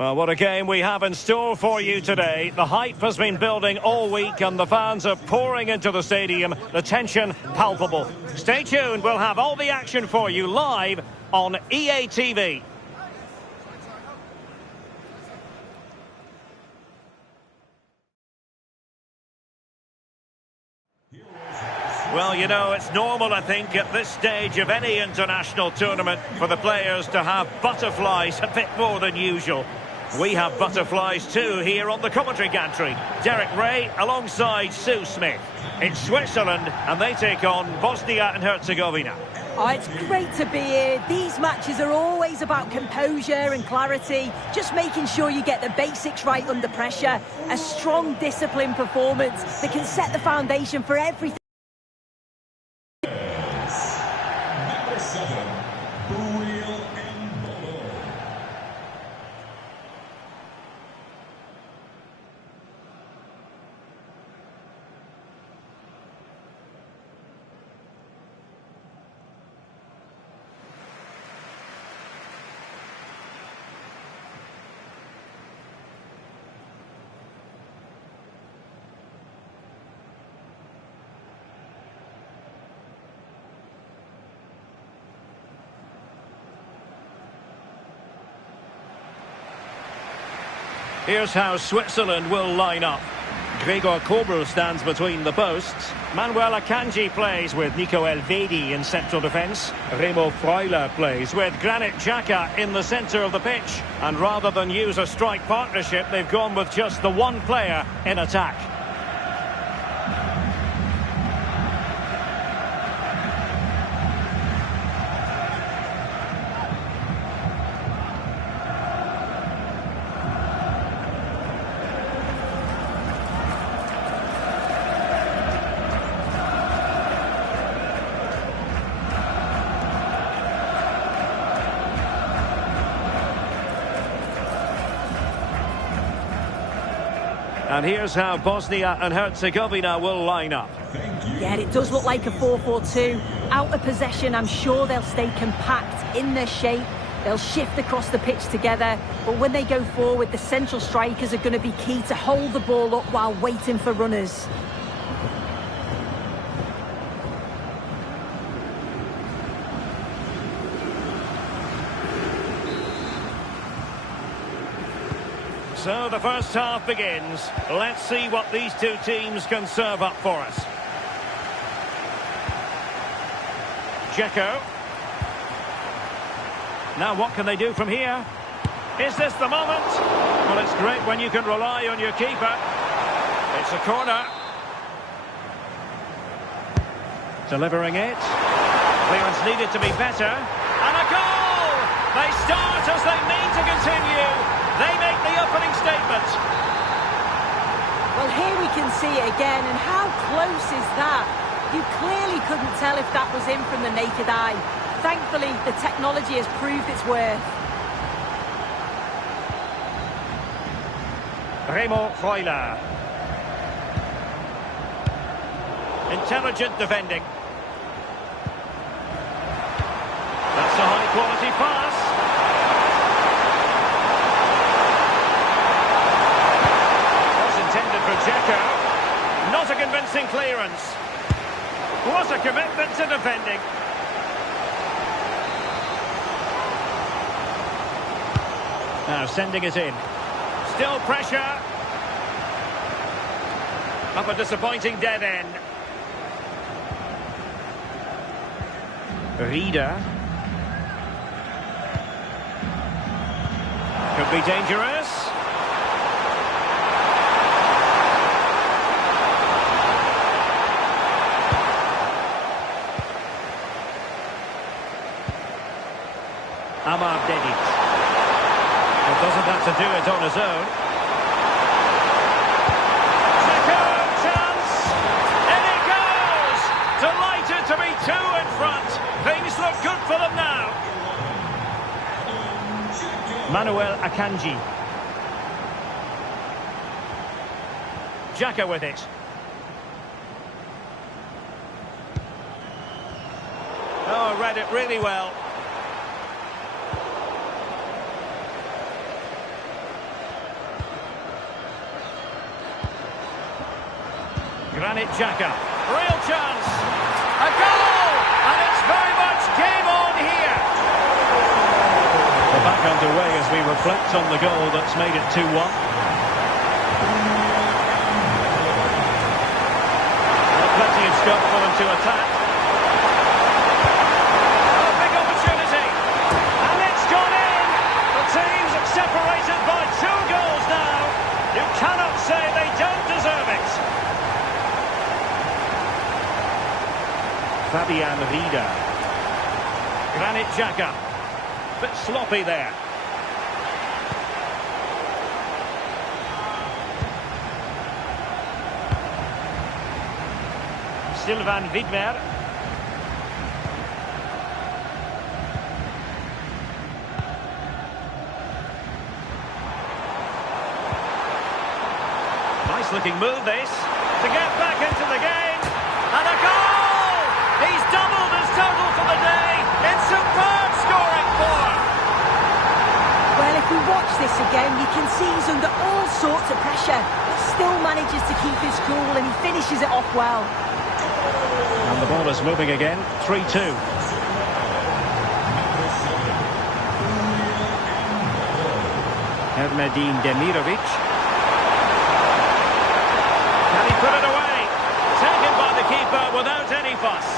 Well, what a game we have in store for you today. The hype has been building all week and the fans are pouring into the stadium. The tension palpable. Stay tuned, we'll have all the action for you live on EA TV. Well, you know, it's normal, I think, at this stage of any international tournament for the players to have butterflies a bit more than usual. We have butterflies too here on the commentary gantry. Derek Ray alongside Sue Smith. It's Switzerland and they take on Bosnia and Herzegovina. Oh, it's great to be here. These matches are always about composure and clarity, just making sure you get the basics right under pressure. A strong, disciplined performance that can set the foundation for everything. Here's how Switzerland will line up. Gregor Kobel stands between the posts. Manuel Akanji plays with Nico Elvedi in central defence. Remo Freuler plays with Granit Xhaka in the centre of the pitch. And rather than use a strike partnership, they've gone with just the one player in attack. And here's how Bosnia and Herzegovina will line up. Yeah, it does look like a 4-4-2. Out of possession, I'm sure they'll stay compact in their shape. They'll shift across the pitch together. But when they go forward, the central strikers are going to be key to hold the ball up while waiting for runners. So the first half begins. Let's see what these two teams can serve up for us. Dzeko. Now what can they do from here? Is this the moment? Well, it's great when you can rely on your keeper. It's a corner. Delivering it. Clearance needed to be better. And a goal! They start as they mean to continue. They make the opening statement. Well, here we can see it again, and how close is that? You clearly couldn't tell if that was in from the naked eye. Thankfully, the technology has proved its worth. Remo Freuler. Intelligent defending. That's a high-quality pass. For Dzeko. Not a convincing clearance. What a commitment to defending. Now sending it in. Still pressure. Up a disappointing dead end. Rieder. Could be dangerous. Amar Dedic. Well, doesn't have to do it on his own. Dzeko, chance! In it goes! Delighted to be two in front. Things look good for them now. Manuel Akanji. Xhaka with it. Oh, read it really well. Granit Xhaka. Real chance. A goal! And it's very much game on here. We're back underway as we reflect on the goal that's made it 2-1. Plenty of scope for them to attack. A big opportunity. And it's gone in. The teams are separated by 2 goals now. You cannot say they don't deserve it. Fabian Rieder. Granit Xhaka. Bit sloppy there. Sylvain Widmer. Nice looking move this, to get back into the game, and a goal! He's doubled his total for the day, in superb scoring form! Well, if we watch this again, you can see he's under all sorts of pressure, but still manages to keep his cool and he finishes it off well. And the ball is moving again, 3-2. Ermedin Demirovic. Can he put it away? Taken by the keeper without any fuss.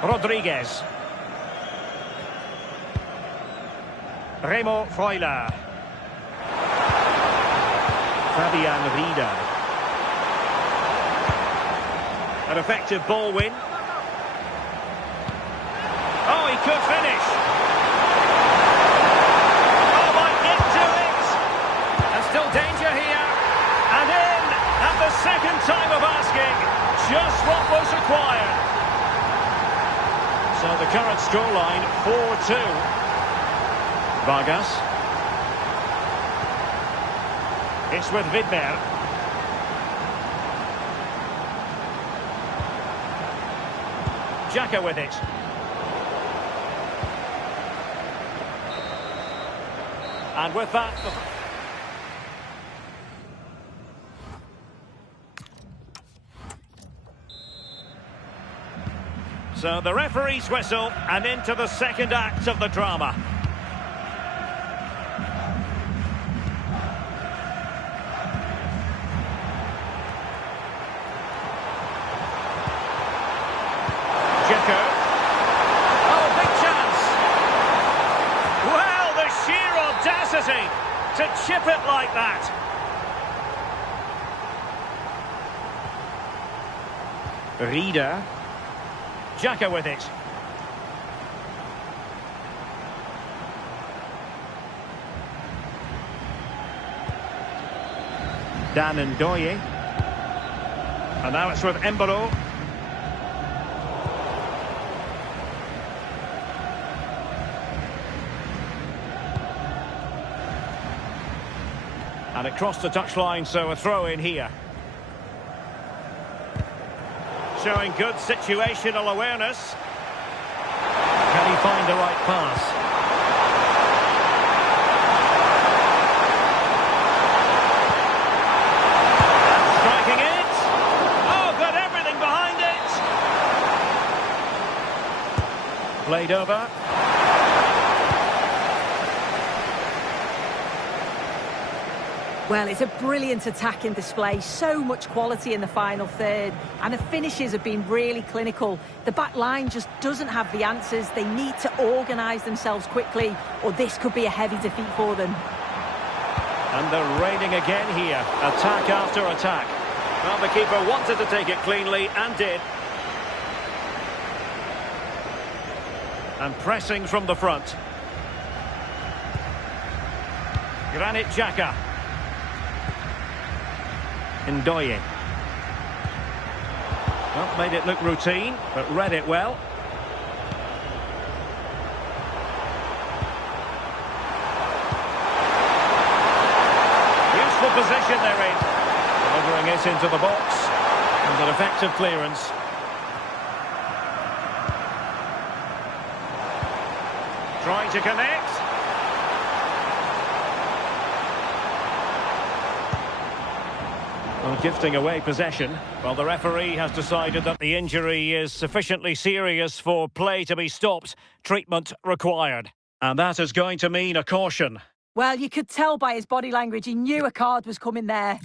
Rodriguez. Remo Freuler. Fabian Rieder. An effective ball win. Oh, he could finish. Oh, might get to it. And still danger here. And in at the second time of asking. Just what was required. So the current scoreline, 4-2. Vargas. It's with Widmer. Xhaka with it. And with that... So the referee's whistle, and into the second act of the drama. Dzeko. Oh, big chance. Well, the sheer audacity to chip it like that. Rieder. Xhaka with it. Dan Ndoye. And now it's with Embolo. And it crossed the touchline, so a throw in here. Showing good situational awareness. Can he find the right pass? And striking it. Oh, got everything behind it. Played over. Well, it's a brilliant attacking display, so much quality in the final third, and the finishes have been really clinical. The back line just doesn't have the answers. They need to organise themselves quickly, or this could be a heavy defeat for them. And they're raining again here, attack after attack. Well, the keeper wanted to take it cleanly, and did. And pressing from the front. Granit Xhaka. Ndoye. Well, made it look routine, but read it well. Useful position they're in. Delivering it into the box. And an effective clearance. Trying to connect. Well, gifting away possession. Well, the referee has decided that the injury is sufficiently serious for play to be stopped. Treatment required. And that is going to mean a caution. Well, you could tell by his body language he knew a card was coming there.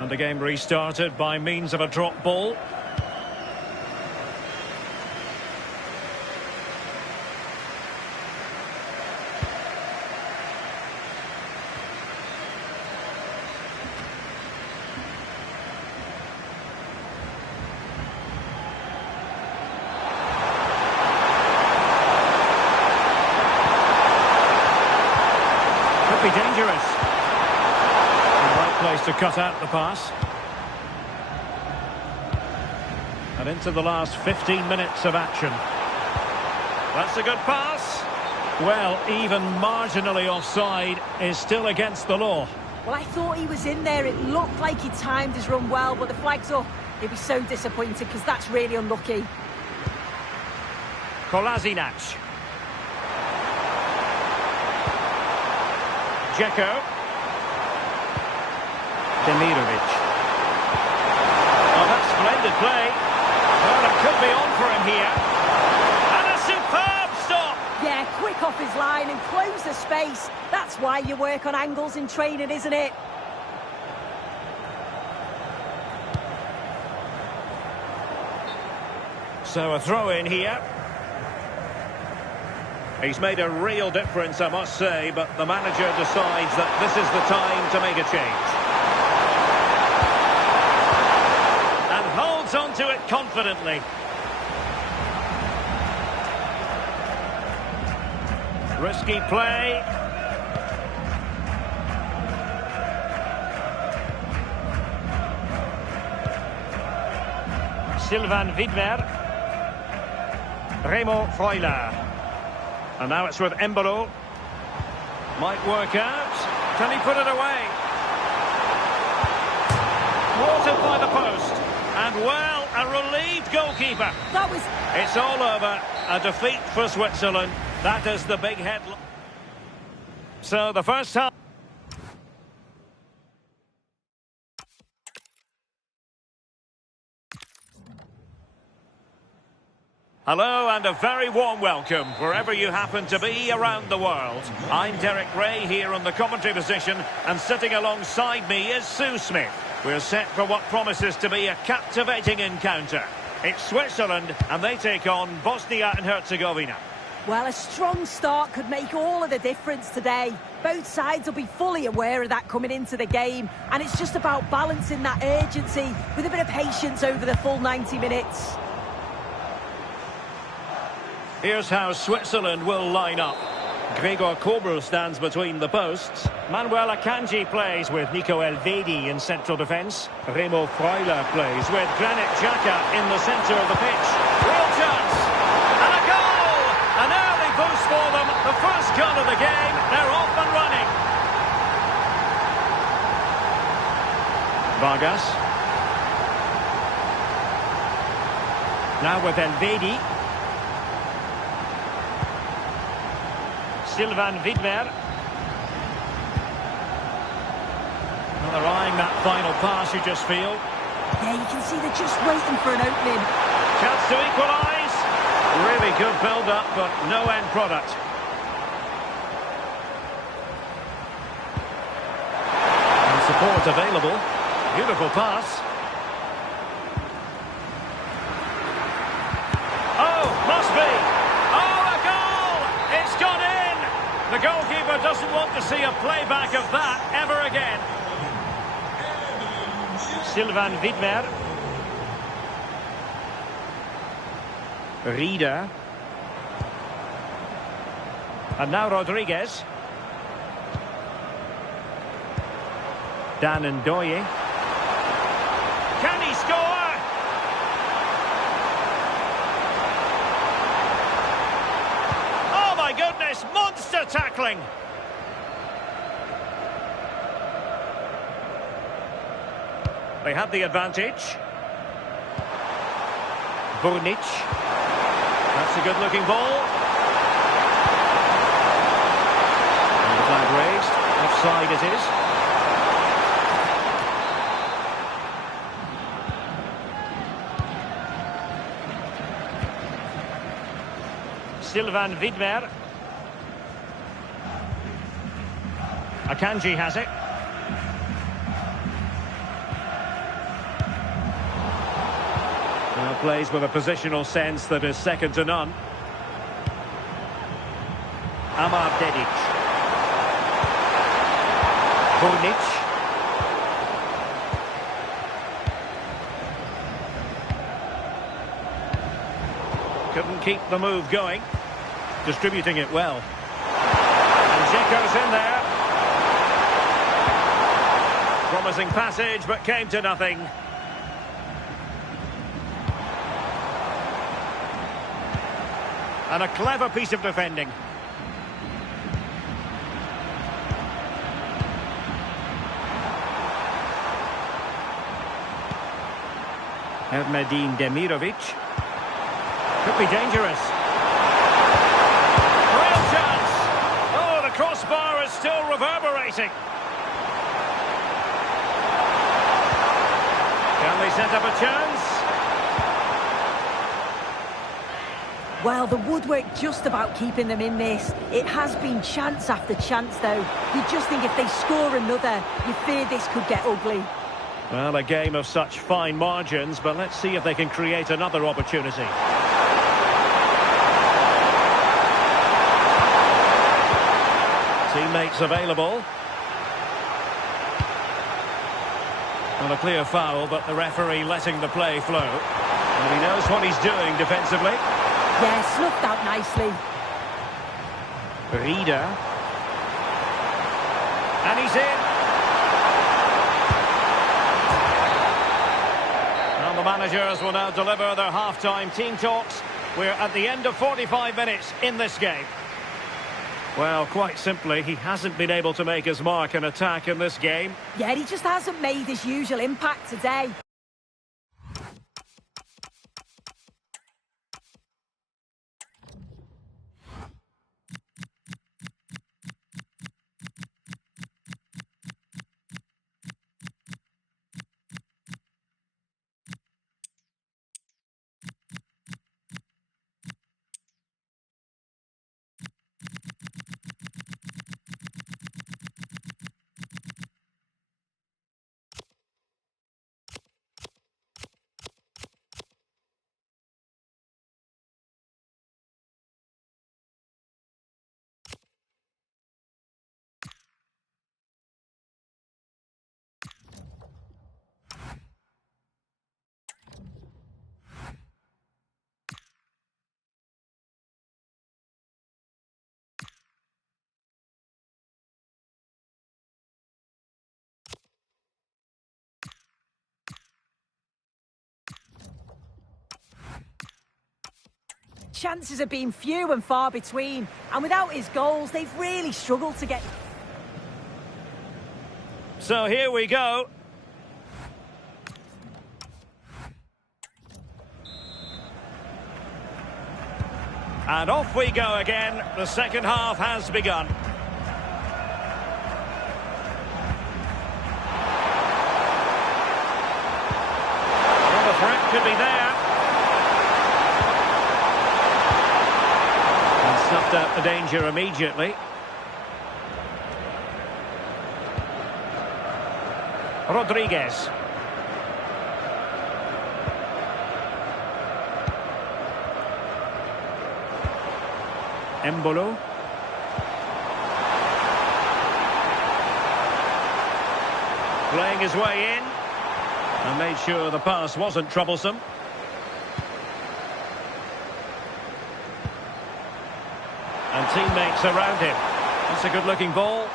And the game restarted by means of a drop ball. Could be dangerous. Place to cut out the pass. And into the last 15 minutes of action. That's a good pass. Well, even marginally offside is still against the law. Well, I thought he was in there. It looked like he timed his run well, but the flag's up. He'll be so disappointed because that's really unlucky. Kolasinac. Dzeko. Demirovic. Oh, that's splendid play. Well, it could be on for him here. And a superb stop! Yeah, quick off his line and close the space. That's why you work on angles in training, isn't it? So a throw in here. He's made a real difference, I must say, but the manager decides that this is the time to make a change. Onto it confidently. Risky play. Sylvain Widmer. Remo Freuler. And now it's with Embolo. Might work out. Can he put it away? Watered by the post. And, well, a relieved goalkeeper. That was... It's all over. A defeat for Switzerland. That is the big headline. So, the first half... Hello and a very warm welcome wherever you happen to be around the world. I'm Derek Ray here on the commentary position, and sitting alongside me is Sue Smith. We're set for what promises to be a captivating encounter. It's Switzerland and they take on Bosnia and Herzegovina. Well, a strong start could make all of the difference today. Both sides will be fully aware of that coming into the game, and it's just about balancing that urgency with a bit of patience over the full 90 minutes. Here's how Switzerland will line up. Gregor Kobel stands between the posts. Manuel Akanji plays with Nico Elvedi in central defence. Remo Freuler plays with Granit Xhaka in the centre of the pitch. Real chance! And a goal! An early boost for them. The first goal of the game. They're off and running. Vargas. Now with Elvedi. Sylvain Widmer. Well, they're eyeing that final pass, you just feel. Yeah, you can see they're just waiting for an opening. Chance to equalise. Really good build-up, but no end product. And support available. Beautiful pass. Oh, must be. Oh, a goal! It's gone in! The goalkeeper doesn't want to see a playback of that ever again. Sylvain Widmer. Rieder. And now Rodriguez. Dan Ndoye. Can he score? Oh my goodness, monster tackling. They had the advantage. Bonic. That's a good-looking ball. And the flag raised. Offside it is. Sylvain Widmer. Akanji has it. Now plays with a positional sense that is second to none. Amar Dedic. Bonic. Couldn't keep the move going. Distributing it well. And Dzeko's in there. Promising passage, but came to nothing. And a clever piece of defending. Ermedin Demirovic. Could be dangerous. Real chance. Oh, the crossbar is still reverberating. Can they set up a chance? Well, the woodwork just about keeping them in this. It has been chance after chance, though. You just think if they score another, you fear this could get ugly. Well, a game of such fine margins, but let's see if they can create another opportunity. Teammates available. Well, a clear foul, but the referee letting the play flow. And he knows what he's doing defensively. Yeah, snuffed out nicely. Rieder. And he's in. And the managers will now deliver their half-time team talks. We're at the end of 45 minutes in this game. Well, quite simply, he hasn't been able to make his mark and attack in this game. Yeah, he just hasn't made his usual impact today. Chances have been few and far between, and without his goals, they've really struggled to get... So here we go. And off we go again. The second half has begun. Well, the threat could be there. Snuffed out the danger immediately. Rodriguez. Embolo. Playing his way in. And made sure the pass wasn't troublesome. And teammates around him. That's a good-looking ball.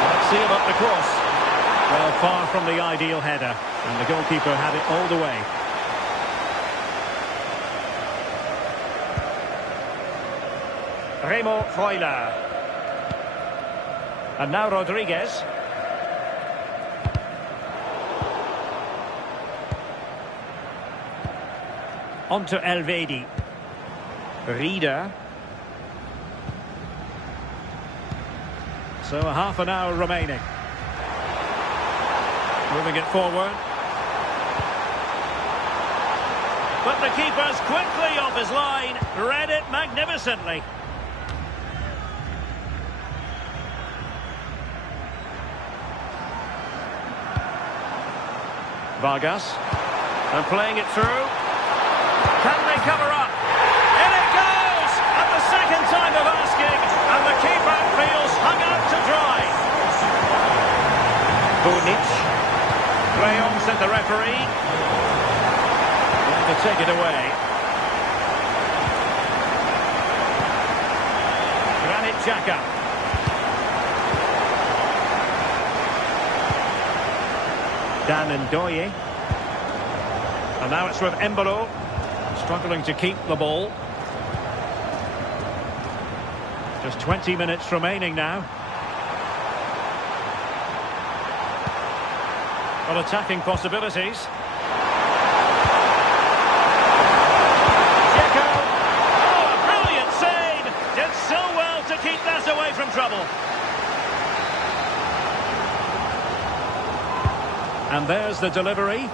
Let's see about the cross. Well, far from the ideal header. And the goalkeeper had it all the way. Remo Freuler. And now Rodriguez. On to Elvedi. Rieder. So a half an hour remaining. Moving it forward. But the keeper's quickly off his line. Read it magnificently. Vargas. And playing it through. Can they cover up? In it goes! At the second time of asking, and the keeper feels hung out to dry. Bunic. Rayon sent the referee. To take it away. Granit Xhaka. Dan Ndoye. And now it's with Embolo. Struggling to keep the ball. Just 20 minutes remaining now. Well, attacking possibilities. Dzeko. Oh, a brilliant save. Did so well to keep that away from trouble. And there's the delivery.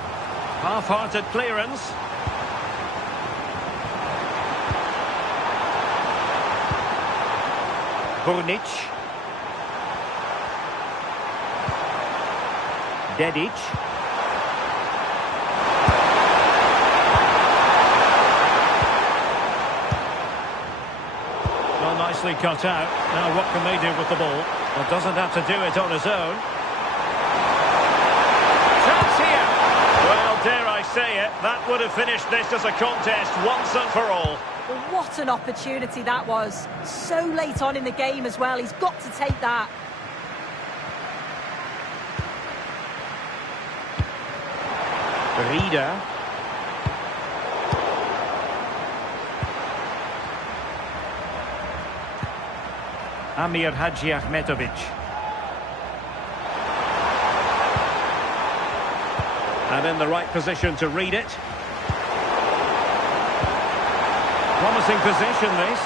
Half-hearted clearance. Bunic. Dedic. Well, nicely cut out. Now what can they do with the ball? Well, doesn't have to do it on his own. Chance here. Well, dare I say it, that would have finished this as a contest once and for all. Well, what an opportunity that was. So late on in the game as well. He's got to take that. Rieder. Amir Hadji Ahmetovic. And in the right position to read it. Promising position, this.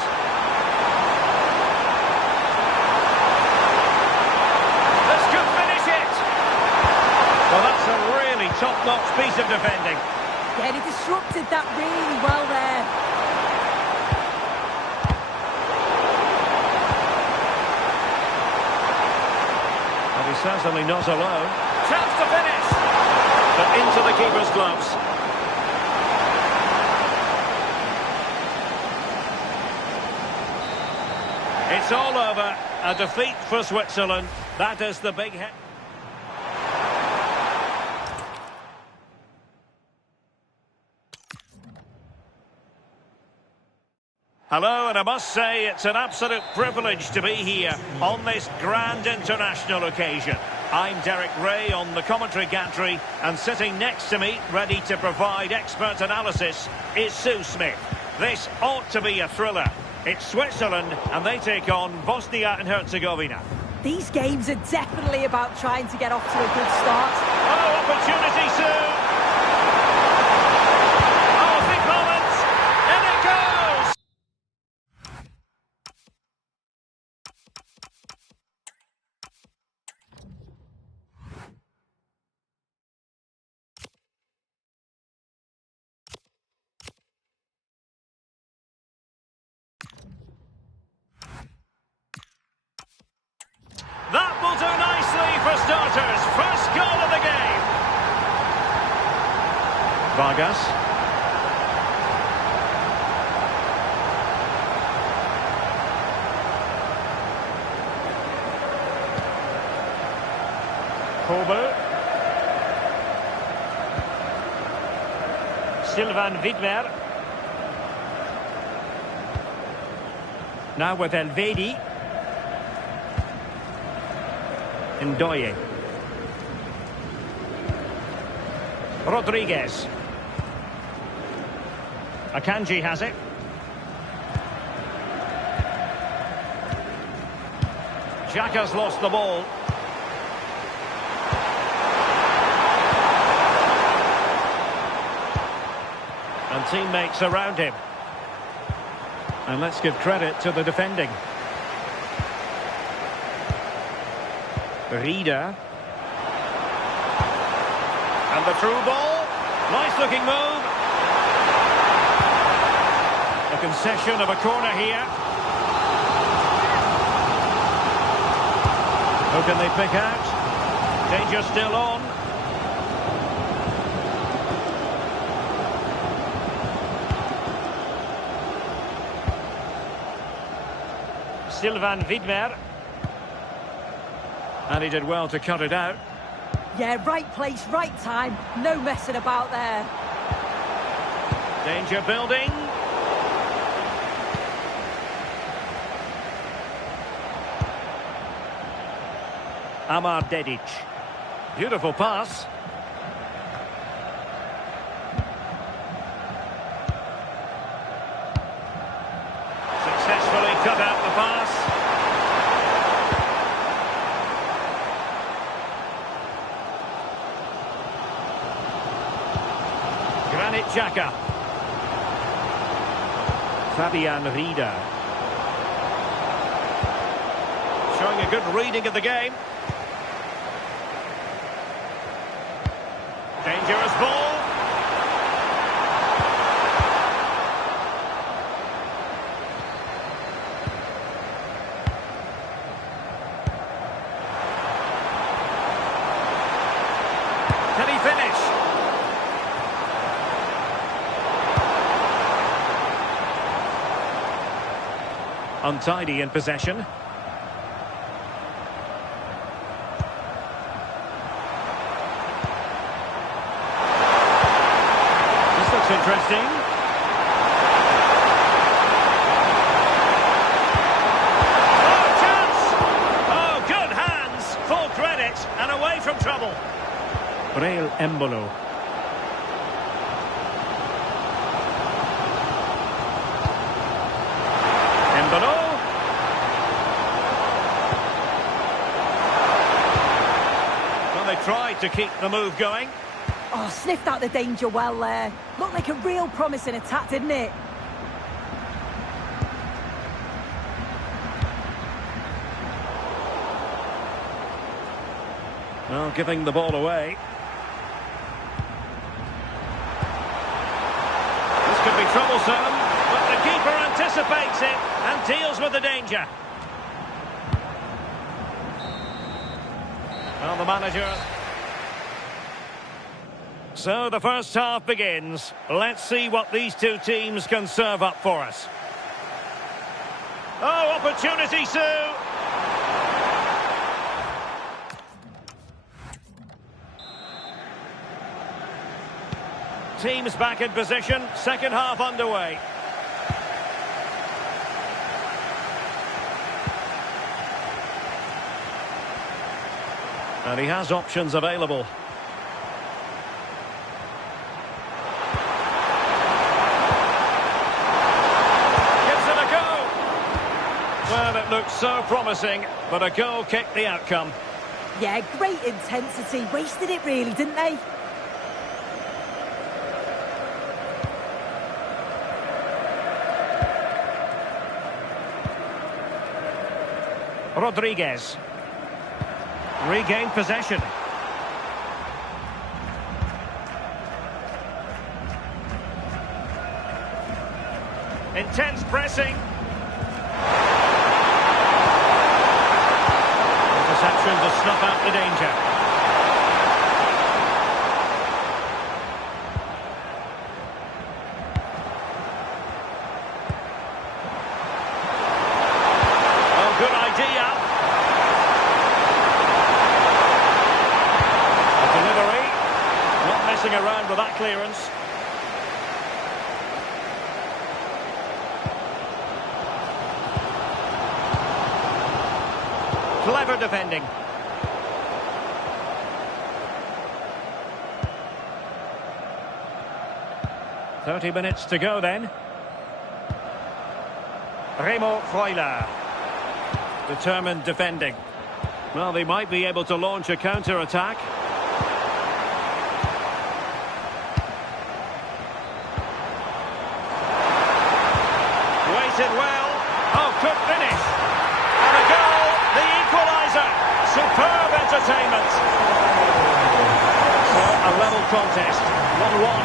This could finish it. Well, that's a really top-notch piece of defending. Yeah, he disrupted that really well there. And he's certainly not alone. Chance to finish. But into the keeper's gloves. It's all over. A defeat for Switzerland. That is the big hit. Hello, and I must say it's an absolute privilege to be here on this grand international occasion. I'm Derek Ray on the commentary gantry, and sitting next to me, ready to provide expert analysis, is Sue Smith. This ought to be a thriller. It's Switzerland, and they take on Bosnia and Herzegovina. These games are definitely about trying to get off to a good start. Oh, opportunity, Sue! Oh, big moment! In it goes! That will do nicely for starters. First goal of the game. Vargas. Kobe. Sylvain Widmer. Now with Elvedi. Ndoye. Rodriguez. Akanji has it. Xhaka's lost the ball. And teammates around him. And let's give credit to the defending. Rieder. And the through ball. Nice looking move. A concession of a corner here. Who can they pick out? Danger still on. Sylvain Widmer. And he did well to cut it out. Yeah, right place, right time. No messing about there. Danger building. Amar Dedic. Beautiful pass. Successfully cut out the pass. Granit Xhaka. Fabian Rieder. Showing a good reading of the game. Dangerous ball. Can he finish? Untidy in possession. Interesting. Oh, chance! Oh, good hands. Full credit and away from trouble. Breel Embolo. Embolo. Well, they tried to keep the move going. Oh, sniffed out the danger well there. Looked like a real promising attack, didn't it? Well, giving the ball away. This could be troublesome, but the keeper anticipates it and deals with the danger. Well, the manager... So the first half begins. Let's see what these two teams can serve up for us. Oh, opportunity, Sue! Teams back in position, second half underway. And he has options available. Well, it looked so promising, but a goal kicked the outcome. Yeah, great intensity. Wasted it really, didn't they? Rodriguez. Regained possession. Intense pressing. Interception to snuff out the danger. Oh, good idea. clearance. Clever defending. "30 minutes to go then. Remo Freuler. Determined defending. Well, they might be able to launch a counter-attack. Waited well. Oh, good finish. And a goal, the equaliser. Superb entertainment. So, a level contest. 1-1.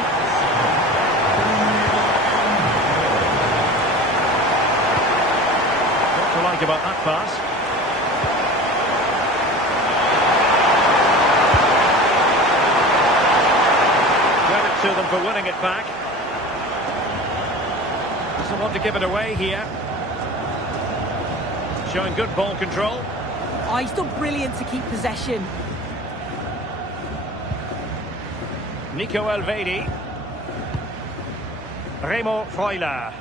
What to like about that pass? To them for winning it back. Doesn't want to give it away here. Showing good ball control. Oh, he's done brilliant to keep possession. Nico Elvedi. Remo Freuler.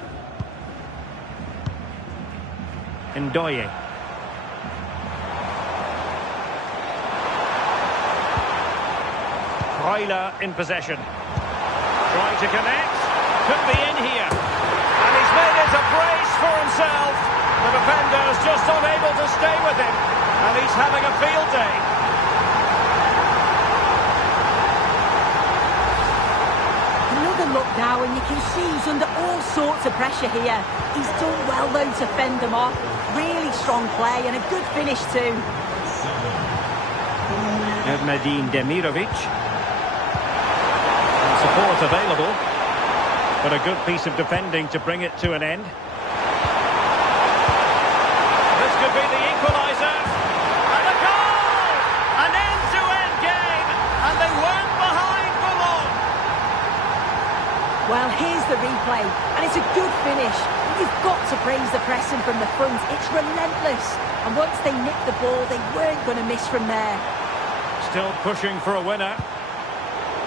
Ndoye. Freuler in possession. Trying to connect. Could be in here. And he's made it a brace for himself. The defender's just unable to stay with him. And he's having a field day. Another look now, and you can see he's under all sorts of pressure here. He's done well, though, to fend them off. Really strong play and a good finish, too. Ermadine Demirovic. Support available, but a good piece of defending to bring it to an end. This could be the equaliser. And a goal! An end-to-end game, and they weren't behind for long. Well, here's the replay, and it's a good finish. You've got to praise the pressing from the front. It's relentless, and once they nicked the ball, they weren't going to miss from there. Still pushing for a winner.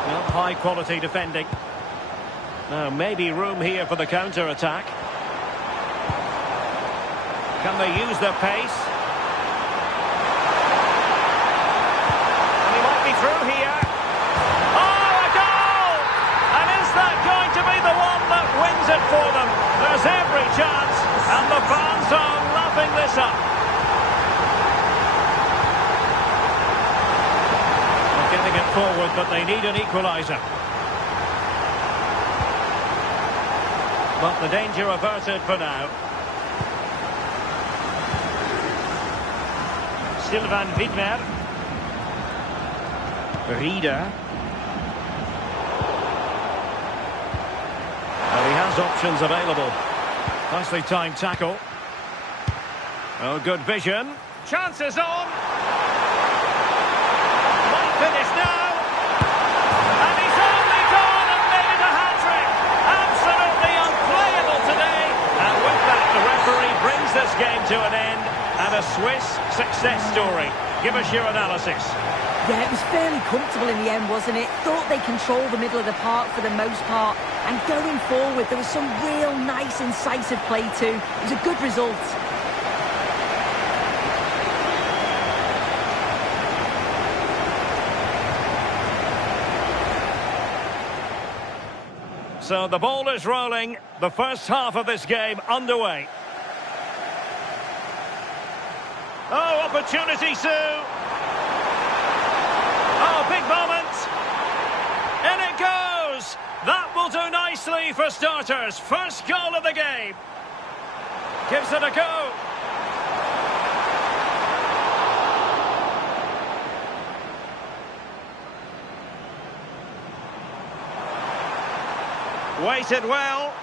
Well, high-quality defending. Now, maybe room here for the counter-attack. Can they use their pace? And he might be through here. Oh, a goal! And is that going to be the one that wins it for them? There's every chance, and the fans are lapping this up. Getting it forward, but they need an equaliser. But the danger averted for now. Sylvain Widmer. Rieder. Well, he has options available. Nicely timed tackle. Oh, good vision. Chances on. Finish now, and he's only gone and made it a hat-trick. Absolutely unplayable today, and with that the referee brings this game to an end, and a Swiss success story. Give us your analysis. Yeah, it was fairly comfortable in the end, wasn't it? Thought they controlled the middle of the park for the most part, and going forward there was some real nice incisive play too. It was a good result. So the ball is rolling. The first half of this game underway. Oh, opportunity, Sue. Oh, big moment. In it goes. That will do nicely for starters. First goal of the game. Gives it a go. Waited well.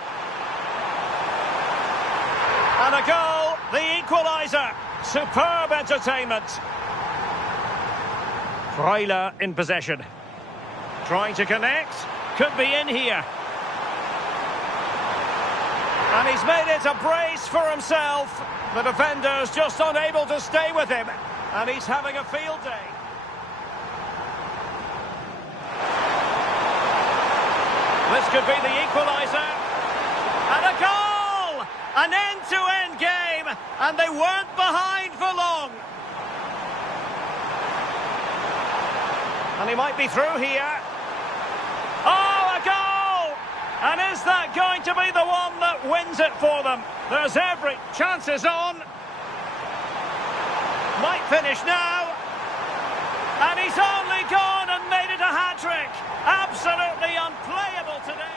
And a goal, the equaliser. Superb entertainment. Freuler in possession. Trying to connect. Could be in here. And he's made it a brace for himself. The defender's just unable to stay with him. And he's having a field day. This could be the equaliser. And a goal! An end-to-end game, and they weren't behind for long. And he might be through here. Oh, a goal! And is that going to be the one that wins it for them? There's every chance is on. Might finish now. And he's only gone and made it a hat-trick. Absolutely unplayable today.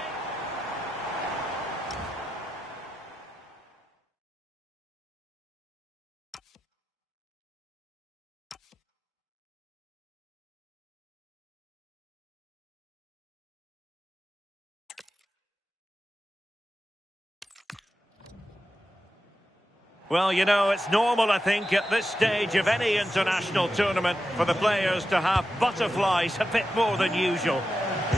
Well, you know, it's normal, I think, at this stage of any international tournament for the players to have butterflies a bit more than usual.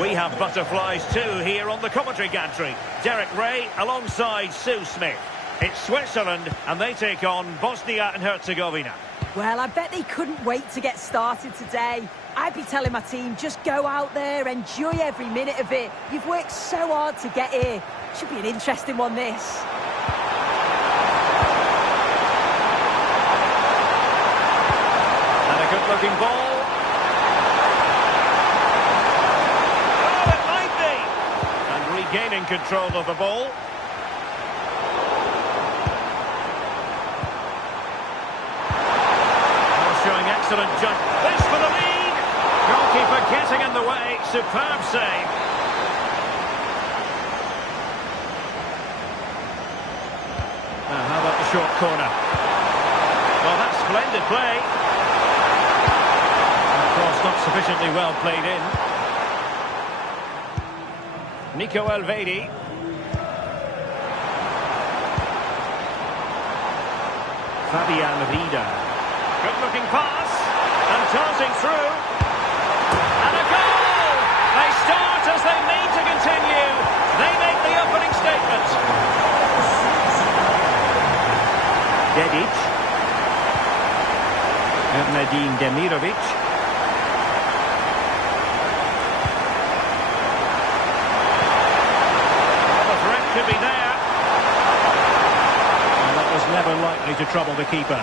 We have butterflies too here on the commentary gantry. Derek Ray alongside Sue Smith. It's Switzerland and they take on Bosnia and Herzegovina. Well, I bet they couldn't wait to get started today. I'd be telling my team, just go out there, enjoy every minute of it. You've worked so hard to get here. Should be an interesting one, this. Good-looking ball. Oh, it might be. And regaining control of the ball. Showing excellent jump. This for the lead. Goalkeeper getting in the way. Superb save. How about the short corner? Well, that's splendid play. Not sufficiently well played in. Nico Elvedi. Fabian Rieder. Good looking pass. And tossing through. And a goal! They start as they mean to continue. They make the opening statement. Dedic. Ernadine Demirovic. Could be there. And that was never likely to trouble the keeper.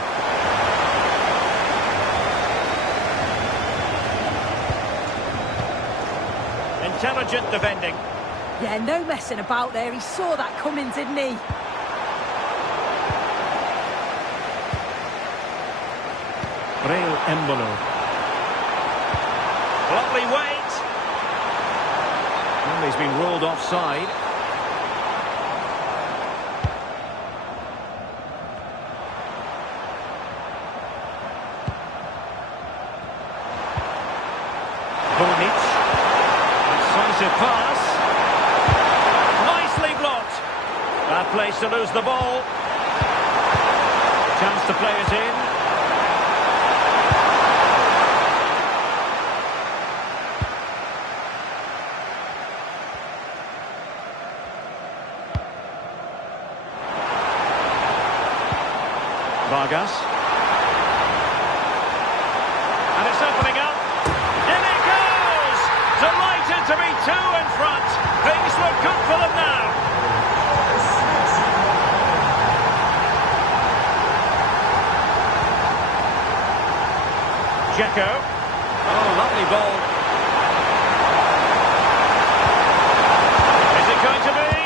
Intelligent defending. Yeah, no messing about there. He saw that coming, didn't he? Rail Embolo. Lovely weight. Well, he's been ruled offside. Decisive pass. Nicely blocked. Bad place to lose the ball. Chance to play it in. Vargas. And it's opening up. In it goes! Delighted to be two in front. Things look good for them now. Dzeko. Oh, lovely ball. Is it going to be?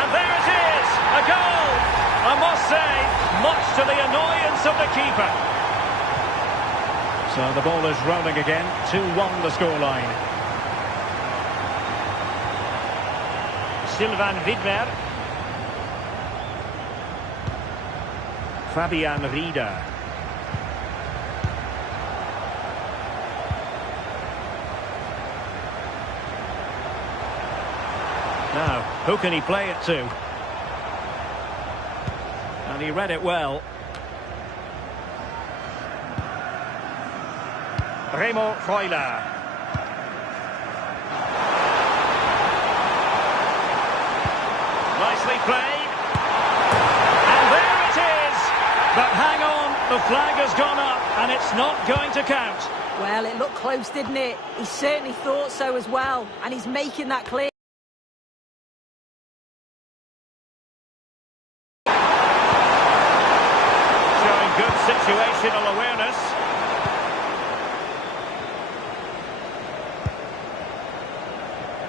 And there it is! A goal! I must say, much to the annoyance of the keeper. So the ball is rolling again. 2-1 the scoreline. Sylvain Widmer. Fabian Rieder. Now, who can he play it to? And he read it well. Remo Freuler. Nicely played. And there it is! But hang on, the flag has gone up and it's not going to count. Well, it looked close, didn't it? He certainly thought so as well, and he's making that clear. situational awareness.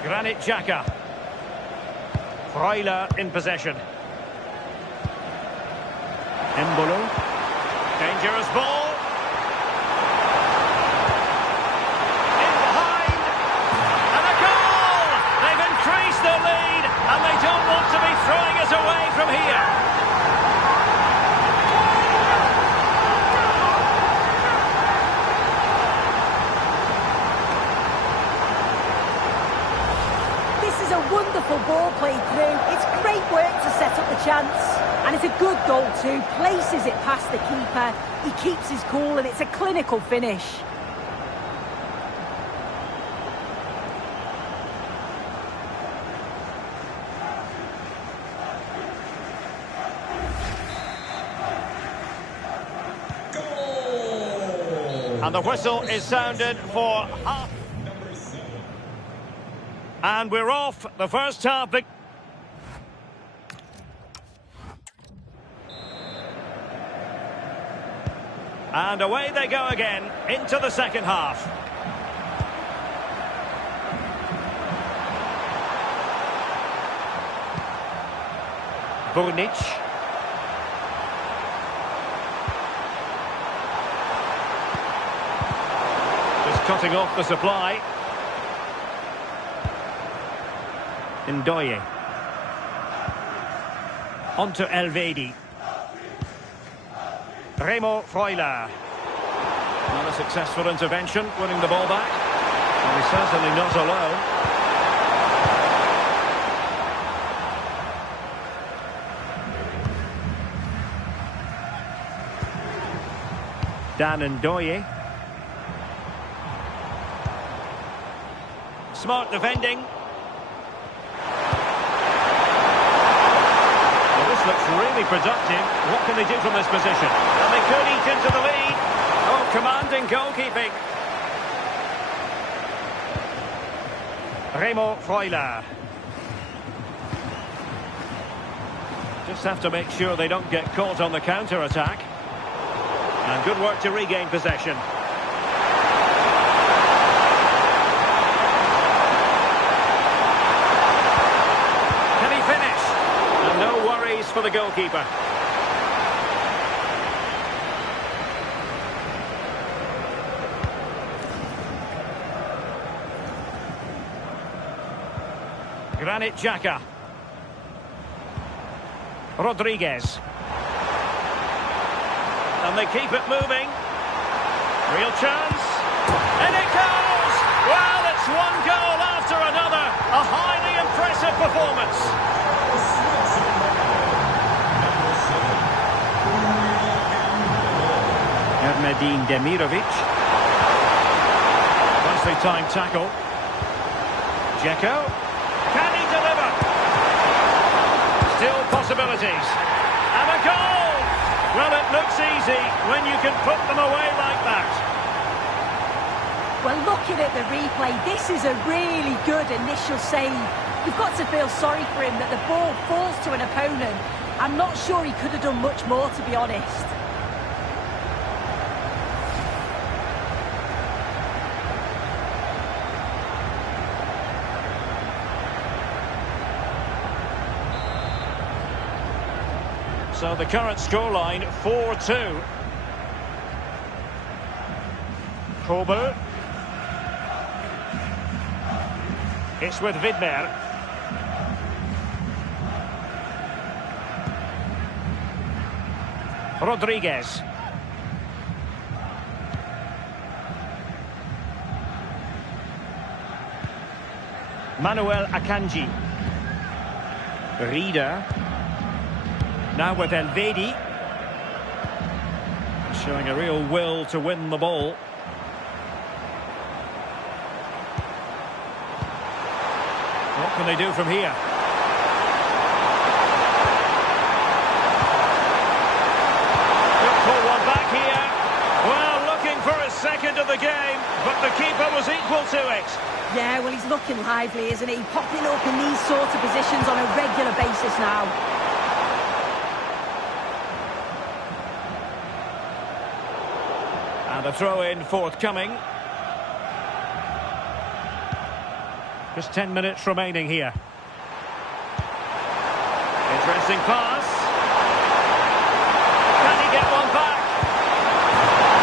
Granit Xhaka. Freuler in possession. Embolo. Dangerous ball. In behind. And a goal! They've increased their lead, and they don't want to be throwing it away from here. This is a wonderful ball played through. It's great work to set up the chance. And it's a good goal too. Places it past the keeper. He keeps his cool, and it's a clinical finish. And the whistle is sounded for half. And we're off. The first half. And away they go again into the second half. Burnic. Just cutting off the supply. Ndoye. On to Elvedi. Remo Freuler. Not a successful intervention, winning the ball back. And he's certainly not alone. Dan Ndoye. Smart defending. Looks really productive. What can they do from this position? And they could eat into the lead. Oh, commanding goalkeeping. Remo Freuler. Just have to make sure they don't get caught on the counter-attack. And good work to regain possession. Can he finish? And no worries for the goalkeeper. Granit Xhaka. Rodriguez. And they keep it moving. Real chance. And it goes! Well, it's one goal after another. A highly impressive performance. Erdmedin Demirovic. Nicely timed tackle. Dzeko. Can he deliver? Still possibilities. And a goal! Well, it looks easy when you can put them away like that. Well, looking at the replay, this is a really good initial save. You've got to feel sorry for him that the ball falls to an opponent. I'm not sure he could have done much more, to be honest. So the current scoreline, 4-2. Kobel. It's with Widmer. Rodriguez. Manuel Akanji. Rieder. Now with Elvedi. Showing a real will to win the ball. What can they do from here? Could pull one back here. Well, looking for a second of the game, but the keeper was equal to it. Yeah, well, he's looking lively, isn't he? Popping up in these sort of positions on a regular basis now. And a throw-in forthcoming. Just 10 minutes remaining here. Interesting pass. Can he get one back?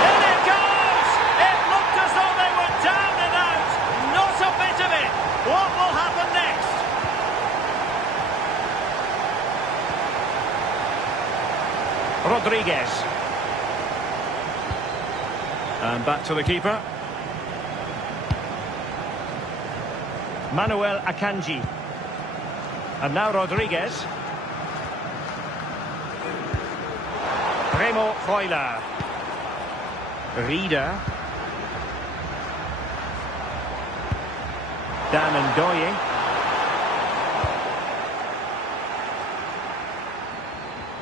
In it goes! It looked as though they were down and out. Not a bit of it. What will happen next? Rodriguez. And back to the keeper. Manuel Akanji. And now Rodriguez. Remo Freuler. Rieder. Dan Ndoye.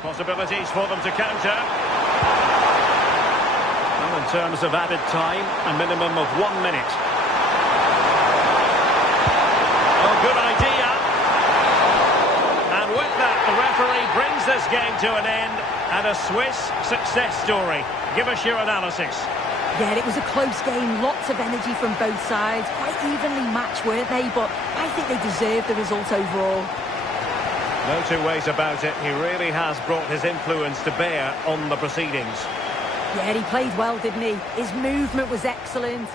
Possibilities for them to counter. Well, in terms of added time, a minimum of 1 minute. Oh, good idea. And with that, the referee brings this game to an end. And a Swiss success story. Give us your analysis. Yeah, it was a close game. Lots of energy from both sides. Quite evenly matched, weren't they? But I think they deserved the result overall. No two ways about it. He really has brought his influence to bear on the proceedings. Yeah, he played well, didn't he? His movement was excellent.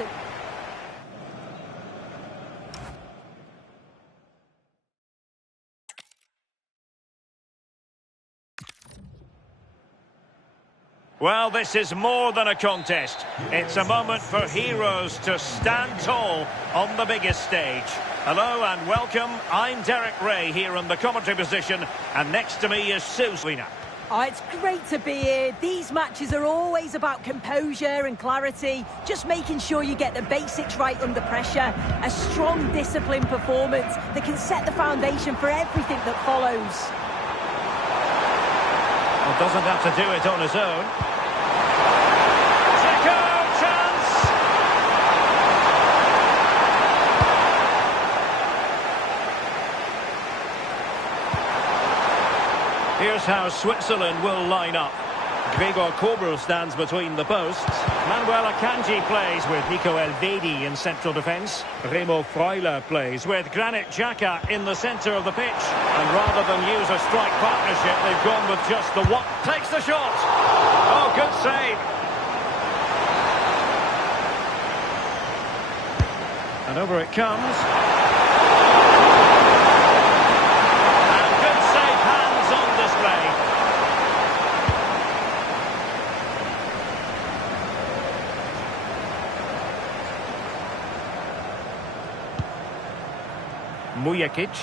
Well, this is more than a contest. It's a moment for heroes to stand tall on the biggest stage. Hello and welcome. I'm Derek Ray here in the commentary position, and next to me is Susie. Oh, it's great to be here. These matches are always about composure and clarity, just making sure you get the basics right under pressure. A strong, disciplined performance that can set the foundation for everything that follows. Well, doesn't have to do it on his own. Here's how Switzerland will line up. Gregor Kobel stands between the posts. Manuel Akanji plays with Nico Elvedi in central defence. Remo Freuler plays with Granit Xhaka in the centre of the pitch. And rather than use a strike partnership, they've gone with just the one. Takes the shot. Oh, good save. And over it comes. Mujakic.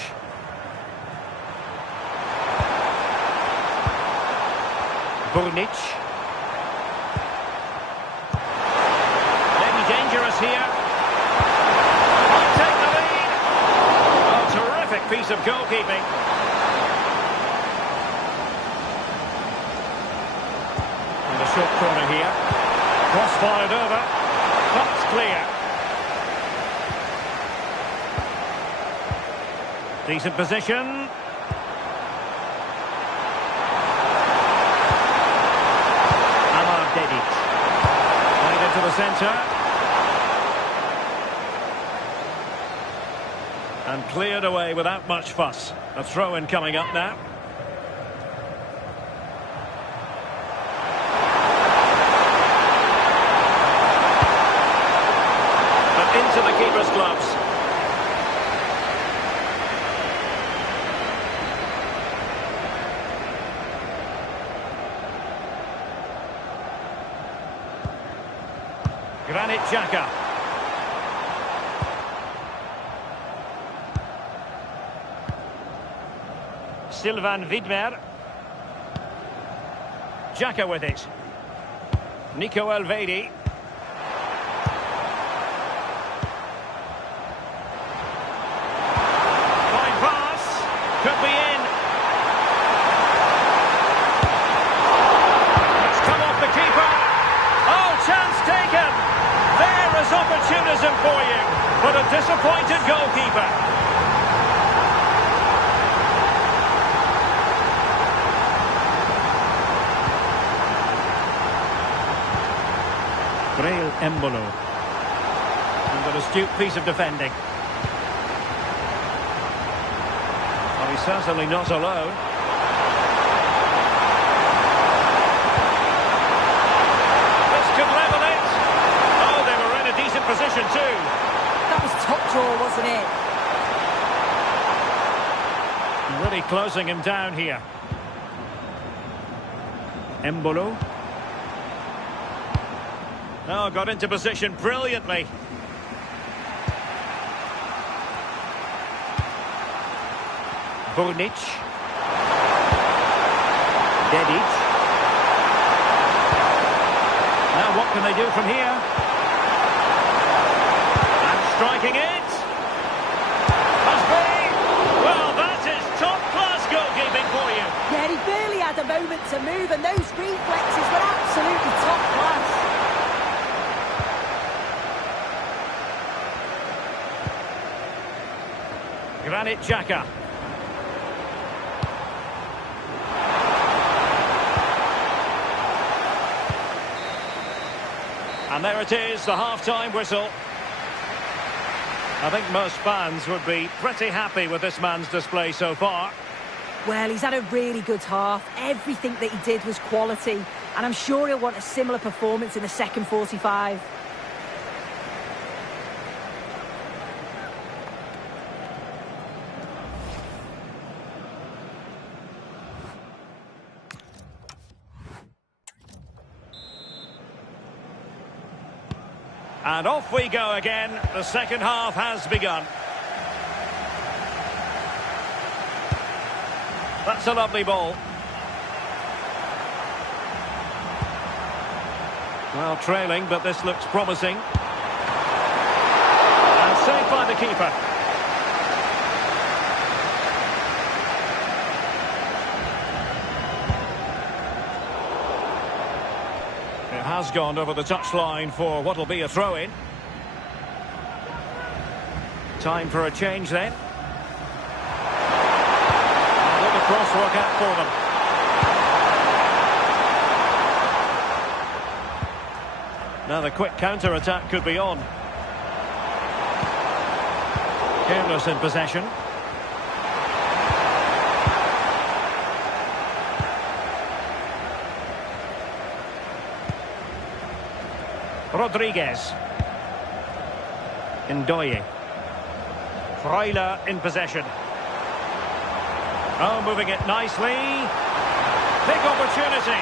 Burnic. Maybe dangerous here. Might take the lead. Oh, terrific piece of goalkeeping. And a short corner here. Cross fired over. That's clear. Decent position. Amar Dedic. Played into the centre. And cleared away without much fuss. A throw-in coming up now. But into the keeper's gloves. Granit Xhaka. Sylvain Widmer. Xhaka with it. Nico Elvedi. Fine pass. Could be in. It's come off the keeper. Oh, chance taken. There is opportunism for you, but a disappointed goalkeeper. Braille Embolo. And an astute piece of defending. Well, he's certainly not alone. This could level it. Oh, they were in a decent position too. That was top draw, wasn't it? Really closing him down here. Embolo. Oh, got into position brilliantly. Burnic. Dedic. Now what can they do from here? And striking it. Must be. Well, that is top-class goalkeeping for you. Yeah, he barely had a moment to move, and those reflexes were absolutely top class. Granit Xhaka. And there it is, the half-time whistle. I think most fans would be pretty happy with this man's display so far. Well, he's had a really good half. Everything that he did was quality. And I'm sure he'll want a similar performance in the second 45. And off we go again. The second half has begun. That's a lovely ball. Well, trailing, but this looks promising. And saved by the keeper. It has gone over the touchline for what will be a throw-in. Time for a change then. Will the cross work out for them? Now the quick counter-attack could be on. Careless in possession. Rodriguez. Ndoye. Freuler in possession. Oh, moving it nicely. Big opportunity.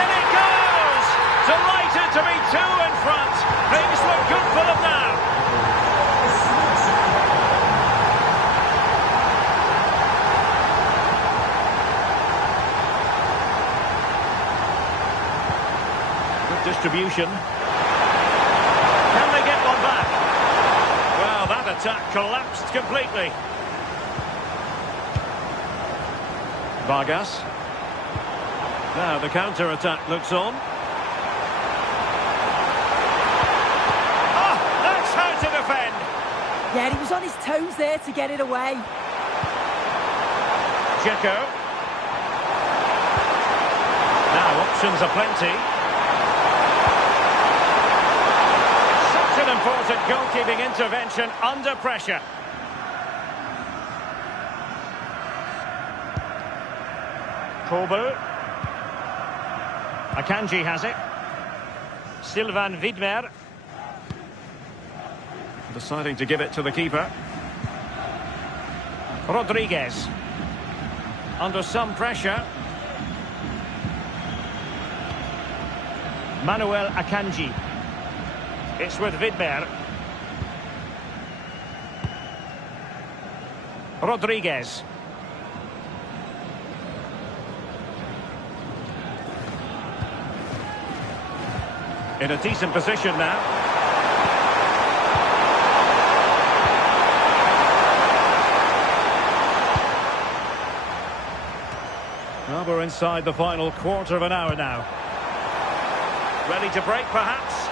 In it goes! Delighted to be two in front. Things look good for them now. Distribution. Can they get one back? Well, that attack collapsed completely. Vargas. Now the counter-attack looks on. Oh, that's how to defend. Yeah, he was on his toes there to get it away. Dzeko. Now options are plenty. An important goalkeeping intervention under pressure. Kobel. Akanji has it. Sylvain Widmer. Deciding to give it to the keeper. Rodriguez. Under some pressure. Manuel Akanji. It's with Widmer. Rodriguez. In a decent position now. Well, we're inside the final quarter of an hour now. Ready to break, perhaps?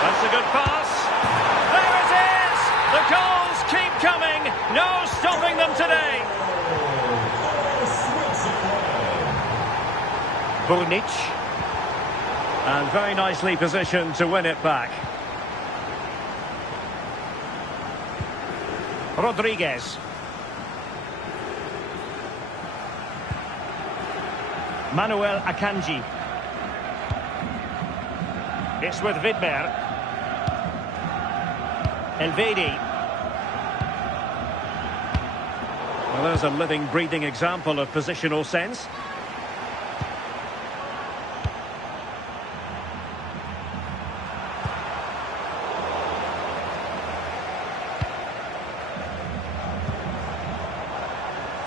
That's a good pass. There it is! The goals keep coming. No stopping them today. Burnic. And very nicely positioned to win it back. Rodriguez. Manuel Akanji. It's with Vidmer. Elvedi. Well, there's a living, breathing example of positional sense.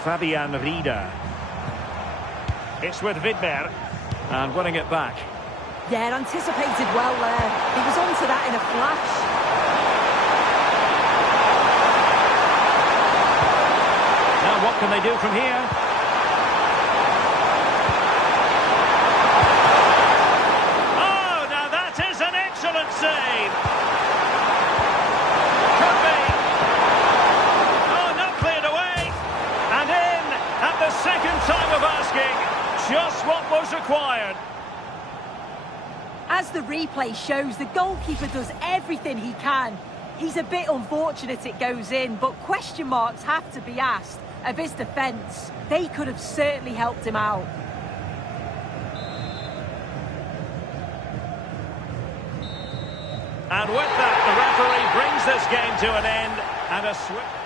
Fabian Rieder. It's with Vidmer. And winning it back. Yeah, anticipated well there. He was onto that in a flash. Now what can they do from here? Oh, now that is an excellent save. Could be. Oh, not cleared away. And in at the second time of asking. Just what was required. As the replay shows, the goalkeeper does everything he can. He's a bit unfortunate it goes in, but question marks have to be asked of his defence. They could have certainly helped him out. And with that, the referee brings this game to an end, and a swift...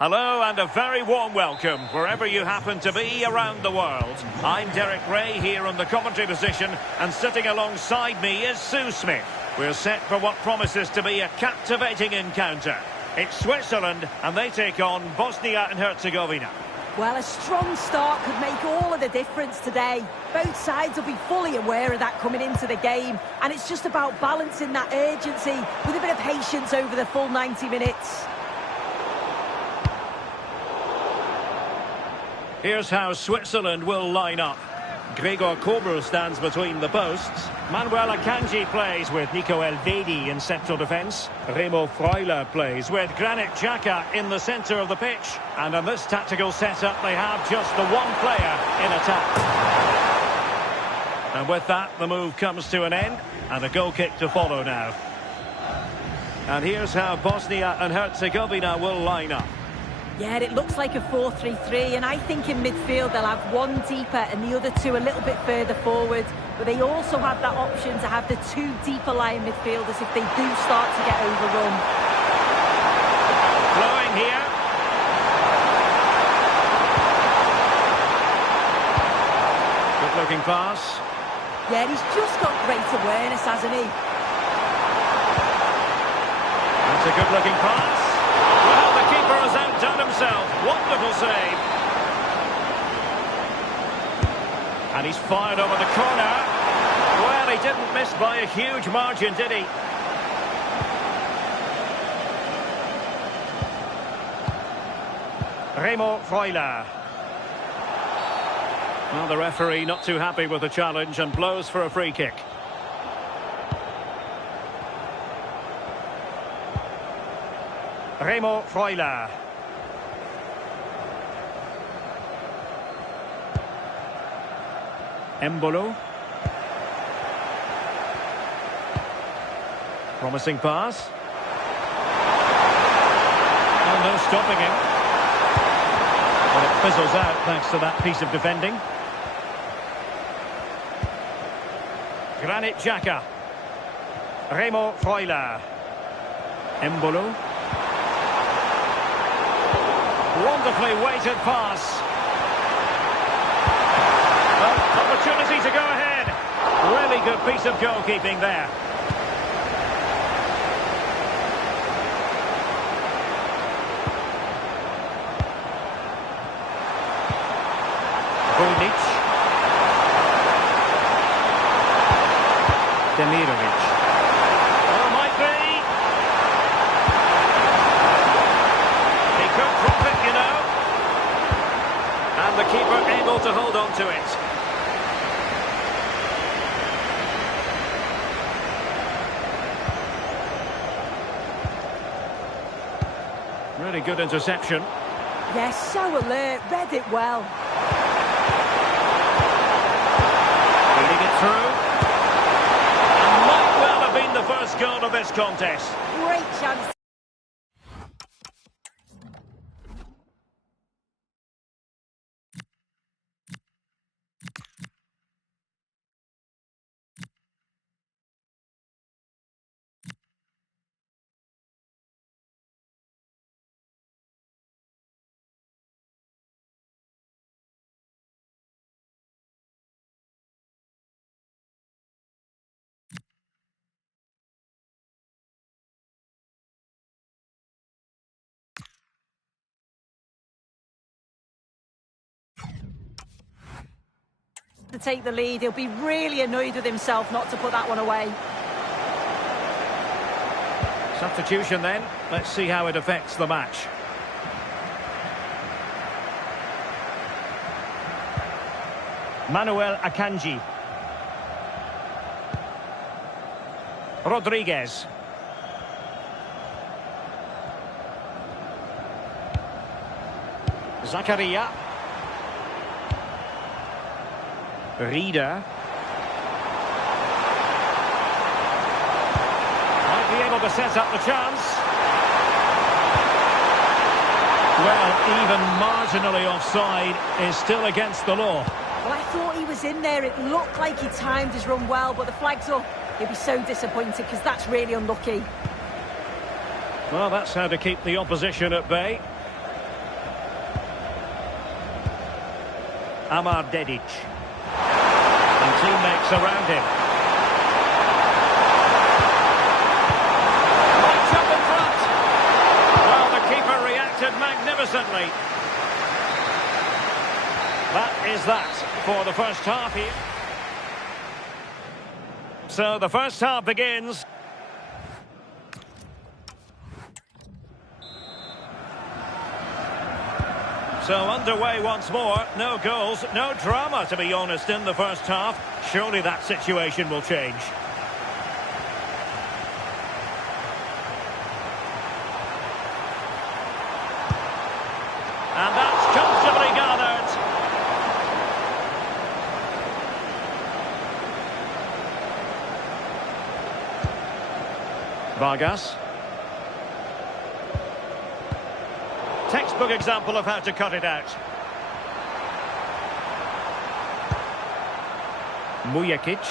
Hello and a very warm welcome wherever you happen to be around the world. I'm Derek Ray here on the commentary position, and sitting alongside me is Sue Smith. We're set for what promises to be a captivating encounter. It's Switzerland and they take on Bosnia and Herzegovina. Well, a strong start could make all of the difference today. Both sides will be fully aware of that coming into the game, and it's just about balancing that urgency with a bit of patience over the full 90 minutes. Here's how Switzerland will line up. Gregor Kobel stands between the posts. Manuel Akanji plays with Nico Elvedi in central defence. Remo Freuler plays with Granit Xhaka in the centre of the pitch. And in this tactical setup, they have just the one player in attack. And with that, the move comes to an end, and a goal kick to follow now. And here's how Bosnia and Herzegovina will line up. Yeah, it looks like a 4-3-3, and I think in midfield they'll have one deeper and the other two a little bit further forward. But they also have that option to have the two deeper lying midfielders if they do start to get overrun. Flowing here. Good looking pass. Yeah, he's just got great awareness, hasn't he? That's a good looking pass. Well, the keeper has outdone himself. Wonderful save. And he's fired over the corner. Well, he didn't miss by a huge margin, did he? Remo Freuler. Well, the referee not too happy with the challenge and blows for a free kick. Remo Freuler. Embolo. Promising pass. Oh, no stopping him. But it fizzles out thanks to that piece of defending. Granit Xhaka. Remo Freuler. Embolo. Wonderfully weighted pass. Well, opportunity to go ahead. Really good piece of goalkeeping there. Burnic. Demirovic. Oh, might be. He could profit, you know. And the keeper able to hold on to it. Very good interception. Yes, so alert, read it well. Feeding it through. And might well have been the first goal of this contest. Great chance. To take the lead, he'll be really annoyed with himself not to put that one away. Substitution then. Let's see how it affects the match. Manuel Akanji. Rodriguez. Zakaria. Rieder. Might be able to set up the chance. Well, even marginally offside is still against the law. Well, I thought he was in there. It looked like he timed his run well, but the flag's up. He'll be so disappointed because that's really unlucky. Well, that's how to keep the opposition at bay. Amar Dedic. And teammates around him. Right up in front. Well, the keeper reacted magnificently. That is that for the first half here. So the first half begins. So underway once more. No goals, no drama, to be honest, in the first half. Surely that situation will change. And that's comfortably gathered. Vargas. Textbook example of how to cut it out. Mujakic.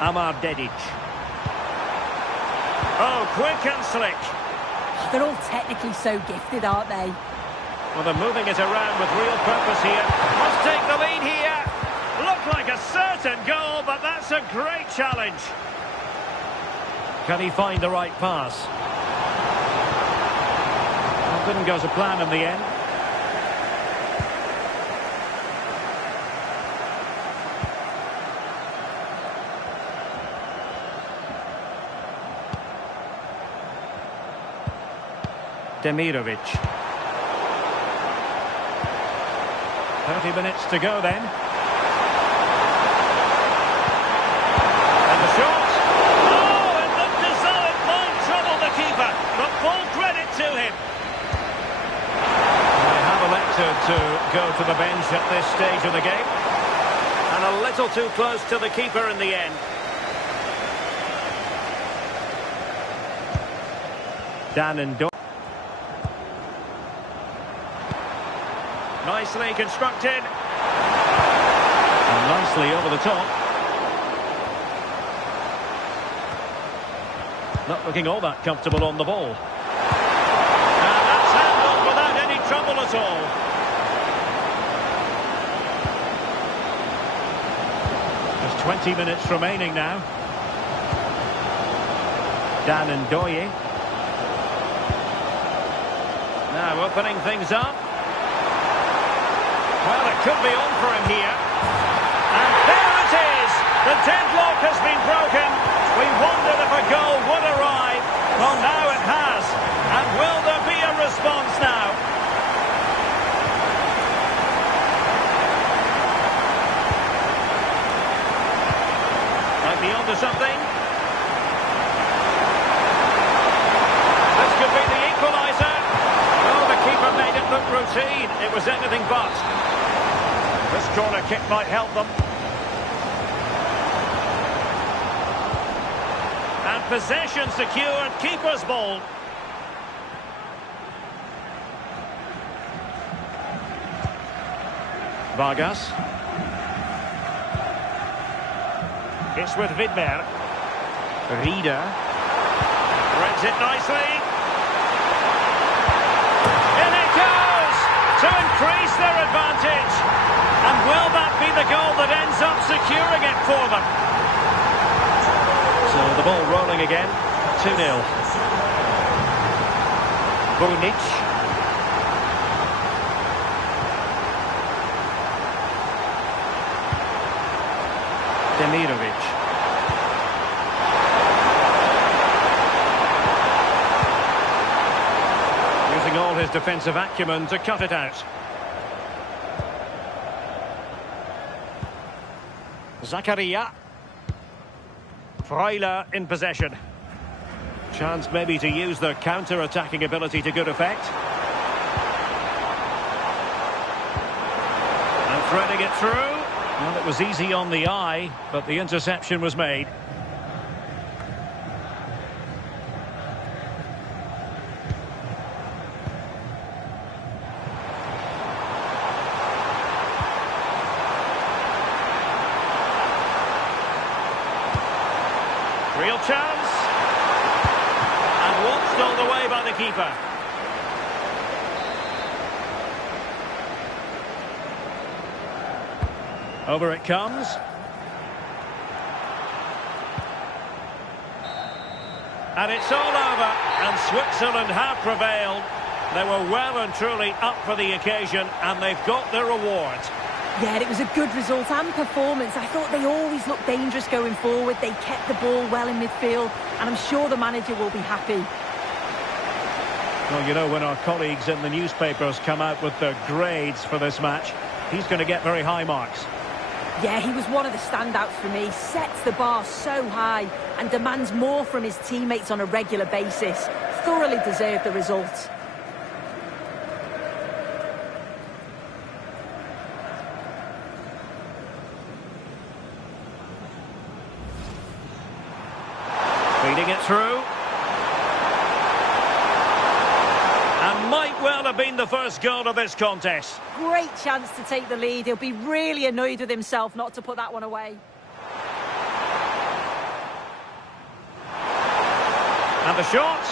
Amar Dedic. Oh, quick and slick. They're all technically so gifted, aren't they? Well, they're moving it around with real purpose here. Must take the lead here. Looked like a certain goal, but that's a great challenge. Can he find the right pass? Well, didn't go to plan in the end. Demirovic. 30 minutes to go then. And the shot. Oh, it looked as though it might trouble the keeper. But full credit to him. They have elected to go to the bench at this stage of the game. And a little too close to the keeper in the end. Dan and Dor. Nicely constructed. And nicely over the top. Not looking all that comfortable on the ball. And that's handled without any trouble at all. There's 20 minutes remaining now. Dan and Doye. Now opening things up. Well, it could be on for him here. And there it is! The deadlock has been broken. We wondered if a goal would arrive. Well, now it has. And will there be a response now? routine. It was anything but. This corner kick might help them. And possession secured, keeper's ball. Vargas. It's with Vidmer. Rieder. Threads it nicely. In it goes! To increase their advantage. And will that be the goal that ends up securing it for them? So the ball rolling again. 2-0. Bunic. Demirovic. Using all his defensive acumen to cut it out. Zakaria. Freuler in possession. Chance maybe to use their counter-attacking ability to good effect. And threading it through. Well, it was easy on the eye, but the interception was made. Real chance. And watched all the way by the keeper. Over it comes. And it's all over, and Switzerland have prevailed. They were well and truly up for the occasion, and they've got their reward. Yeah, it was a good result and performance. I thought they always looked dangerous going forward. They kept the ball well in midfield, and I'm sure the manager will be happy. Well, you know, when our colleagues in the newspapers come out with their grades for this match, he's going to get very high marks. Yeah, he was one of the standouts for me. Sets the bar so high and demands more from his teammates on a regular basis. Thoroughly deserved the result. Feeding it through. And might well have been the first goal of this contest. Great chance to take the lead. He'll be really annoyed with himself not to put that one away. And the shot.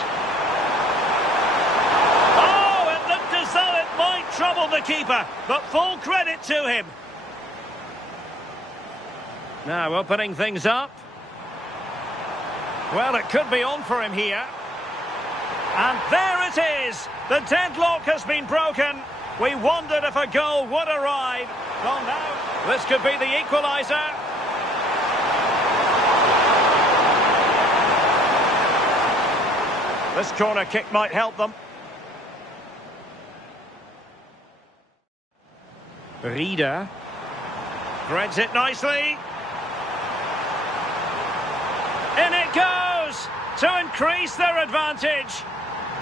Oh, it looked as though it might trouble the keeper, but full credit to him. Now opening things up. Well, it could be on for him here. And there it is. The deadlock has been broken. We wondered if a goal would arrive. Well, now, this could be the equaliser. This corner kick might help them. Rieder. Threads it nicely. In it goes! To increase their advantage.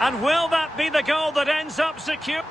And will that be the goal that ends up secure?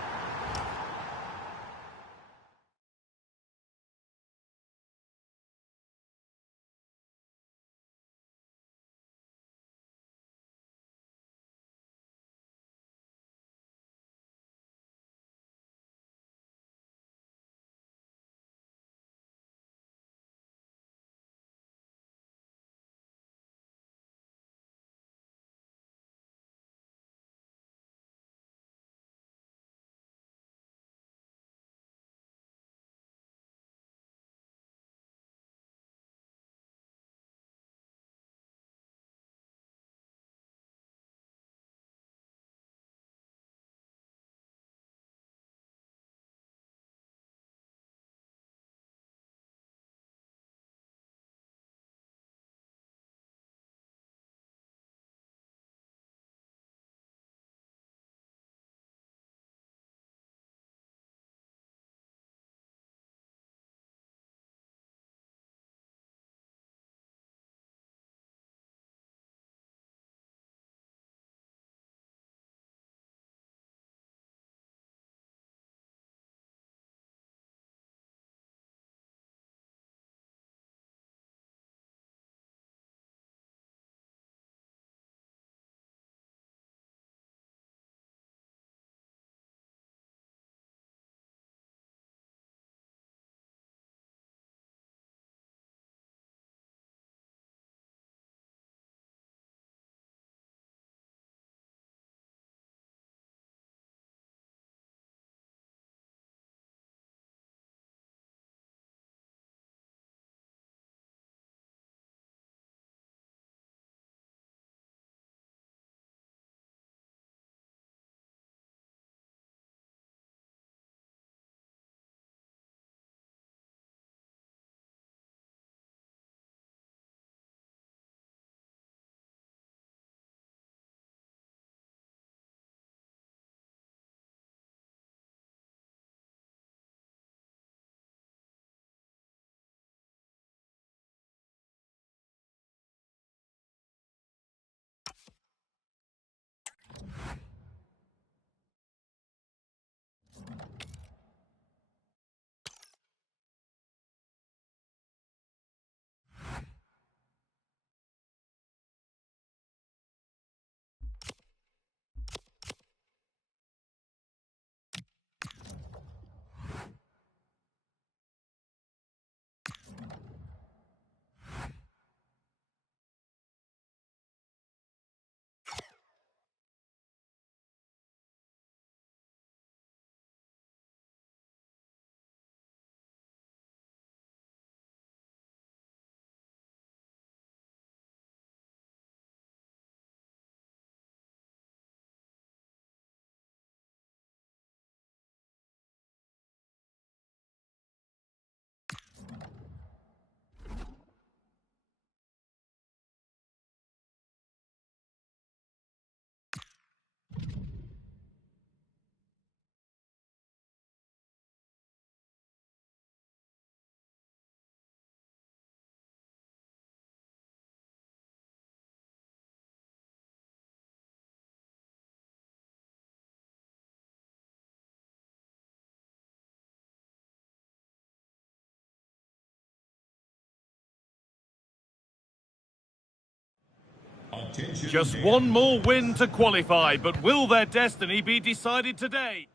Just one more win to qualify, but will their destiny be decided today?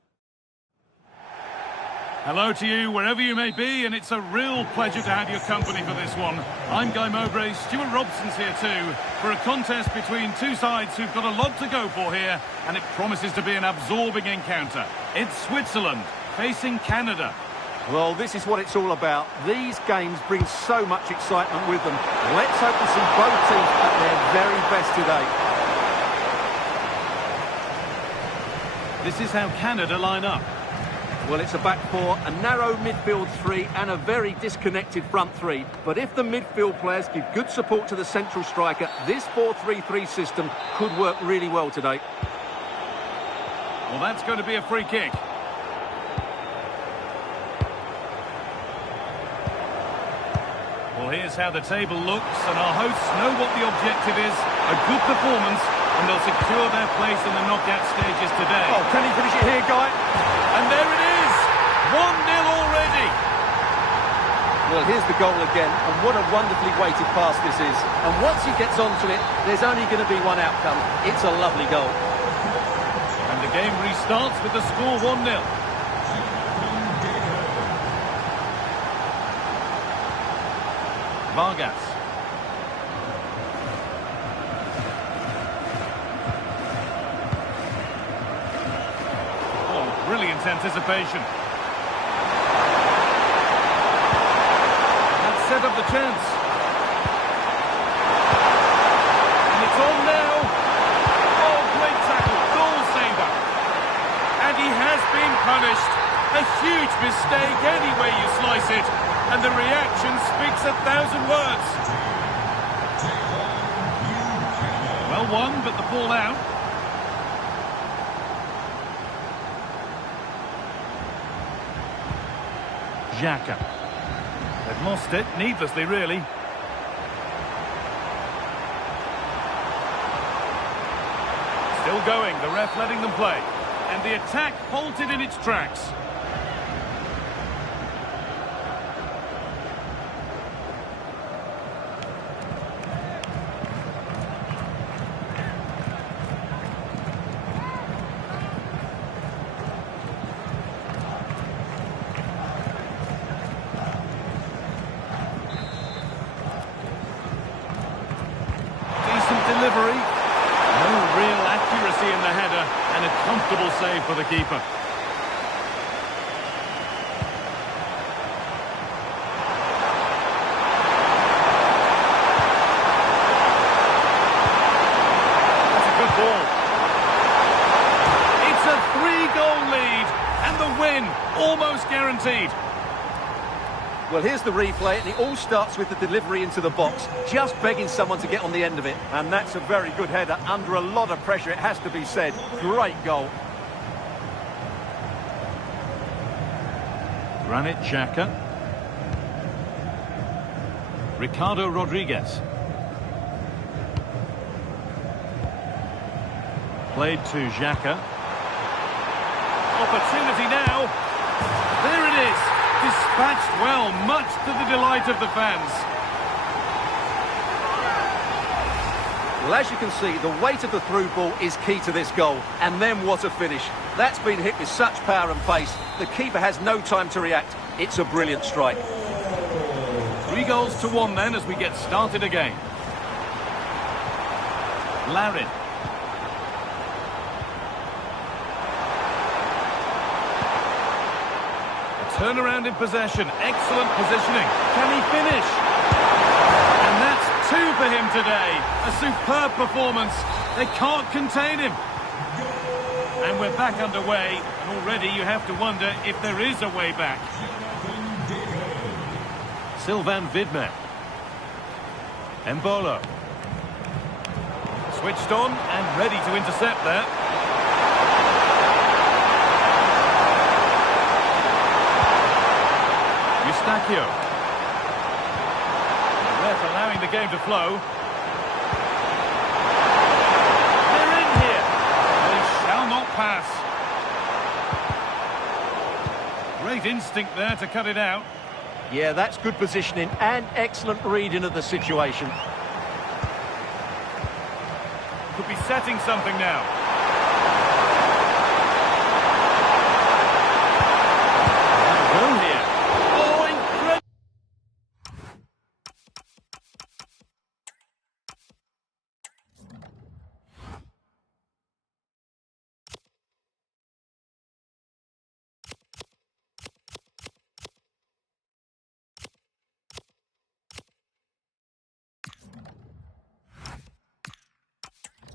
Hello to you, wherever you may be, and it's a real pleasure to have your company for this one. I'm Guy Mowbray, Stuart Robson's here too, for a contest between two sides who've got a lot to go for here, and it promises to be an absorbing encounter. It's Switzerland facing Canada. Well, this is what it's all about. These games bring so much excitement with them. Let's hope to see both teams at their very best today. This is how Canada line up. Well, it's a back four, a narrow midfield three and a very disconnected front three. But if the midfield players give good support to the central striker, this 4-3-3 system could work really well today. Well, that's going to be a free kick. Well, here's how the table looks, and our hosts know what the objective is. A good performance, and they'll secure their place in the knockout stages today. Oh, can he finish it here, Guy? And there it is! 1-0 already! Well, here's the goal again, and what a wonderfully weighted pass this is. And once he gets onto it, there's only going to be one outcome. It's a lovely goal. And the game restarts with the score 1-0. Vargas. Oh, brilliant anticipation. That set up the chance. And it's on now. Oh, great tackle, goal saver. And he has been punished. A huge mistake any way you slice it. And the reaction speaks 1,000 words. Well won, but the ball out. Xhaka. They've lost it, needlessly really. Still going, the ref letting them play. And the attack halted in its tracks. Delivery, no real accuracy in the header, and a comfortable save for the keeper. That's a good ball. It's a 3-goal lead, and the win almost guaranteed. Well, here's the replay, and it all starts with the delivery into the box, just begging someone to get on the end of it. And that's a very good header, under a lot of pressure, it has to be said. Great goal. Granit Xhaka. Ricardo Rodriguez. Played to Xhaka. Opportunity now. There it is. Dispatched well, much to the delight of the fans. Well, as you can see, the weight of the through ball is key to this goal. And then what a finish. That's been hit with such power and pace. The keeper has no time to react. It's a brilliant strike. 3-1 then as we get started again. Larin. Turnaround in possession, excellent positioning. Can he finish? And that's 2 for him today. A superb performance. They can't contain him. And we're back underway, and already you have to wonder if there is a way back. Sylvain Vidmer. Embolo. Switched on and ready to intercept there. Eustachio. The ref allowing the game to flow. They're in here. They shall not pass. Great instinct there to cut it out. Yeah, that's good positioning and excellent reading of the situation. Could be setting something now. Go here. Oh,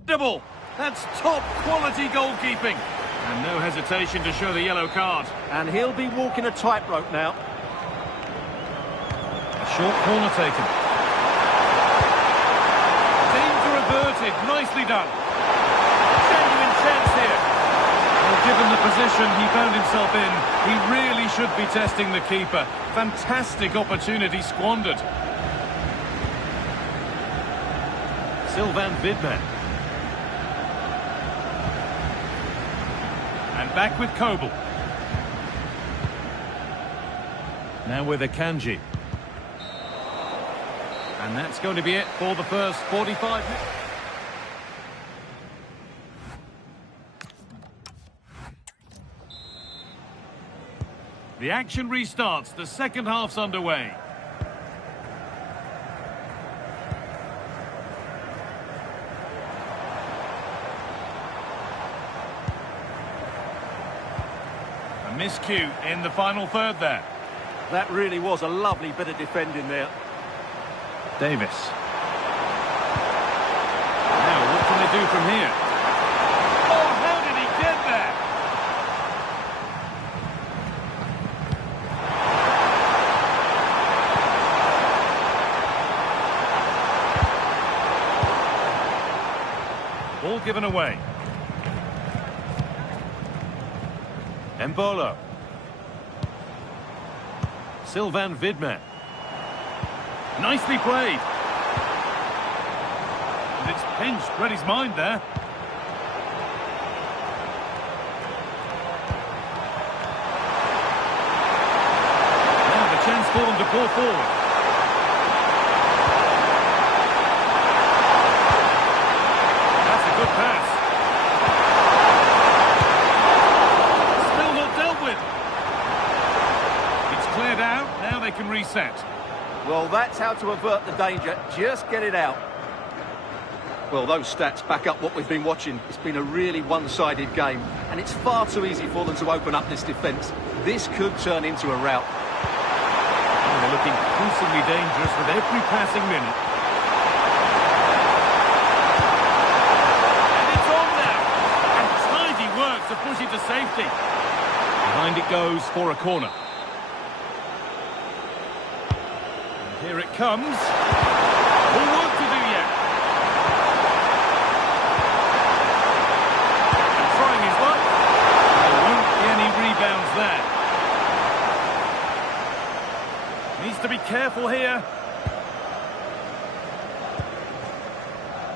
incredible! That's top quality goalkeeping. And no hesitation to show the yellow card. And he'll be walking a tightrope now. A short corner taken. Danger averted. Nicely done. Genuine chance here. Well, given the position he found himself in, he really should be testing the keeper. Fantastic opportunity squandered. Sylvain Vidman. And back with Kobel. Now with Akanji. And that's going to be it for the first 45 minutes. The action restarts. The second half's underway. Miscue in the final third there. That really was a lovely bit of defending there. Davis. Now, what can they do from here? Oh, how did he get there? Ball given away. Embolo. Sylvain Vidman. Nicely played. And it's pinched. Read his mind there. Now the chance for them to pull forward. That's a good pass. Cleared out, now they can reset. Well, that's how to avert the danger. Just get it out. Well, those stats back up what we've been watching. It's been a really one-sided game, and it's far too easy for them to open up this defence. This could turn into a rout. And they're looking increasingly dangerous with every passing minute. And it's on now. And tidy work to push it to safety. Behind it goes for a corner. Here it comes. More work to do yet. And trying his luck. There won't be any rebounds there. Needs to be careful here.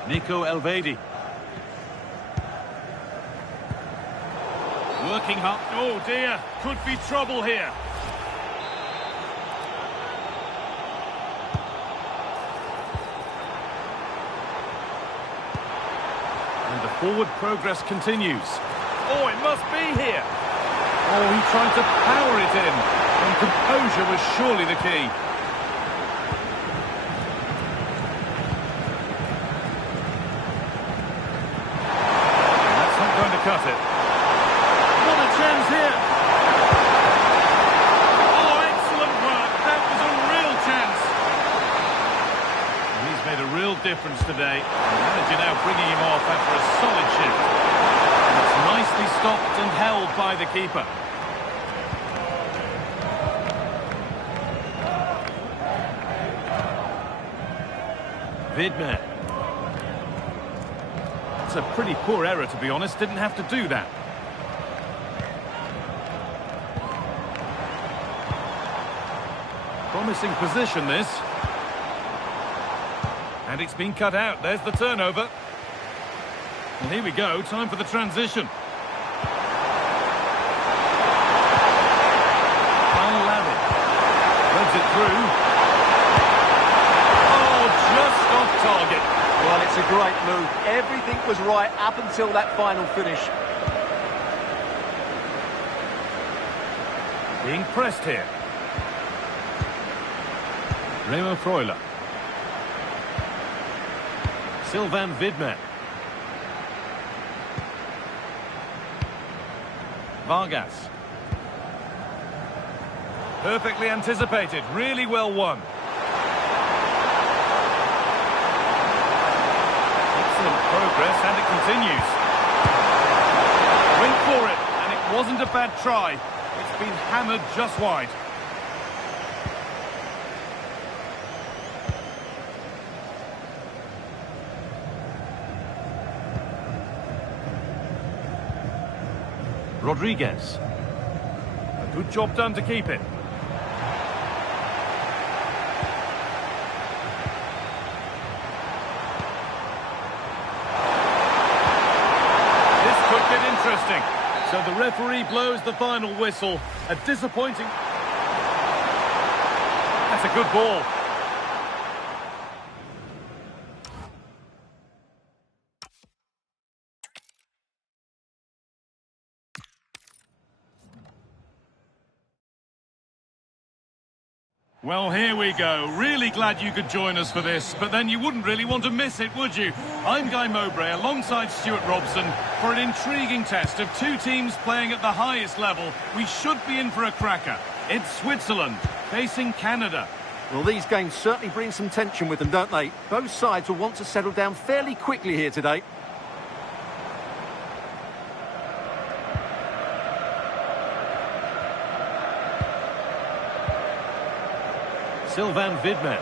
Nico Elvedi. Working hard. Oh dear, could be trouble here. Forward progress continues. Oh, it must be here. Oh, he tried to power it in. And composure was surely the key. And that's not going to cut it. What a chance here. Oh, excellent work. That was a real chance. And he's made a real difference today. The manager now bringing him off after a solid shift. And it's nicely stopped and held by the keeper. Vidman. It's a pretty poor error, to be honest. Didn't have to do that. Promising position, this. And it's been cut out. There's the turnover. And here we go. Time for the transition. Al-Lavi. Runs it through. Oh, just off target. Well, it's a great move. Everything was right up until that final finish. Being pressed here. Remo Freuler. Sylvain Vidmer. Vargas. Perfectly anticipated, really well won. Excellent progress, and it continues. Went for it, and it wasn't a bad try. It's been hammered just wide. Rodriguez. A good job done to keep it. This could get interesting. So the referee blows the final whistle. A disappointing... That's a good ball. Well, here we go. Really glad you could join us for this, but then you wouldn't really want to miss it, would you? I'm Guy Mowbray alongside Stuart Robson for an intriguing test of two teams playing at the highest level. We should be in for a cracker. It's Switzerland facing Canada. Well, these games certainly bring some tension with them, don't they? Both sides will want to settle down fairly quickly here today. Sylvain Vidmer.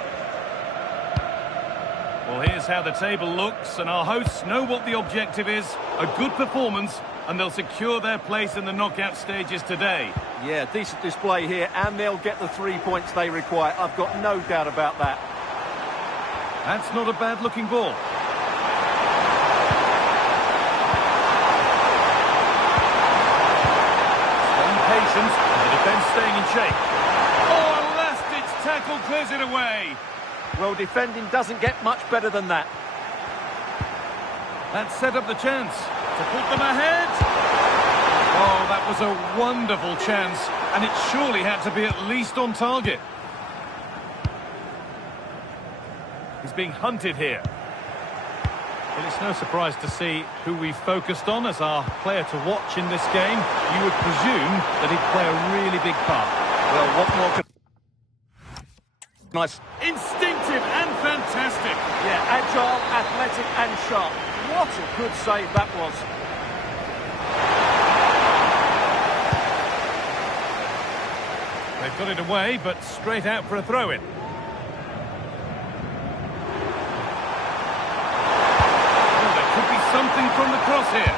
Well, here's how the table looks, and our hosts know what the objective is. A good performance, and they'll secure their place in the knockout stages today. Yeah, decent display here, and they'll get the 3 points they require. I've got no doubt about that. That's not a bad-looking ball. Staying patient, and the defence staying in shape. Tackle clears it away. Well, defending doesn't get much better than that. That set up the chance to put them ahead. Oh, that was a wonderful chance, and it surely had to be at least on target. He's being hunted here. Well, it's no surprise to see who we focused on as our player to watch in this game. You would presume that he'd play a really big part. Well, what more could... Nice. Instinctive and fantastic. Yeah, agile, athletic and sharp. What a good save that was. They've got it away, but straight out for a throw-in. Oh, there could be something from the cross here.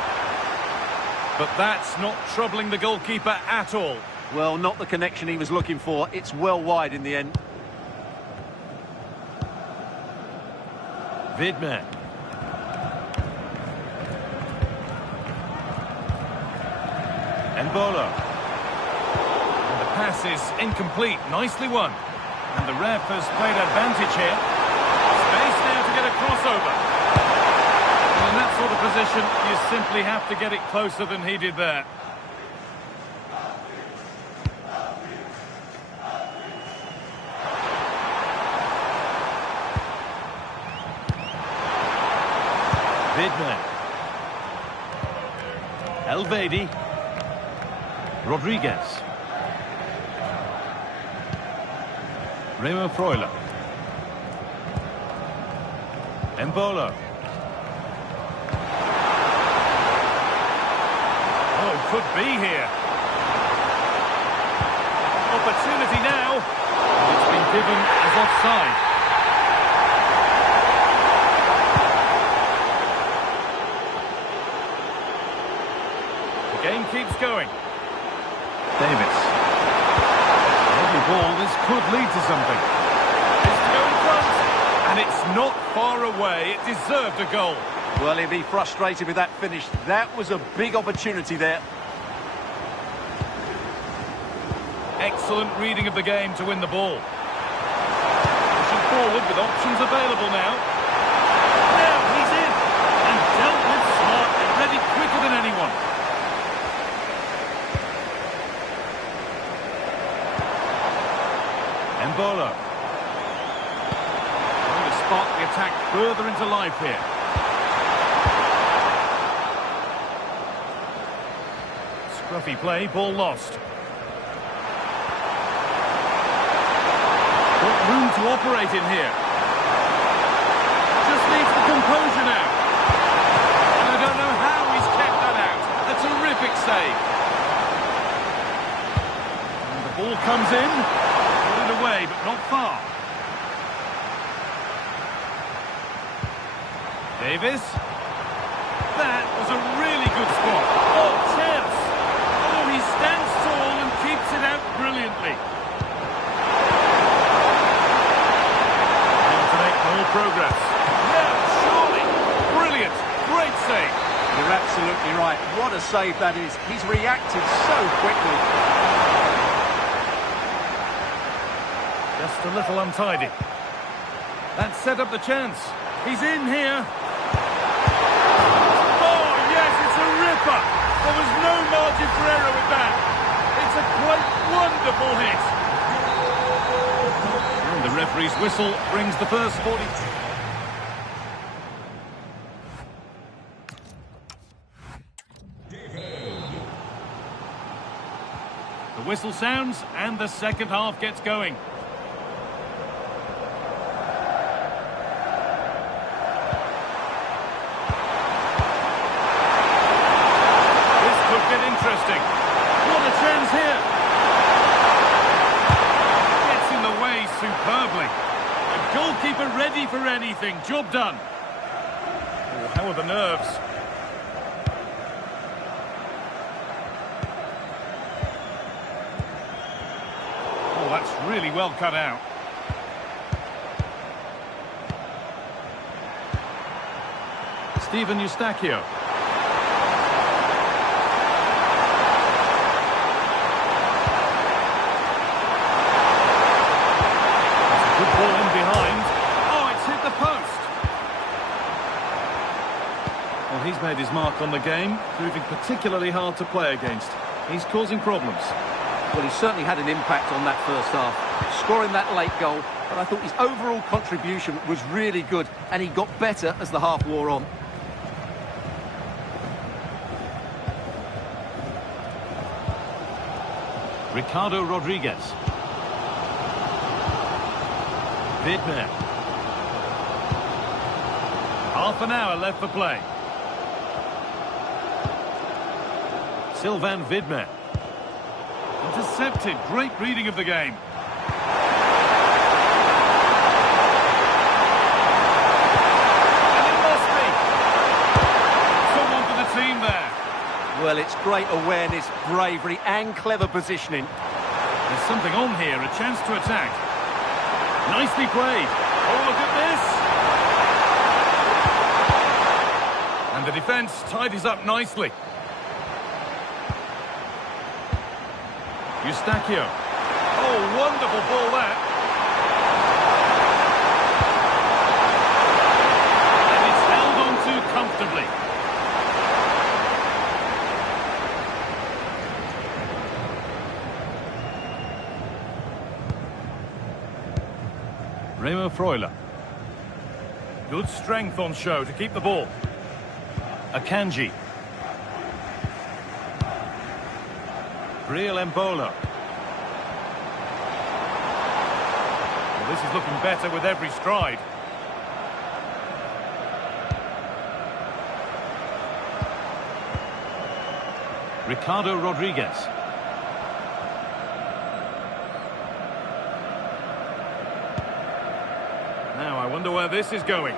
But that's not troubling the goalkeeper at all. Well, not the connection he was looking for. It's well wide in the end. Vidmer. Embolo. And the pass is incomplete. Nicely won. And the ref has played advantage here. Space now to get a crossover. And in that sort of position, you simply have to get it closer than he did there. Vidmer. Elvedi. Rodriguez. Remo Freuler. Embolo. Oh, could be here. Opportunity now. It's been given as offside. Game keeps going. Davis. Lovely ball. This could lead to something. It's to go in front. And it's not far away. It deserved a goal. Well, he'll be frustrated with that finish. That was a big opportunity there. Excellent reading of the game to win the ball. Pushing forward with options available now. Now further into life here. Scruffy play, ball lost. Got room to operate in here. Just needs the composure now. And I don't know how he's kept that out. A terrific save. And the ball comes in. Put it away, but not far. Davis. That was a really good spot. Oh, chance. Oh, he stands tall and keeps it out brilliantly. Now to make more progress. Yeah, surely. Brilliant. Great save. You're absolutely right. What a save that is. He's reacted so quickly. Just a little untidy. That set up the chance. He's in here. Oh, yes, it's a ripper. There was no margin for error with that. It's a quite wonderful hit. And the referee's whistle brings the first 40. The whistle sounds and the second half gets going. Interesting. What a chance here. Gets in the way superbly. The goalkeeper ready for anything. Job done. Oh, how are the nerves? Oh, that's really well cut out. Steven Eustachio. Ball in behind. Oh, it's hit the post. Well, he's made his mark on the game, proving particularly hard to play against. He's causing problems. Well, he certainly had an impact on that first half, scoring that late goal, but I thought his overall contribution was really good, and he got better as the half wore on. Ricardo Rodriguez. Vidmer. Half an hour left for play. Sylvain Vidmer. Intercepted. Great reading of the game. And it must be. Someone for the team there. Well, it's great awareness, bravery and clever positioning. There's something on here, a chance to attack. Nicely played. Oh, look at this. And the defence tidies up nicely. Eustachio. Oh, wonderful ball that. And it's held on to comfortably. Remo Freuler. Good strength on show to keep the ball. Akanji. Briel Embolo. Well, this is looking better with every stride. Ricardo Rodriguez. Now, I wonder where this is going.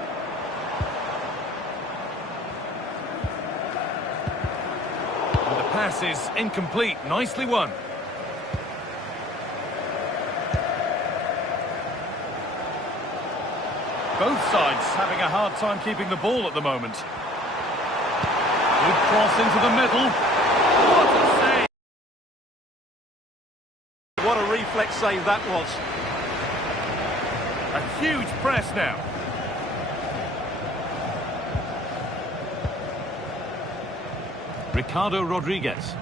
And the pass is incomplete. Nicely won. Both sides having a hard time keeping the ball at the moment. Good cross into the middle. What a save! What a reflex save that was. A huge press now. Ricardo Rodriguez.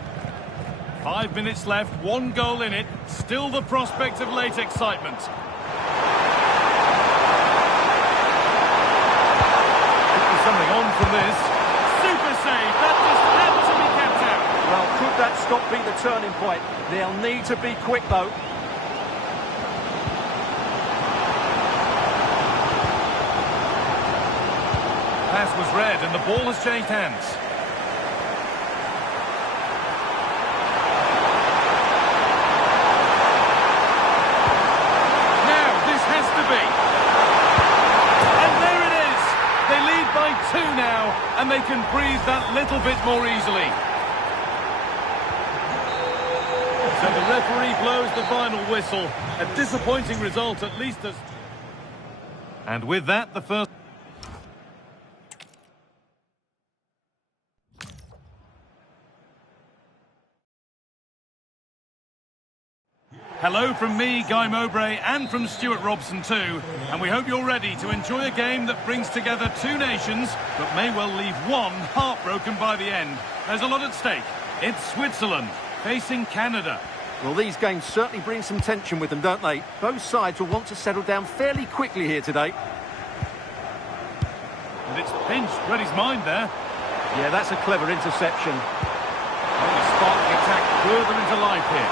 5 minutes left, 1 goal in it. Still the prospect of late excitement. on from this. Super save. That just had to be kept out. Well, could that stop be the turning point? They'll need to be quick, though. Pass was read and the ball has changed hands. Now this has to be. And there it is. They lead by 2 now and they can breathe that little bit more easily. So the referee blows the final whistle. A disappointing result, at least as... And with that, the first... Hello from me, Guy Mowbray, and from Stuart Robson too. And we hope you're ready to enjoy a game that brings together 2 nations, but may well leave one heartbroken by the end. There's a lot at stake. It's Switzerland facing Canada. Well, these games certainly bring some tension with them, don't they? Both sides will want to settle down fairly quickly here today. And it's pinched Reddy's mind there. Yeah, that's a clever interception. Only spark the attack further into life here.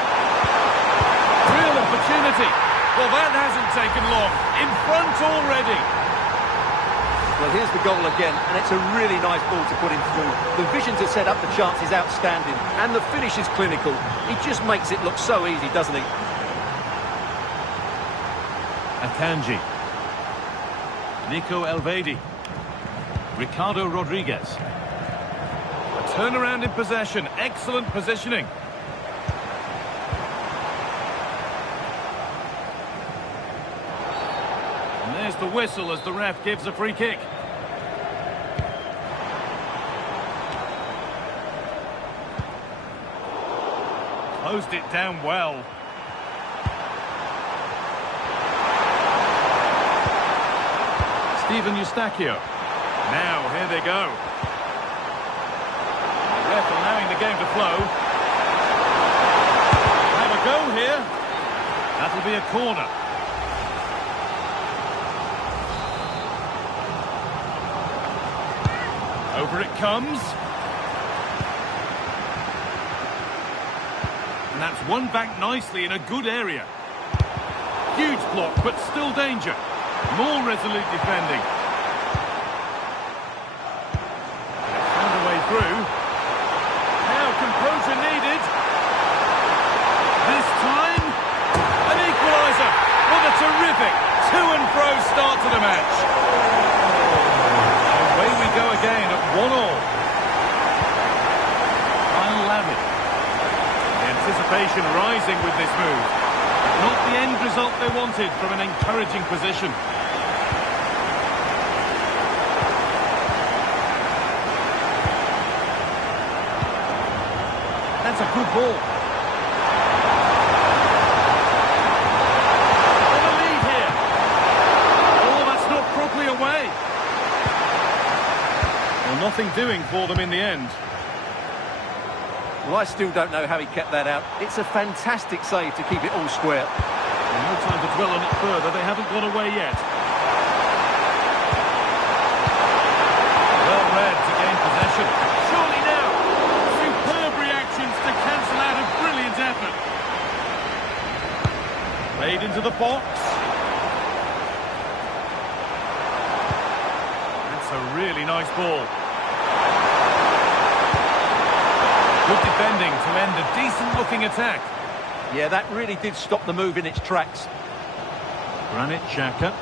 Real opportunity. Well, that hasn't taken long. In front already. Well, here's the goal again, and it's a really nice ball to put him through. The vision to set up the chance is outstanding, and the finish is clinical. He just makes it look so easy, doesn't he? Akanji. Nico Elvedi. Ricardo Rodriguez. A turnaround in possession. Excellent positioning. And there's the whistle as the ref gives a free kick. Closed it down well. Steven Eustachio. Now, here they go. The ref allowing the game to flow. Have a go here. That'll be a corner. Over it comes. And that's won back nicely in a good area. Huge block, but still danger. More resolute defending. Found a way through. Now composure needed. This time, an equaliser. What a terrific to and fro start to the match. Away we go again at 1-1. Kyle Lavitt. The anticipation rising with this move. Not the end result they wanted from an encouraging position. That's a good ball. On the lead here. Oh, that's not properly away. Well, nothing doing for them in the end. Well, I still don't know how he kept that out. It's a fantastic save to keep it all square. Well, no time to dwell on it further. They haven't got away yet. Well read to gain possession. Surely now. Superb reactions to cancel out a brilliant effort. Played into the box. That's a really nice ball. Good defending to end a decent-looking attack. Yeah, that really did stop the move in its tracks. Granit Xhaka.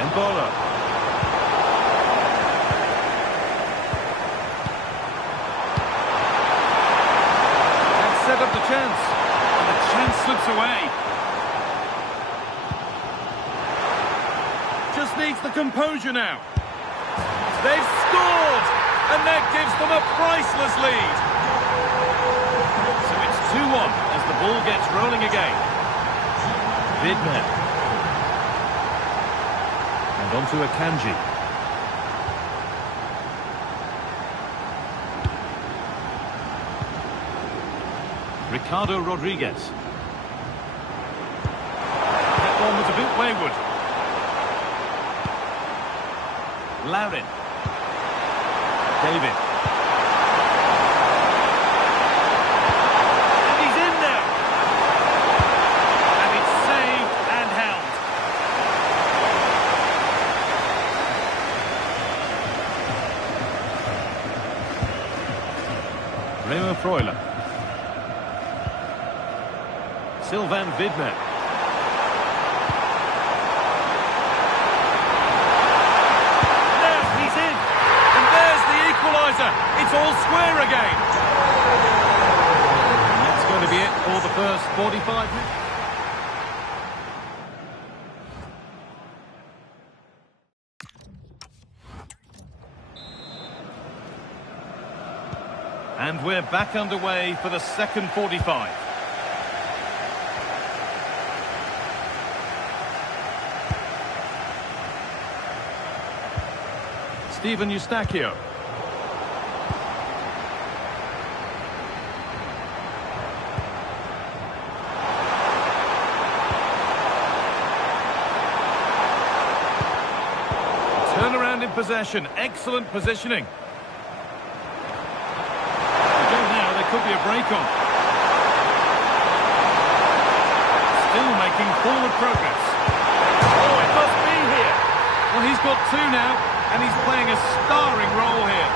Embolo. And set up the chance. And the chance slips away. Just needs the composure now. They've scored! And that gives them a priceless lead. So it's 2-1 as the ball gets rolling again. Vidmer. And on to Akanji. Ricardo Rodriguez. That one was a bit wayward. Larin. David. And he's in there. And it's saved and held. Remo Freuler. Sylvain Widmer. It's all square again. And that's going to be it for the first 45 minutes. And we're back underway for the second 45. Steven Eustachio. Turnaround in possession, excellent positioning. Now there could be a break on. Still making forward progress. Oh, it must be here. Well, he's got two now, and he's playing a starring role here.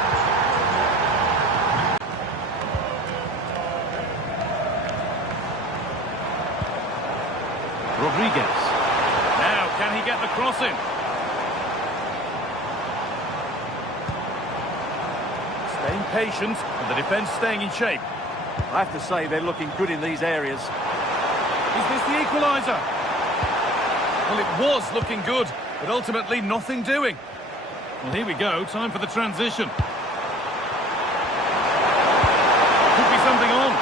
Rodriguez. Now, can he get the cross in? Staying patient, and the defence staying in shape. I have to say they're looking good in these areas. Is this the equaliser? Well, it was looking good, but ultimately nothing doing. Well, here we go, time for the transition. Could be something on.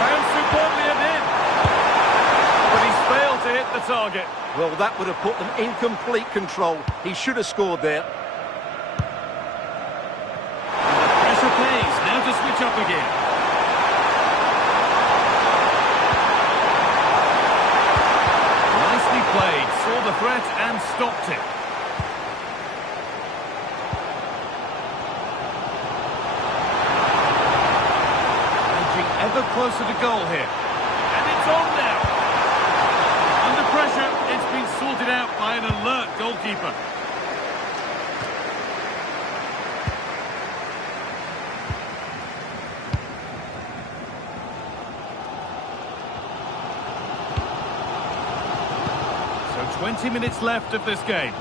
Found superbly and in. But he's failed to hit the target. Well, that would have put them in complete control. He should have scored there. Pressure pays, now to switch up again. Nicely played, saw the threat and stopped it. Edging ever closer to goal here. And it's on now. Under pressure, it's been sorted out by an alert goalkeeper. So 20 minutes left of this game.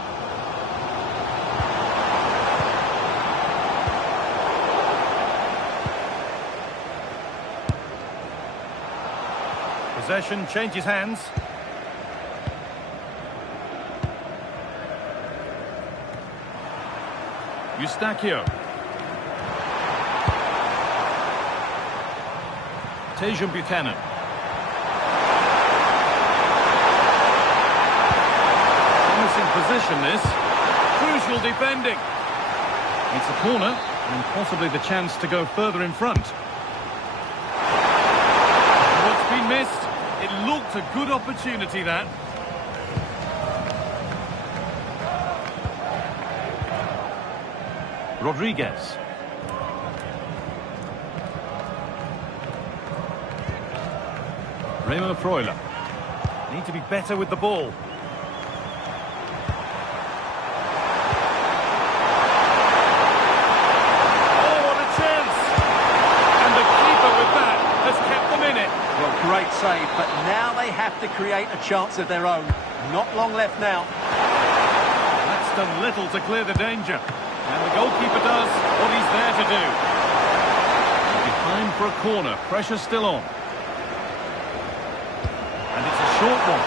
Possession changes hands. Eustachio. Tejan Buchanan. Promising position this. Crucial defending. It's a corner and possibly the chance to go further in front. What's been missed? It looked a good opportunity, that. Rodriguez. Remo Freuler. Need to be better with the ball. Oh, what a chance! And the keeper with that has kept them in it. Well, great save, but now they have to create a chance of their own. Not long left now. That's done little to clear the danger. And the goalkeeper does what he's there to do. Behind for a corner, pressure still on. And it's a short one.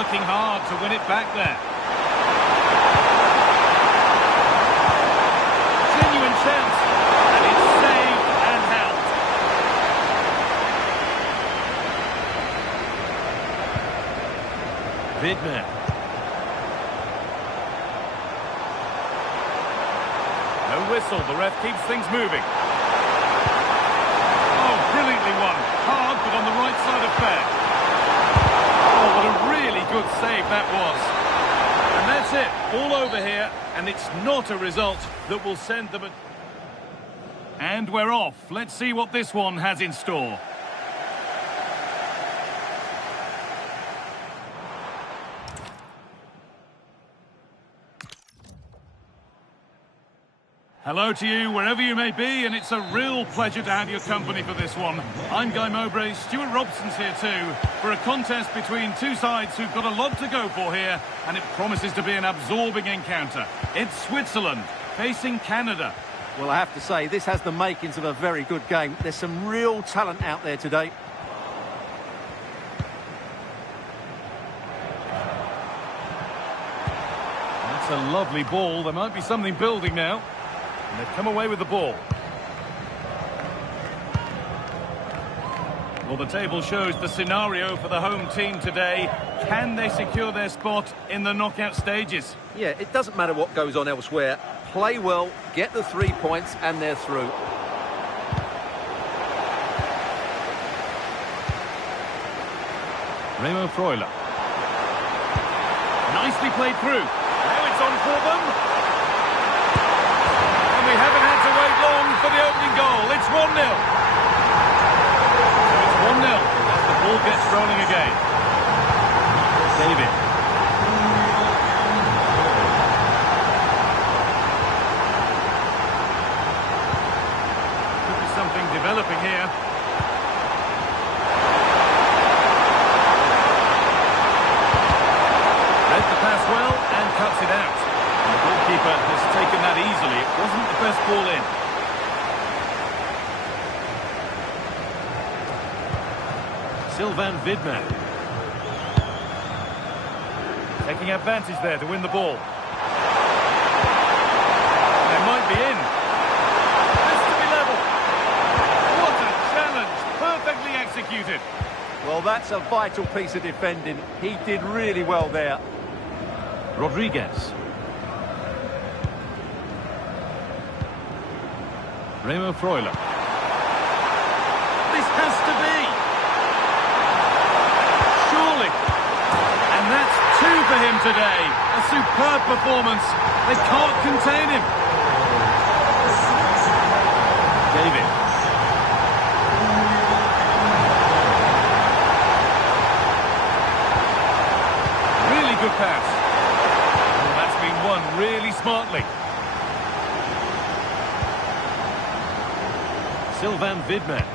Working hard to win it back there. Genuine chance. And it's saved and held. Widmer. No whistle, the ref keeps things moving. Oh, brilliantly won. Hard but on the right side of fair. Oh, what a really good save that was. And that's it, all over here, and it's not a result that will send them... And we're off. Let's see what this one has in store. Hello to you, wherever you may be, and it's a real pleasure to have your company for this one. I'm Guy Mowbray, Stuart Robson's here too, for a contest between two sides who've got a lot to go for here, and it promises to be an absorbing encounter. It's Switzerland facing Canada. Well, I have to say, this has the makings of a very good game. There's some real talent out there today. That's a lovely ball. There might be something building now. And they've come away with the ball. Well, the table shows the scenario for the home team today. Can they secure their spot in the knockout stages? Yeah, it doesn't matter what goes on elsewhere. Play well, get the 3 points, and they're through. Remo Freuler. Nicely played through. Now it's on for them. We haven't had to wait long for the opening goal. It's 1-0. So it's 1-0 as the ball gets rolling again. David. Could be something developing here. Read the pass well and cuts it out. The goalkeeper has taken that easily. It wasn't the best ball in. Sylvain Vidman. Taking advantage there to win the ball. They might be in. This to be level. What a challenge. Perfectly executed. Well, that's a vital piece of defending. He did really well there. Rodriguez. Remo Freuler. This has to be. Surely. And that's 2 for him today. A superb performance. They can't contain him. David. Really good pass. Well, that's been won really smartly. Sylvain Vidman.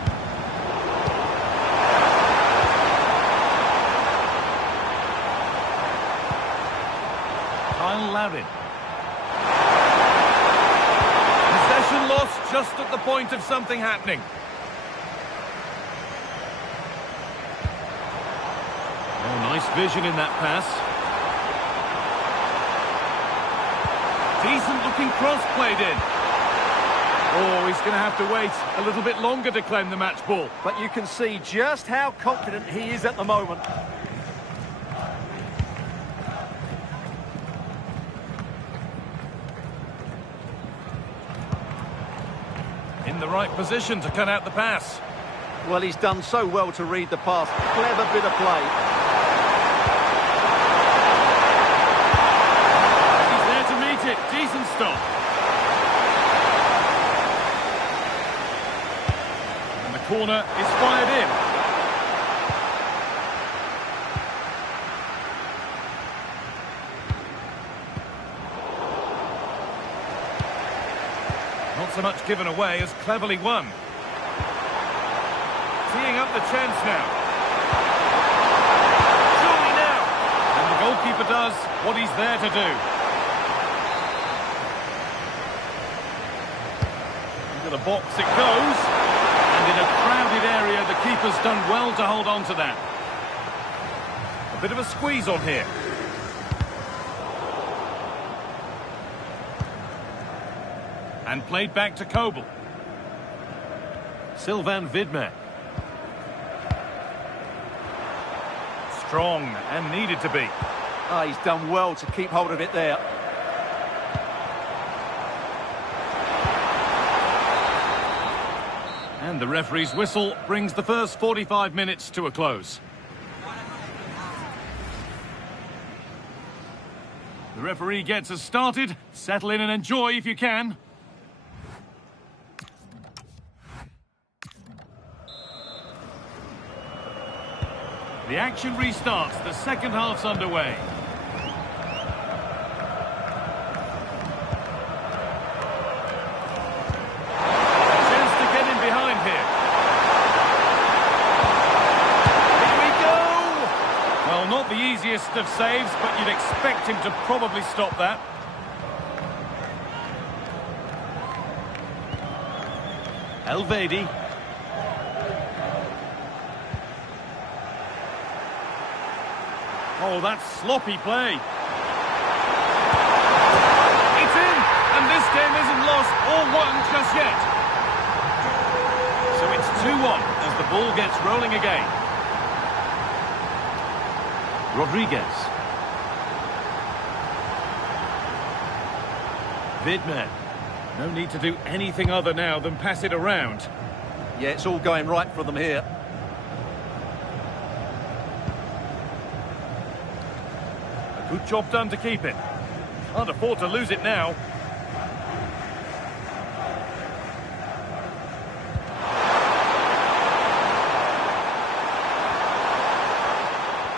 Kyle Larin. Possession lost just at the point of something happening. Oh, nice vision in that pass. Decent looking cross played in. Oh, he's going to have to wait a little bit longer to claim the match ball. But you can see just how confident he is at the moment. In the right position to cut out the pass. Well, he's done so well to read the pass. Clever bit of play. He's there to meet it. Decent stop. Corner is fired in. Not so much given away as cleverly won. Teeing up the chance now. Surely now. And the goalkeeper does what he's there to do. Into the box it goes. And in a crowded area, the keeper's done well to hold on to that. A bit of a squeeze on here. And played back to Kobel. Sylvain Vidman. Strong and needed to be. Oh, he's done well to keep hold of it there. And the referee's whistle brings the first 45 minutes to a close. The referee gets us started. Settle in and enjoy if you can. The action restarts. The second half's underway. Chance to get in behind here. Here we go! Well, not the easiest of saves, but you'd expect him to probably stop that. Elvedi. Oh, that's sloppy play. It's in, and this game isn't lost or won just yet. So it's 2-1 as the ball gets rolling again. Rodriguez. Vidmer. No need to do anything other now than pass it around. Yeah, it's all going right for them here. Good job done to keep it. Can't afford to lose it now.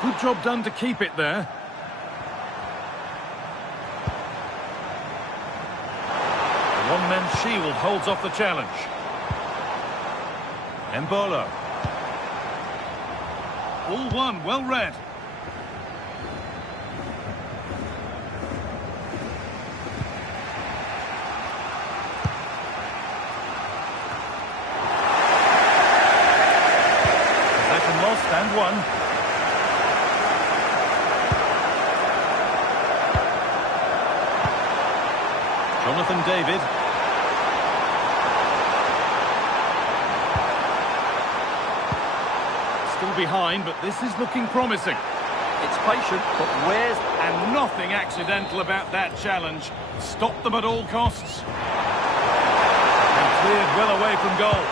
Good job done to keep it there. The one-man shield holds off the challenge. Embolo. All one, well read. And one. Jonathan David. Still behind, but this is looking promising. It's patient, but where's... And nothing accidental about that challenge. Stop them at all costs. And cleared well away from goal.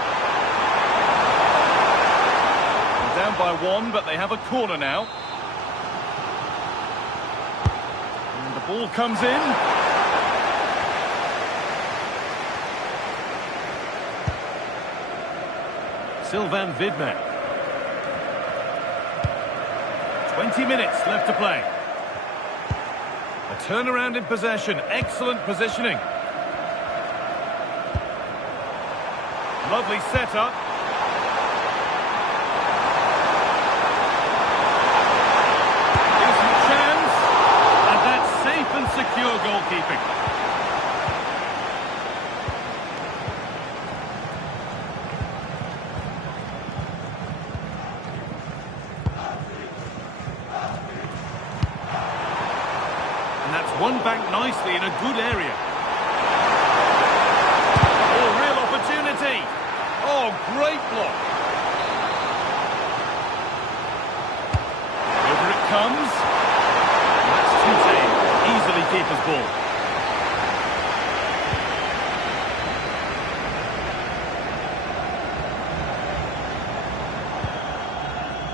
Down by one, but they have a corner now. And the ball comes in. Sylvain Vidmer. 20 minutes left to play. A turnaround in possession. Excellent positioning. Lovely setup. And secure goalkeeping. And that's won back nicely in a good area. Oh, real opportunity. Oh, great block. Over it comes. That's too tame. Easily keeper's ball.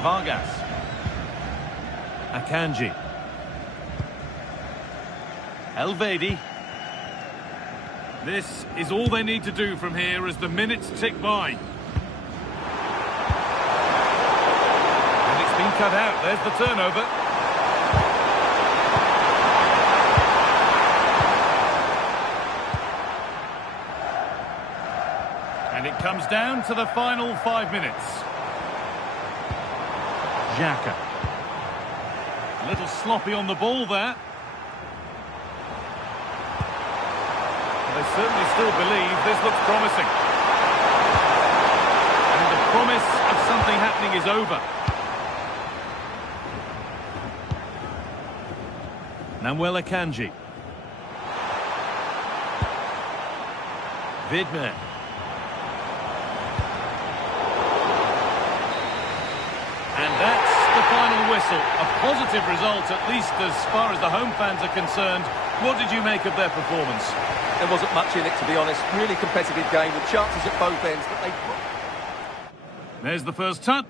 Vargas. Akanji. Elvedi. This is all they need to do from here as the minutes tick by. And it's been cut out. There's the turnover. And it comes down to the final 5 minutes. Xhaka. A little sloppy on the ball there. But they certainly still believe this looks promising. And the promise of something happening is over. Namuel Akanji. Vidmer. And that's the final whistle. A positive result, at least as far as the home fans are concerned. What did you make of their performance? There wasn't much in it, to be honest. Really competitive game with chances at both ends, but they... There's the first touch.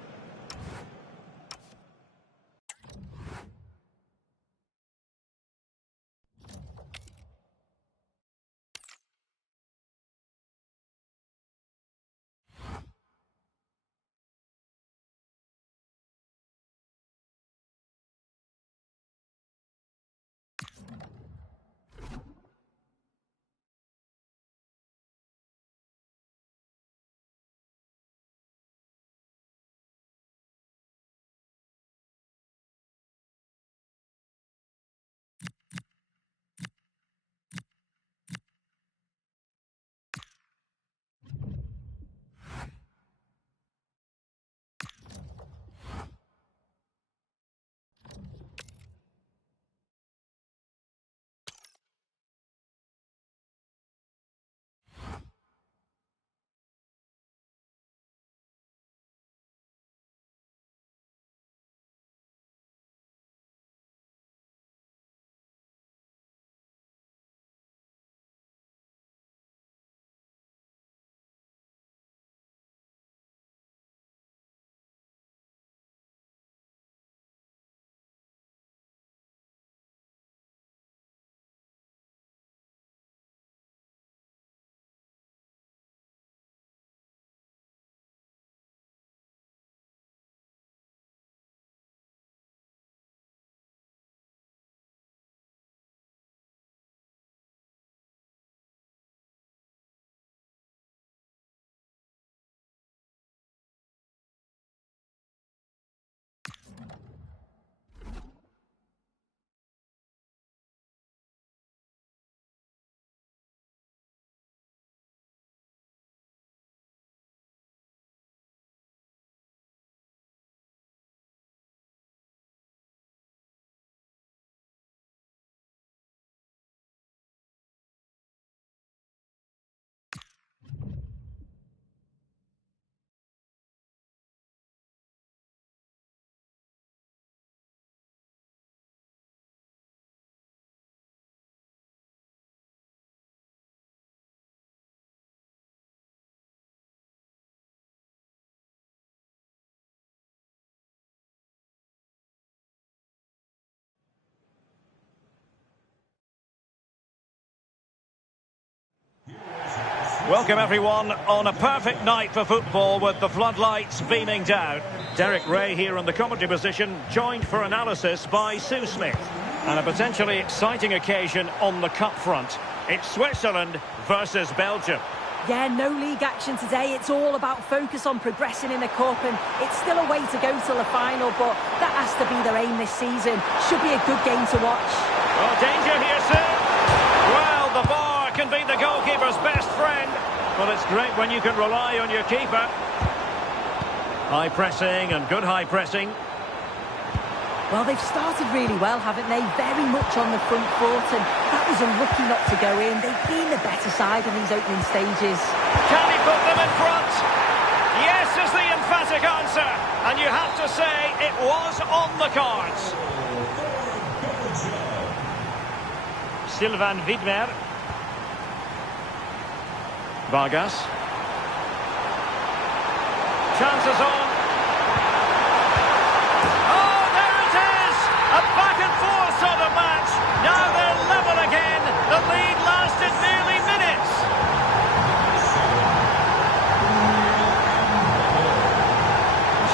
Welcome everyone on a perfect night for football with the floodlights beaming down. Derek Ray here in the commentary position, joined for analysis by Sue Smith. And a potentially exciting occasion on the cup front. It's Switzerland versus Belgium. Yeah, no league action today. It's all about focus on progressing in the cup, and it's still a way to go till the final, but that has to be their aim this season. Should be a good game to watch. Oh, danger here, Sue. Well, the bar can be the goalkeeper's best friend, but it's great when you can rely on your keeper. High pressing and good high pressing. Well, they've started really well, haven't they? Very much on the front foot, and that was unlucky not to go in. They've been the better side in these opening stages. Can he put them in front? Yes is the emphatic answer, and you have to say it was on the cards. Sylvain Widmer. Vargas. Chances on. Oh, there it is! A back and forth sort of match. Now they're level again. The lead lasted nearly minutes.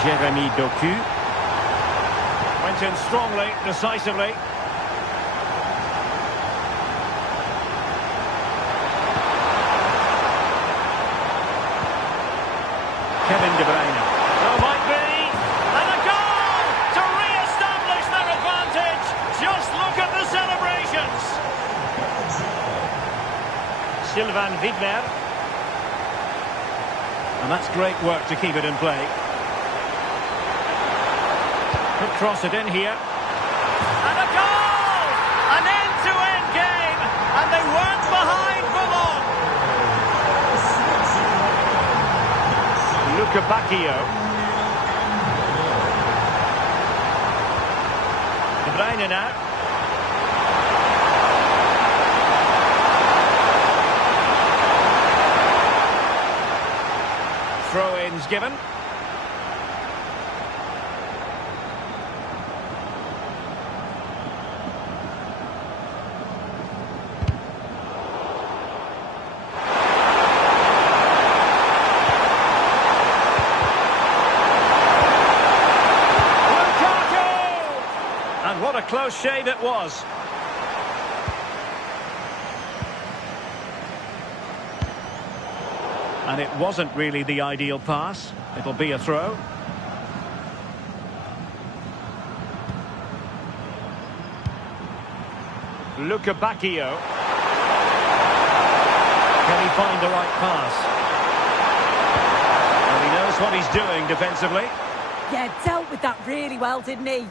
Jeremy Doku. Went in strongly, decisively. Kevin De Bruyne. Oh, might be. And a goal to re-establish their advantage. Just look at the celebrations. Sylvain Widmer. And that's great work to keep it in play. Could cross it in here. And a goal! An end-to-end game. And they weren't behind for long. Luca Bacchio. De Bruyne now. Throw-ins given. And what a close shave it was. And it wasn't really the ideal pass. It'll be a throw. Luca Bacchio. Can he find the right pass? And he knows what he's doing defensively. Yeah, dealt with that really well, didn't he?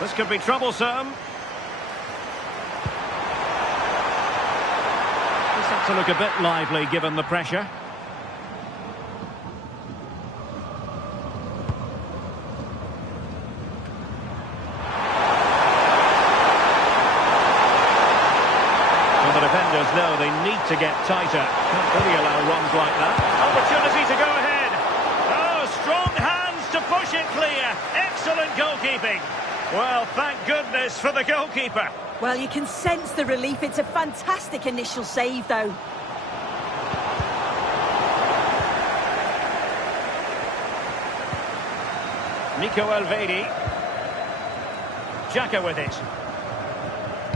This could be troublesome. This had to look a bit lively given the pressure. Well, the defenders know they need to get tighter. Can't really allow runs like that. Opportunity to go ahead. Oh, strong hands to push it clear. Excellent goalkeeping. Well, thank goodness for the goalkeeper. Well, you can sense the relief. It's a fantastic initial save, though. Nico Elvedi. Xhaka with it.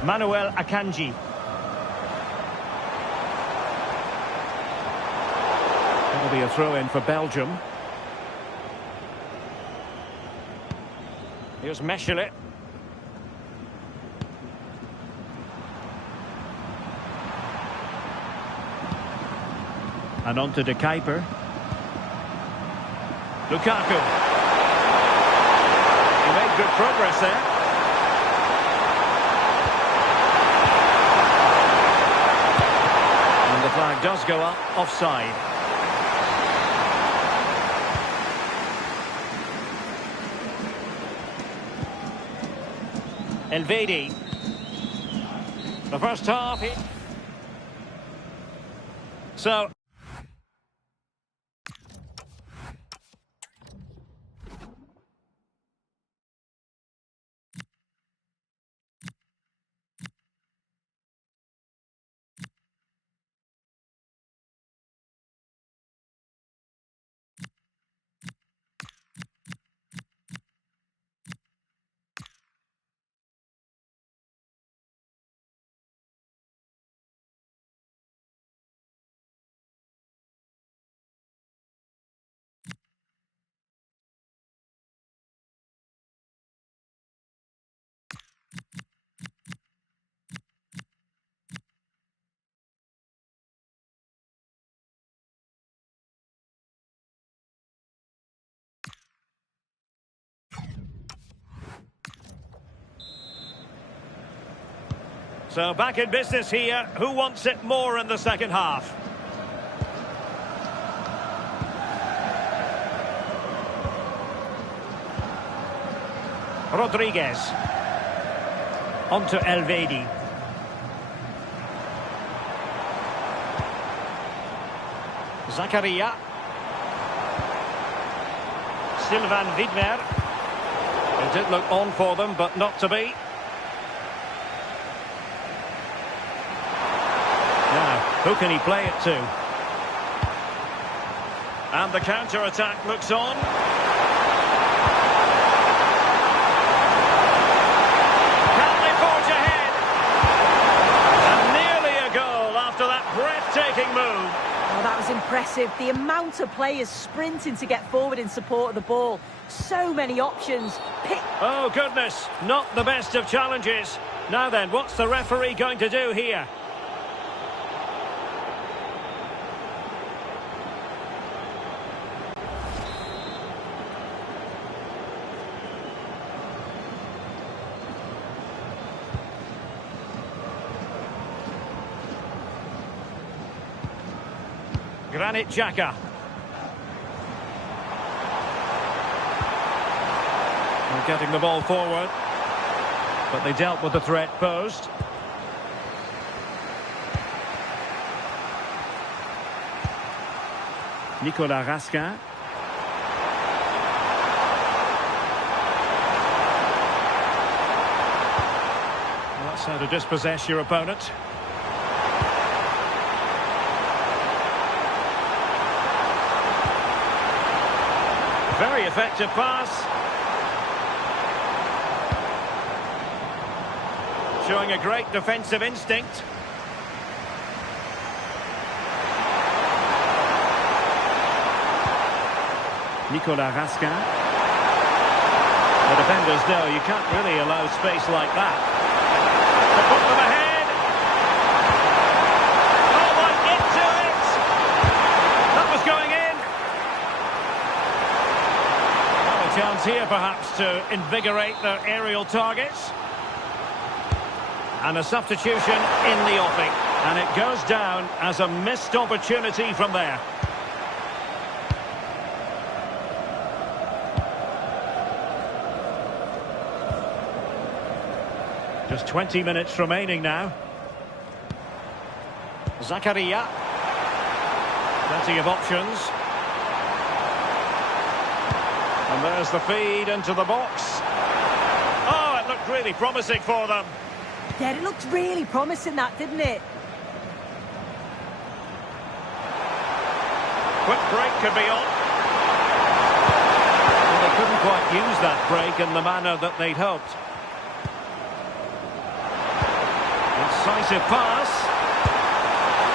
Manuel Akanji. That'll be a throw-in for Belgium. Here's Meshele. And on to De Kuiper. Lukaku. He made good progress there. And the flag does go up, offside. Elvedi. The first half. So. So back in business here. Who wants it more in the second half? Rodriguez. On to Elvedi. Zakaria. Sylvain Widmer. It did look on for them, but not to be. Now, who can he play it to? And the counter-attack looks on. Can they forge ahead? And nearly a goal after that breathtaking move. Oh, that was impressive. The amount of players sprinting to get forward in support of the ball. So many options. Oh, goodness. Not the best of challenges. Now then, what's the referee going to do here? Granit Xhaka. They're getting the ball forward, but they dealt with the threat posed. Nicolas Raskin. how to dispossess your opponent. Very effective pass. Showing a great defensive instinct. Nicolas Raskin. The defenders know you can't really allow space like that. To put them ahead. Oh, right into it. That was going in. Well, a chance here perhaps to invigorate their aerial targets. And a substitution in the offing. And it goes down as a missed opportunity from there. Just 20 minutes remaining now. Zakaria. Plenty of options. And there's the feed into the box. Oh, it looked really promising for them. Yeah, it looked really promising, that, didn't it? Quick break could be on. Well, they couldn't quite use that break in the manner that they'd hoped. Incisive pass.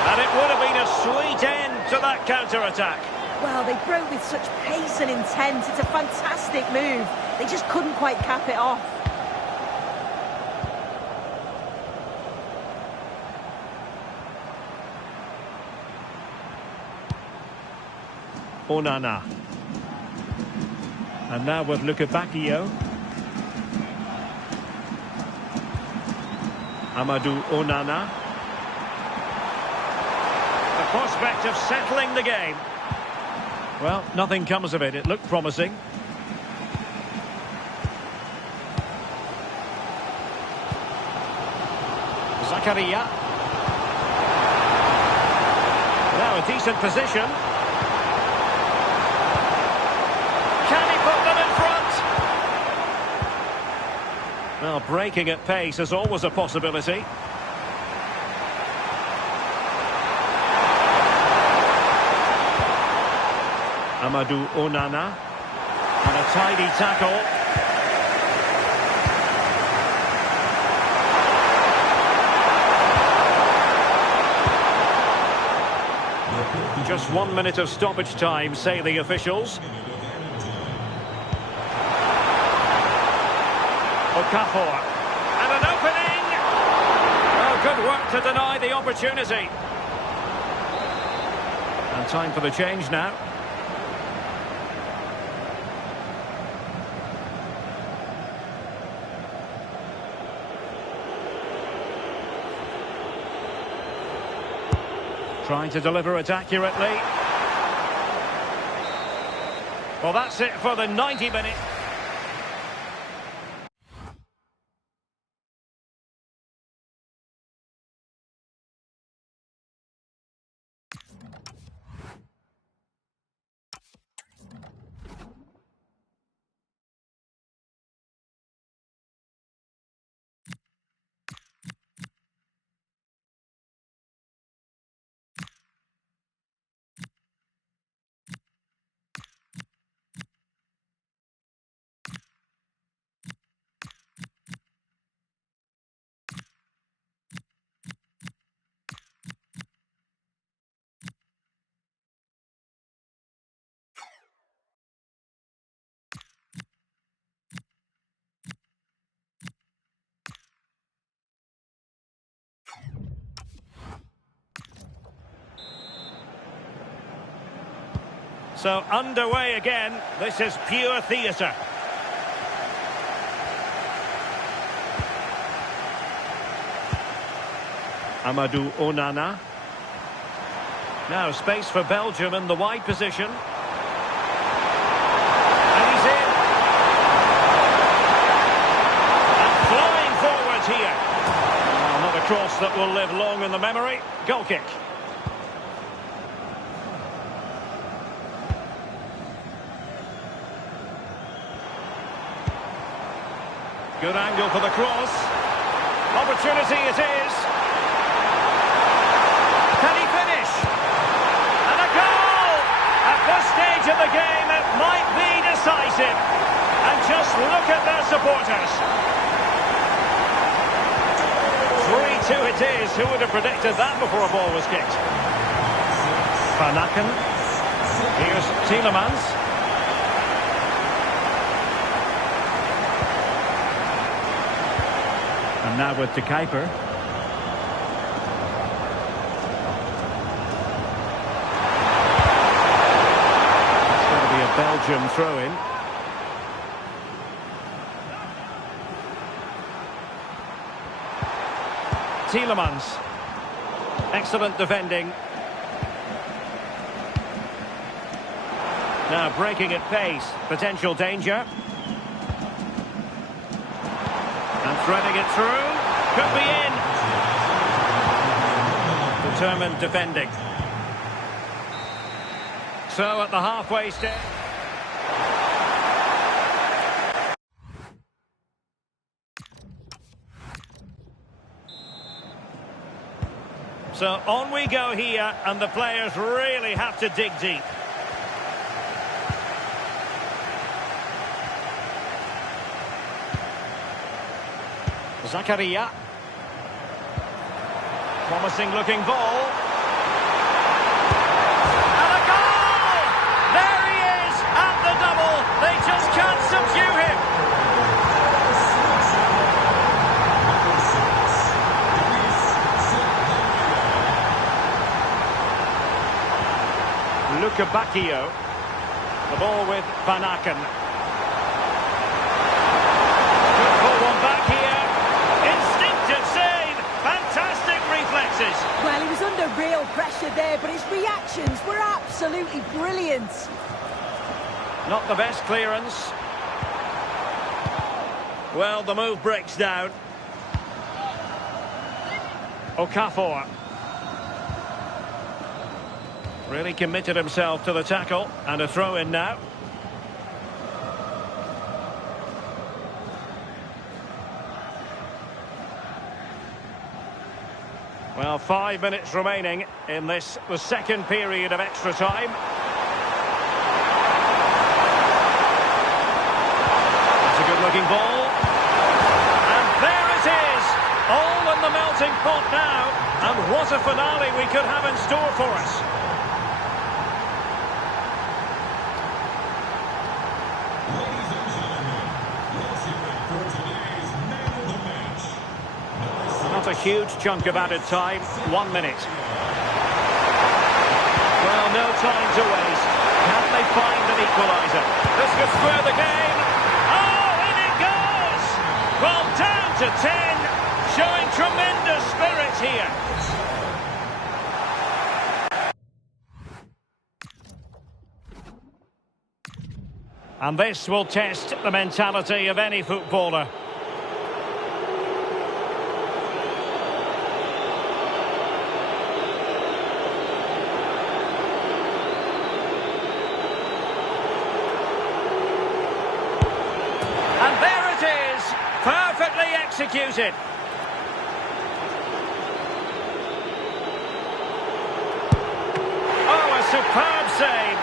And it would have been a sweet end to that counter-attack. Well, they broke with such pace and intent. It's a fantastic move. They just couldn't quite cap it off. Onana. And now with Luca Bacchio. Amadou Onana. The prospect of settling the game. Well, nothing comes of it. It looked promising. Zakaria. Now a decent position. Can he put them in front? Well, breaking at pace is always a possibility. Amadou Onana. And a tidy tackle. Just 1 minute of stoppage time, say the officials. Okafor. And an opening! Oh, good work to deny the opportunity. And time for the change now. Trying to deliver it accurately. Well, that's it for the 90 minutes. So underway again. This is pure theatre. Amadou Onana. Now space for Belgium in the wide position. And he's in. And flying forwards here. Another cross that will live long in the memory. Goal kick. Good angle for the cross. Opportunity it is. Can he finish? And a goal! At this stage of the game, it might be decisive. And just look at their supporters. 3-2 it is. Who would have predicted that before a ball was kicked? Van Aken. Here's Tielemans. And now with De Kuiper. It's going to be a Belgium throw-in. Tielemans. Excellent defending. Now breaking at pace. Potential danger. And threading it through. Could be in. Determined defending. So at the halfway stage. So on we go here, and the players really have to dig deep. Zakaria. Promising looking ball. And a goal! There he is at the double. They just can't subdue him. Luca Bacchio. The ball with Van Aken. Good for one back here. Instinctive save. Fantastic reflexes. Well, he was under real pressure there, but his reactions were absolutely brilliant. Not the best clearance. Well, the move breaks down. Okafor. Really committed himself to the tackle, and a throw-in now. Well, 5 minutes remaining in this, the second period of extra time. It's a good-looking ball. And there it is! All in the melting pot now. And what a finale we could have in store for us. Not a huge chunk of added time, 1 minute. Well, no time to waste. Can they find an equaliser? This could square the game. Oh, in it goes! Well, down to 10, showing tremendous spirit here. And this will test the mentality of any footballer. And there it is, perfectly executed. Oh, a superb save.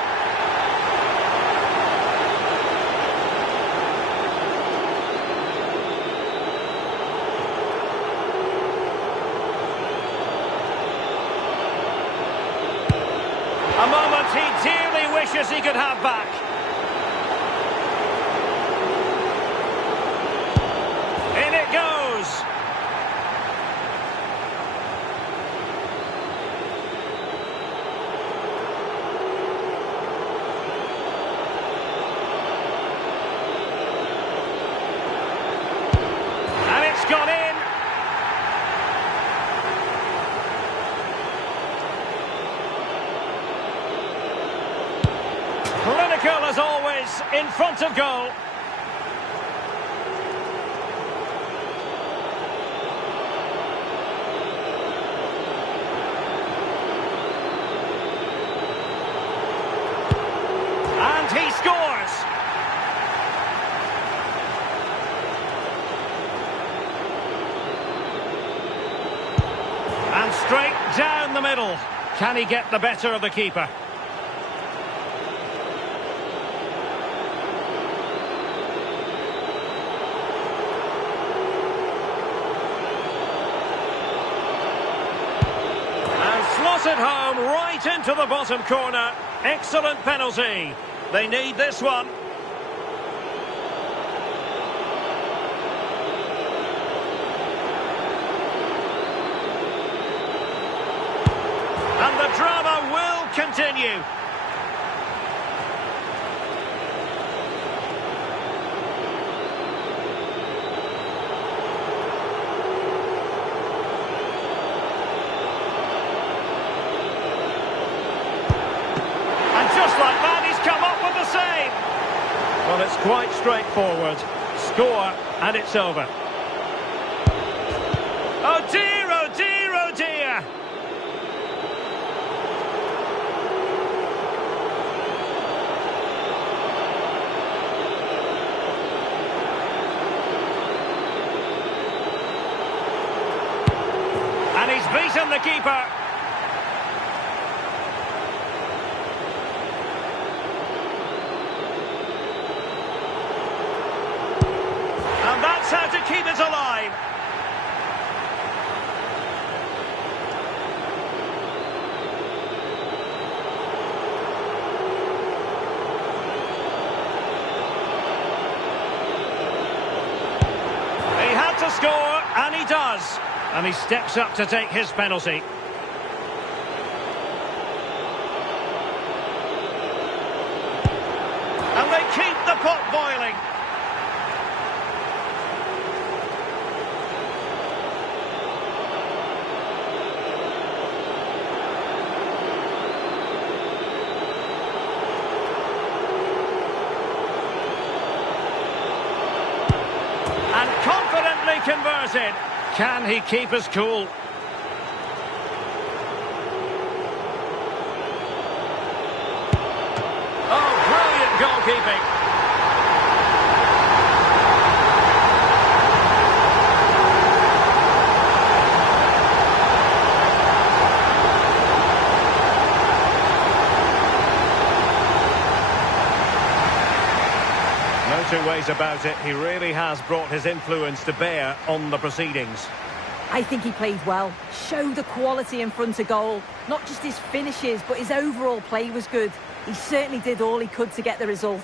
A moment he dearly wishes he could have back. In it goes. And it's gone in. Clinical as always, in front of goal. And he scores. Straight down the middle. Can he get the better of the keeper? And slotted home right into the bottom corner. Excellent penalty. They need this one. And the drama will continue. And just like that, he's come up with the save. Well, it's quite straightforward. Score, and it's over. Oh dear, oh dear, oh dear. And he's beaten the keeper. And that's how to keep it alive. He had to score, and he does. And he steps up to take his penalty. And they keep the pot boiling. And confidently converted. Can he keep us cool? Oh, brilliant goalkeeping. No two ways about it. He really has brought his influence to bear on the proceedings. I think he played well, showed the quality in front of goal. Not just his finishes, but his overall play was good. He certainly did all he could to get the result.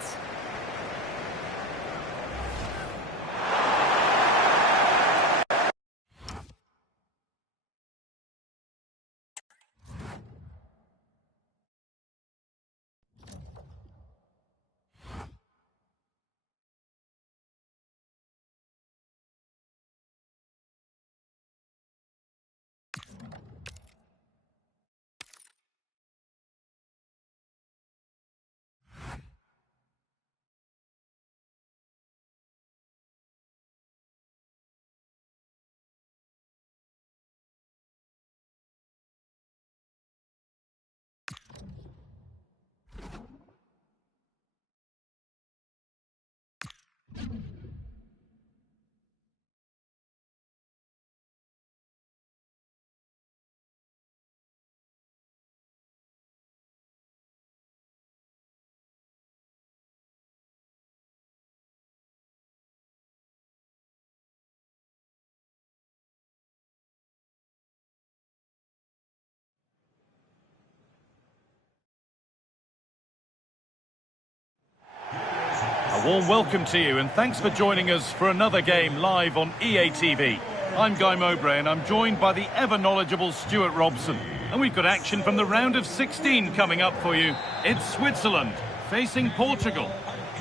A warm welcome to you and thanks for joining us for another game live on EA TV. I'm Guy Mowbray and I'm joined by the ever-knowledgeable Stuart Robson. And we've got action from the round of 16 coming up for you. It's Switzerland facing Portugal.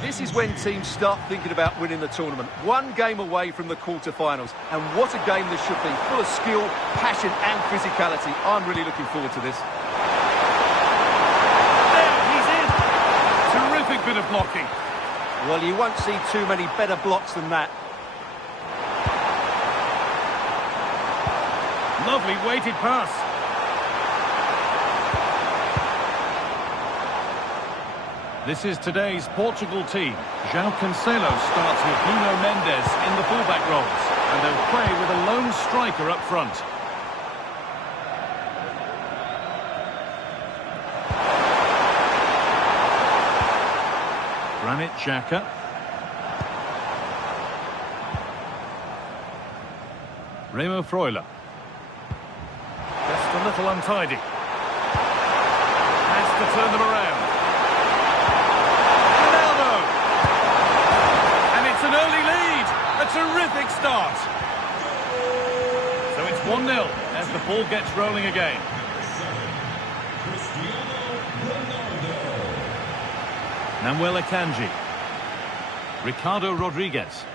This is when teams start thinking about winning the tournament. One game away from the quarter-finals. And what a game this should be. Full of skill, passion and physicality. I'm really looking forward to this. There, he's in. Terrific bit of blocking. Well, you won't see too many better blocks than that. Lovely weighted pass. This is today's Portugal team. João Cancelo starts with Nuno Mendes in the fullback roles. And they'll play with a lone striker up front. Granit Xhaka. Remo Freuler. Just a little untidy. Has to turn them around. Ronaldo! And it's an early lead. A terrific start. So it's 1-0 as the ball gets rolling again. Manuel Akanji. Ricardo Rodriguez.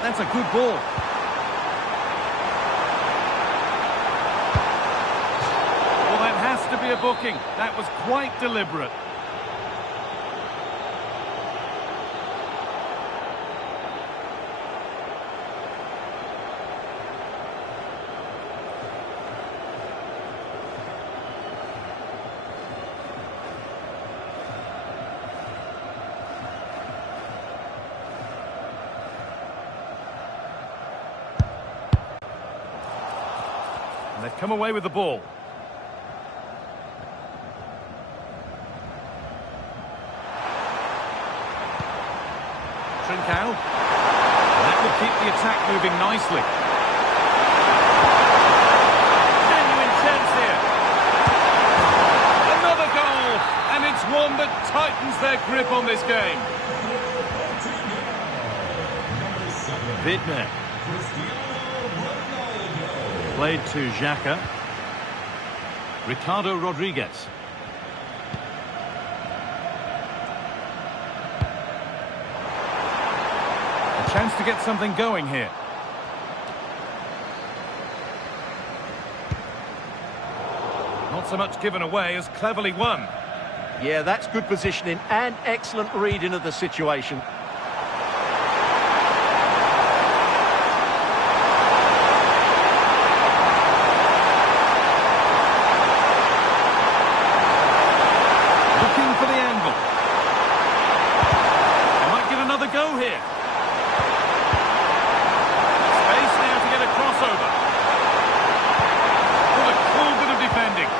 That's a good ball. Well, that has to be a booking. That was quite deliberate. And they've come away with the ball. Trincao. That will keep the attack moving nicely. Genuine chance here. Another goal, and it's one that tightens their grip on this game. Vidmer. Played to Xhaka. Ricardo Rodriguez. A chance to get something going here. Not so much given away as cleverly won. Yeah, that's good positioning and excellent reading of the situation. Looking for the angle. They might get another go here. Space now to get a crossover. What a cool bit of defending.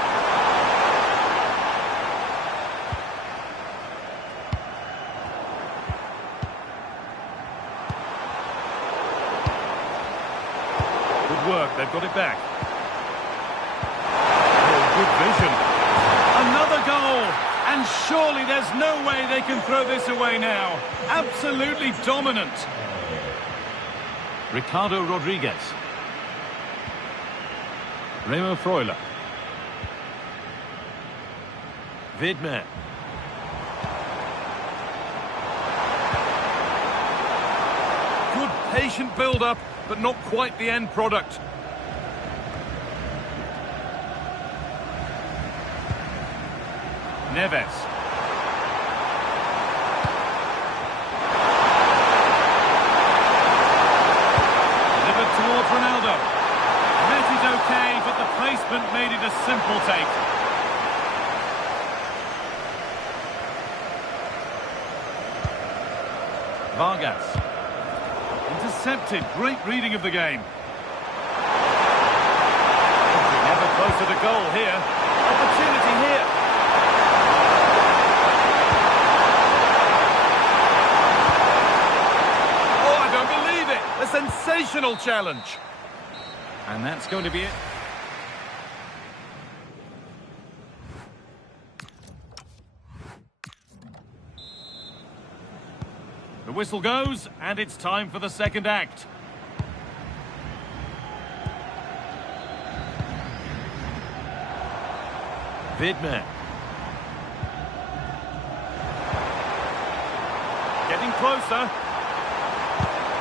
Good work, they've got it back. Oh, good vision. Another goal, and surely there's no way they can throw this away now. Absolutely dominant. Ricardo Rodriguez. Remo Freuler. Vidmer. Good patient build-up, but not quite the end product. Neves. Delivered towards Ronaldo. Met is okay, but the placement made it a simple take. Vargas. Intercepted. Great reading of the game. Never closer to goal here. Opportunity here. A sensational challenge. And that's going to be it. The whistle goes, and it's time for the second act. Vidmer. Getting closer.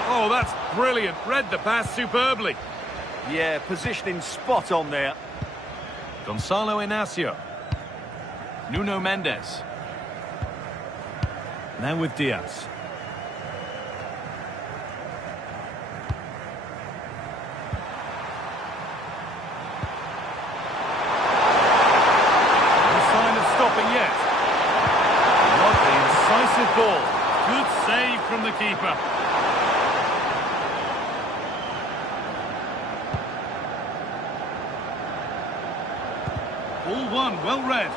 Oh, that's brilliant. Read the pass superbly. Yeah, positioning spot on there. Gonzalo Inacio. Nuno Mendes. Now with Diaz. No sign of stopping yet. Lovely, incisive ball. Good save from the keeper. Ball one, well read.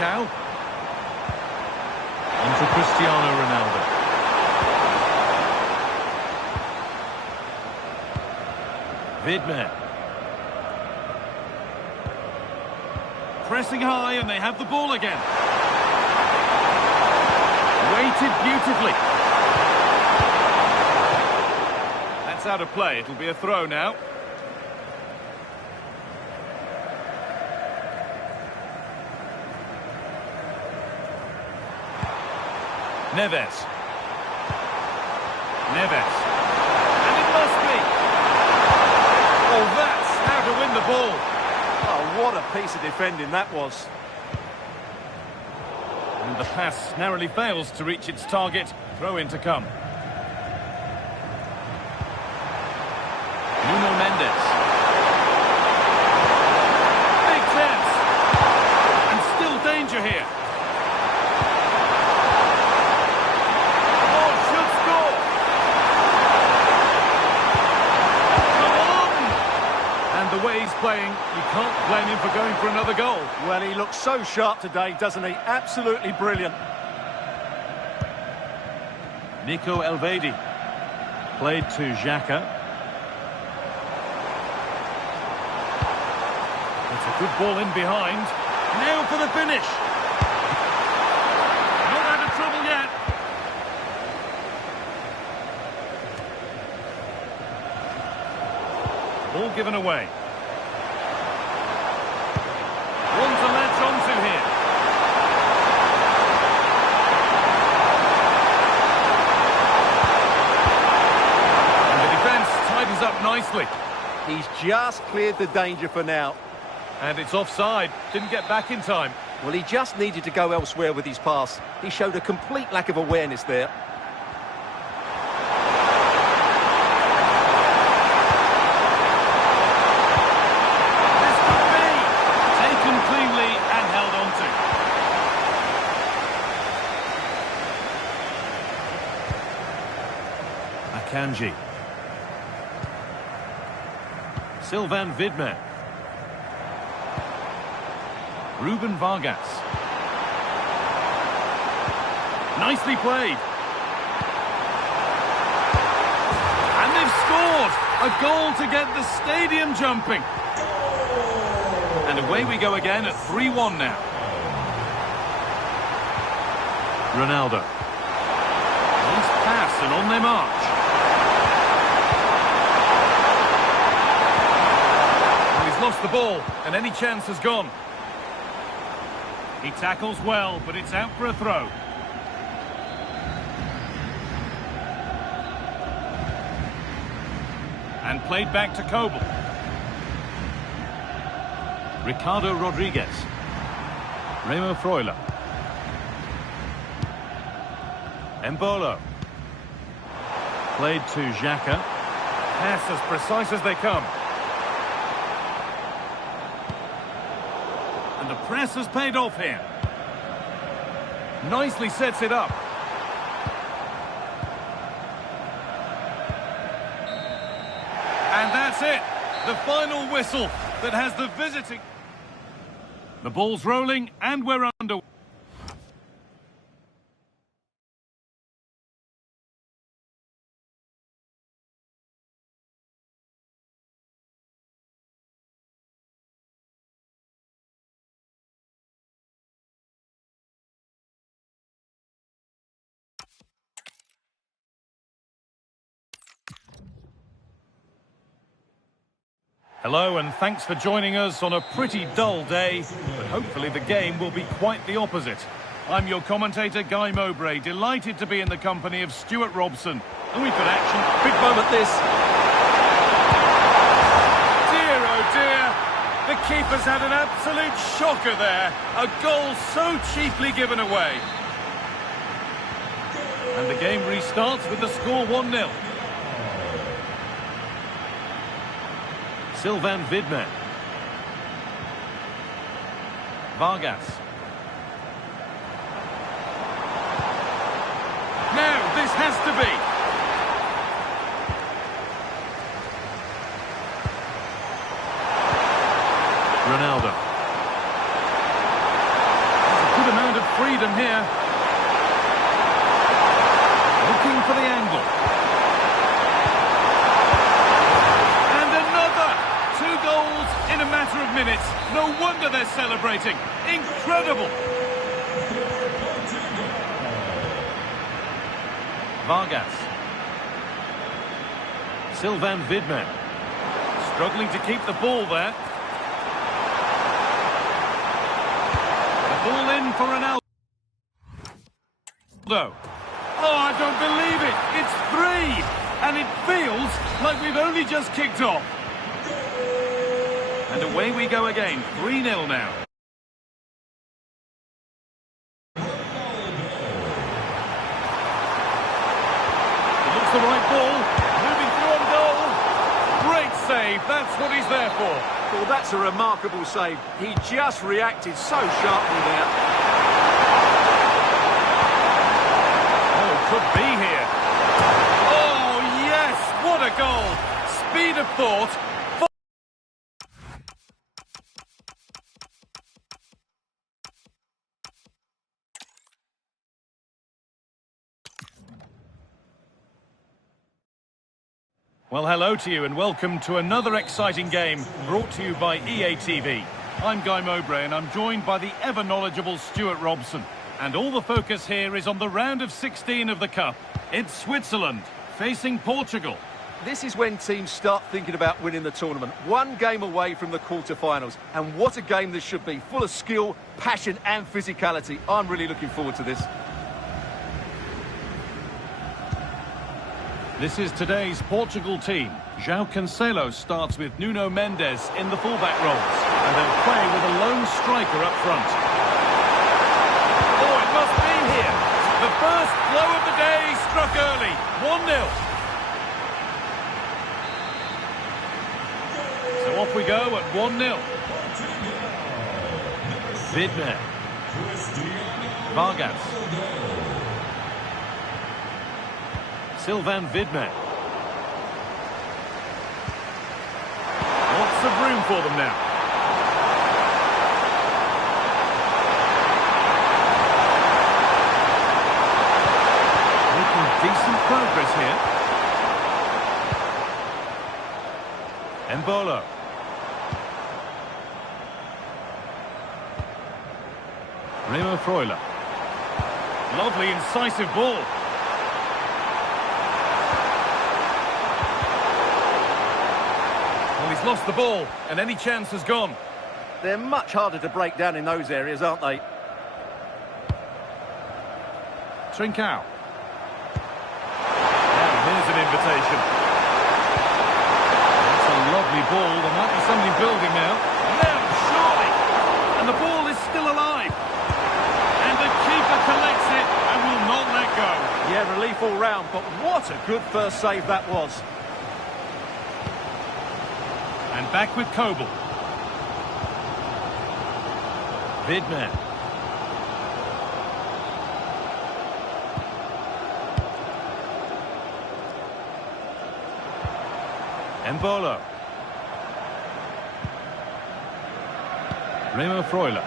Falcao. Onto Cristiano Ronaldo. Vidmer. Pressing high and they have the ball again. Weighted beautifully. That's out of play. It'll be a throw now. Neves. Neves. And it must be. Oh, that's how to win the ball. Oh, what a piece of defending that was. And the pass narrowly fails to reach its target. Throw in to come. Nuno Mendes. Big chance. And still danger here. Oh, should score. Come on. And the way he's playing, you can't blame him for going for another goal. Well, he looks so sharp today, doesn't he? Absolutely brilliant. Nico Elvedi. Played to Xhaka. It's a good ball in behind. Now for the finish. Not out of trouble yet. Ball given away. One to latch onto here. And the defence tidies up nicely. He's just cleared the danger for now. And it's offside. Didn't get back in time. Well, he just needed to go elsewhere with his pass. He showed a complete lack of awareness there. This could be taken cleanly and held onto. Akanji. Sylvain Vidmer. Ruben Vargas. Nicely played. And they've scored! A goal to get the stadium jumping. And away we go again at 3-1 now. Ronaldo. Nice pass and on they march. And he's lost the ball and any chance has gone. He tackles well, but it's out for a throw. And played back to Kobel. Ricardo Rodriguez. Remo Freuler. Embolo. Played to Xhaka. Pass as precise as they come. And the press has paid off here. Nicely sets it up. And that's it. The final whistle that has the visiting. The ball's rolling and we're under. Hello and thanks for joining us on a pretty dull day, but hopefully the game will be quite the opposite. I'm your commentator, Guy Mowbray, delighted to be in the company of Stuart Robson. And we've got action. Big moment this. Dear, oh dear, the keeper's had an absolute shocker there. A goal so cheaply given away. And the game restarts with the score 1-0. Sylvain Vidmer. Vargas. Now, this has to be. Ronaldo. celebrating. Incredible! Vargas. Sylvain Vidman. Struggling to keep the ball there. The ball in for Ronaldo. Oh, I don't believe it. It's 3. And it feels like we've only just kicked off. And away we go again. 3-0 now. It looks the right ball. Moving through on goal. Great save. That's what he's there for. Well, that's a remarkable save. He just reacted so sharply there. Could be here. Oh, yes! What a goal! Speed of thought. Well, hello to you and welcome to another exciting game brought to you by EA TV. I'm Guy Mowbray and I'm joined by the ever-knowledgeable Stuart Robson. And all the focus here is on the round of 16 of the Cup. It's Switzerland facing Portugal. This is when teams start thinking about winning the tournament. One game away from the quarter-finals. And what a game this should be. Full of skill, passion and physicality. I'm really looking forward to this. This is today's Portugal team. João Cancelo starts with Nuno Mendes in the fullback roles. And they'll play with a lone striker up front. Oh, it must be here. The first blow of the day struck early. 1-0. So off we go at 1-0. Vidman. Vargas. Sylvain Vidman. Lots of room for them now. Decent progress here. Embolo. Remo Freuler. Lovely incisive ball. Well, he's lost the ball and any chance has gone. They're much harder to break down in those areas, aren't they? Trincao. Here's an invitation. That's a lovely ball. There might be something building now. Now, surely. And the ball is still alive. And the keeper collects it and will not let go. Yeah, relief all round, but what a good first save that was. And back with Kobel. Vidman. Embolo. Remo Freuler.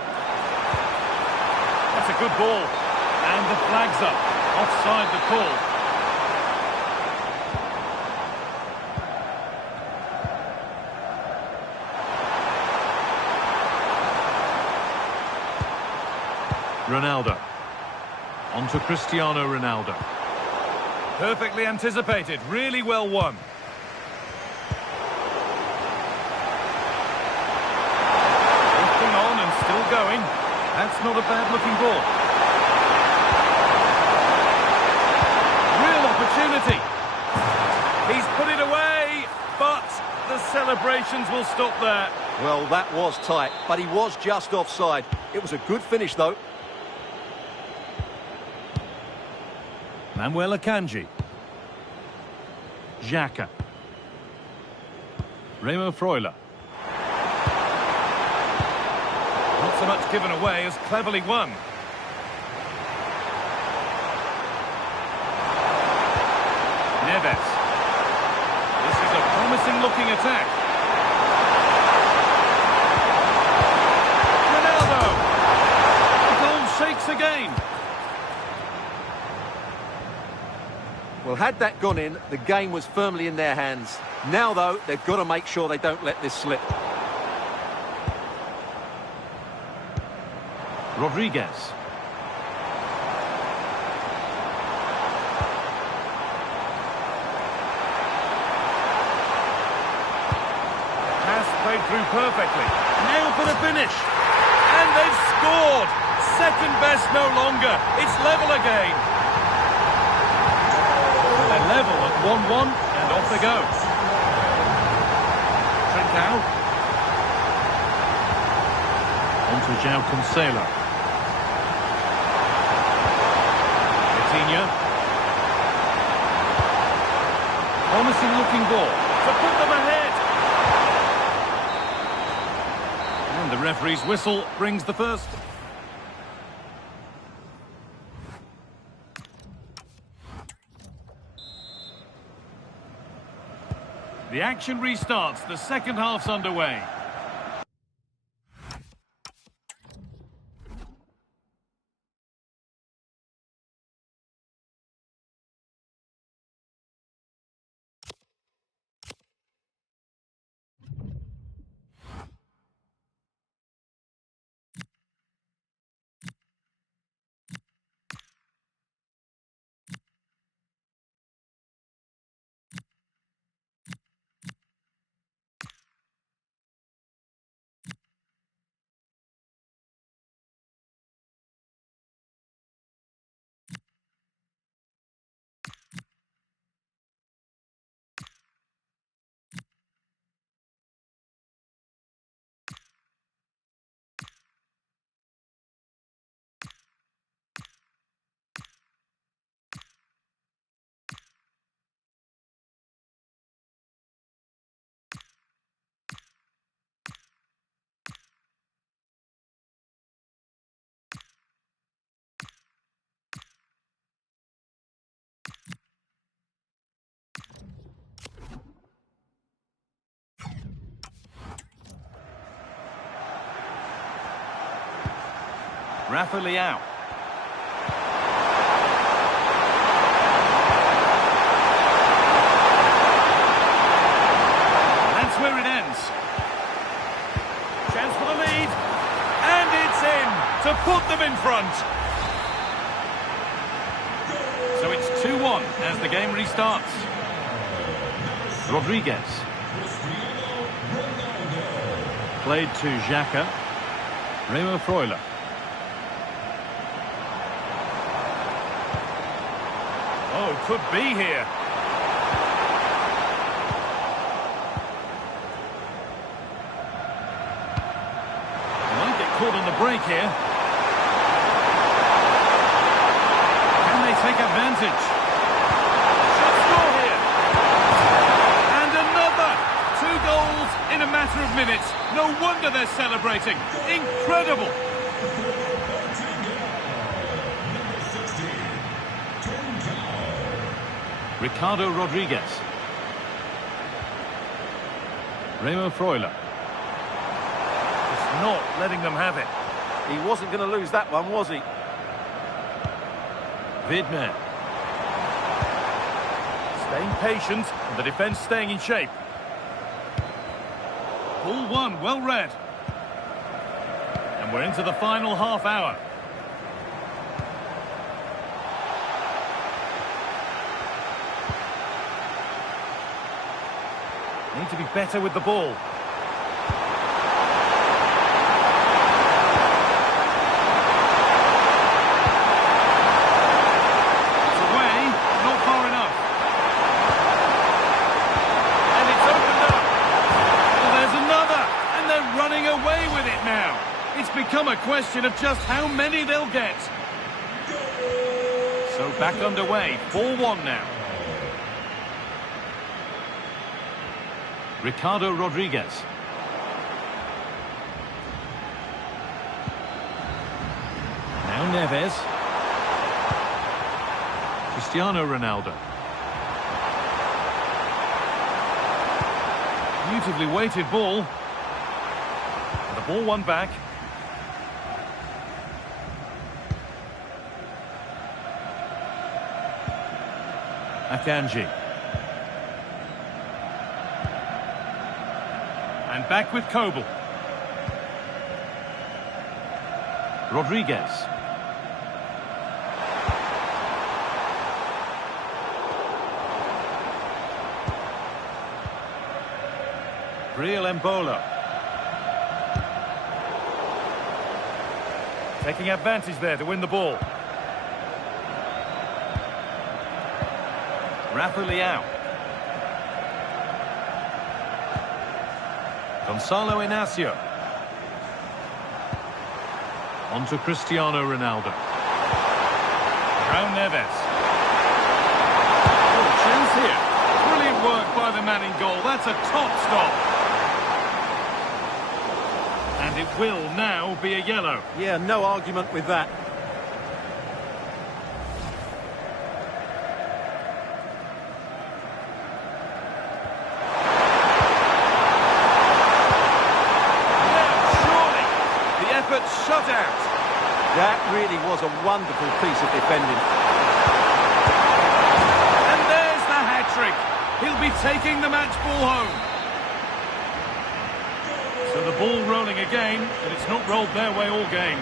That's a good ball. And the flag's up. Offside the call. Ronaldo. On to Cristiano Ronaldo. Perfectly anticipated. Really well won. Still going. That's not a bad-looking ball. Real opportunity. He's put it away, but the celebrations will stop there. Well, that was tight, but he was just offside. It was a good finish, though. Manuel Akanji. Xhaka. Remo Freuler. Not so much given away as cleverly won. Neves. This is a promising looking attack. Ronaldo. The goal shakes again. Well, had that gone in, the game was firmly in their hands. Now, though, they've got to make sure they don't let this slip. Rodriguez. Pass played through perfectly. Now for the finish. And they've scored. Second best no longer. It's level again. They're level at 1-1 and off they go. Trincao. On to João Cancelo. Coutinho. Promising looking ball to put them ahead. And the referee's whistle brings the first. The action restarts. The second half's underway. Rafa Leao. That's where it ends. Chance for the lead. And it's in to put them in front. So it's 2-1 as the game restarts. Rodriguez. Played to Xhaka. Remo Freuler. Oh, could be here. Might get caught on the break here. Can they take advantage? Should score here. And another. 2 goals in a matter of minutes. No wonder they're celebrating. Incredible. Ricardo Rodriguez. Remo Freuler. Just not letting them have it. He wasn't going to lose that one, was he? Vidmer. Staying patient, and the defence staying in shape. Ball one, well read. And we're into the final half hour. Need to be better with the ball. It's away, not far enough. And it's opened up. Well, there's another, and they're running away with it now. It's become a question of just how many they'll get. So back underway, 4-1 now. Ricardo Rodriguez. Now Neves. Cristiano Ronaldo. Beautifully weighted ball. And the ball won back. Akanji. And back with Kobel. Rodriguez. Real Embolo. Taking advantage there to win the ball. Rafa Leao. Gonzalo Inacio. On to Cristiano Ronaldo. João Neves. Oh, chance here. Brilliant work by the man in goal. That's a top stop. And it will now be a yellow. Yeah, no argument with that. Shut out. That really was a wonderful piece of defending. And there's the hat-trick. He'll be taking the match ball home. So the ball rolling again, but it's not rolled their way all game.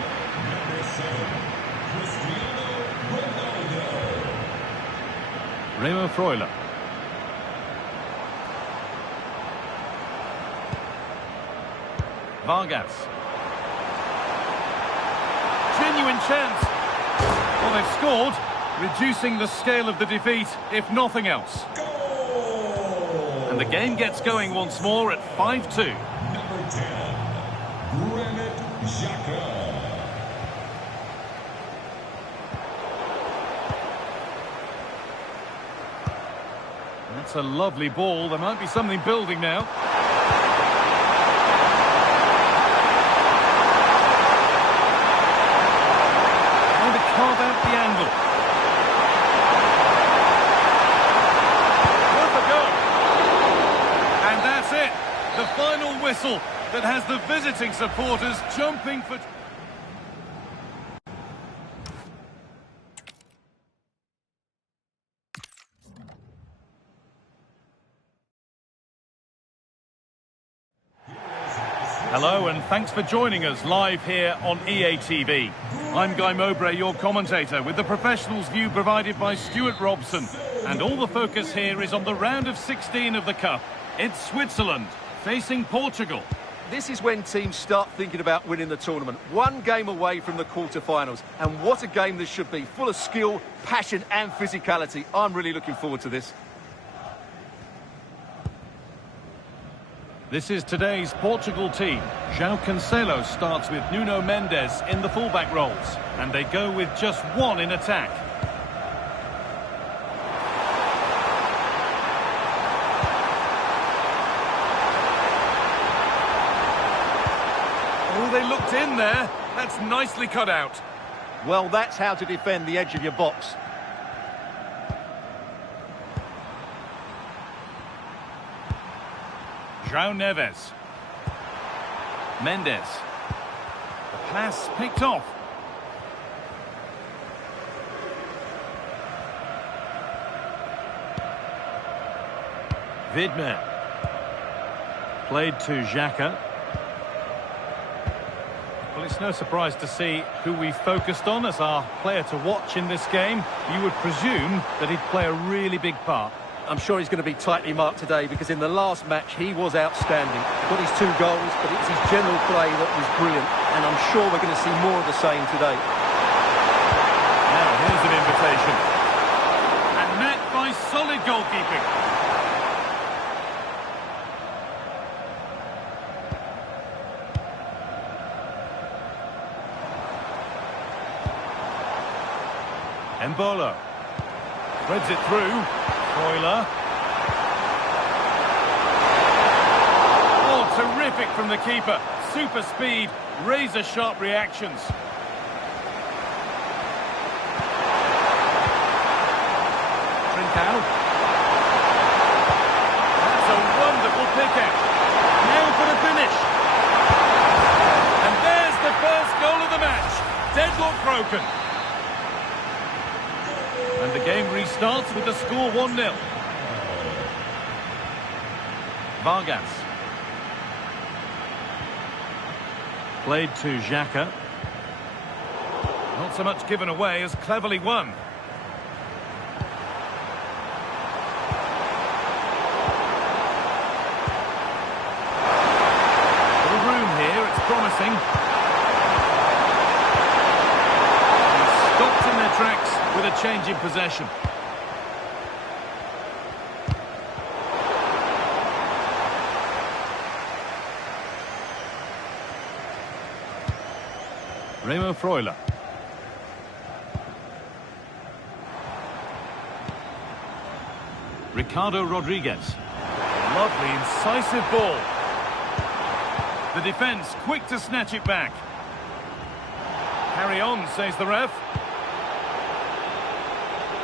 Remo Freuler. Vargas. Genuine chance. Well, they've scored, reducing the scale of the defeat, if nothing else. And the game gets going once more at 5-2. Number 10, Granit Xhaka. That's a lovely ball. There might be something building now. Carve out the angle. Worth a go. And that's it. The final whistle that has the visiting supporters jumping for... Hello and thanks for joining us live here on EA TV. I'm Guy Mowbray, your commentator, with the professionals' view provided by Stuart Robson. And all the focus here is on the round of 16 of the Cup. It's Switzerland facing Portugal. This is when teams start thinking about winning the tournament. One game away from the quarter-finals. And what a game this should be. Full of skill, passion and physicality. I'm really looking forward to this. This is today's Portugal team. João Cancelo starts with Nuno Mendes in the fullback roles. And they go with just one in attack. Oh, they looked in there. That's nicely cut out. Well, that's how to defend the edge of your box. João Neves. Mendes. The pass picked off. Vidmer. Played to Xhaka. Well, it's no surprise to see who we focused on as our player to watch in this game. You would presume that he'd play a really big part. I'm sure he's going to be tightly marked today because in the last match he was outstanding. Got his 2 goals, but it was his general play that was brilliant. And I'm sure we're going to see more of the same today. Now, here's an invitation. And met by solid goalkeeping. Embolo. Threads it through. Freuler. Oh, terrific from the keeper. Super speed, razor-sharp reactions. Trincao. That's a wonderful pick-out. Now for the finish. And there's the first goal of the match. Deadlock broken. And the game restarts with the score 1-0. Vargas. Played to Xhaka. Not so much given away as cleverly won. Little room here, it's promising. He's stopped in their tracks with a change in possession. Remo Freuler. Ricardo Rodriguez. Lovely, incisive ball. The defence quick to snatch it back. Carry on, says the ref.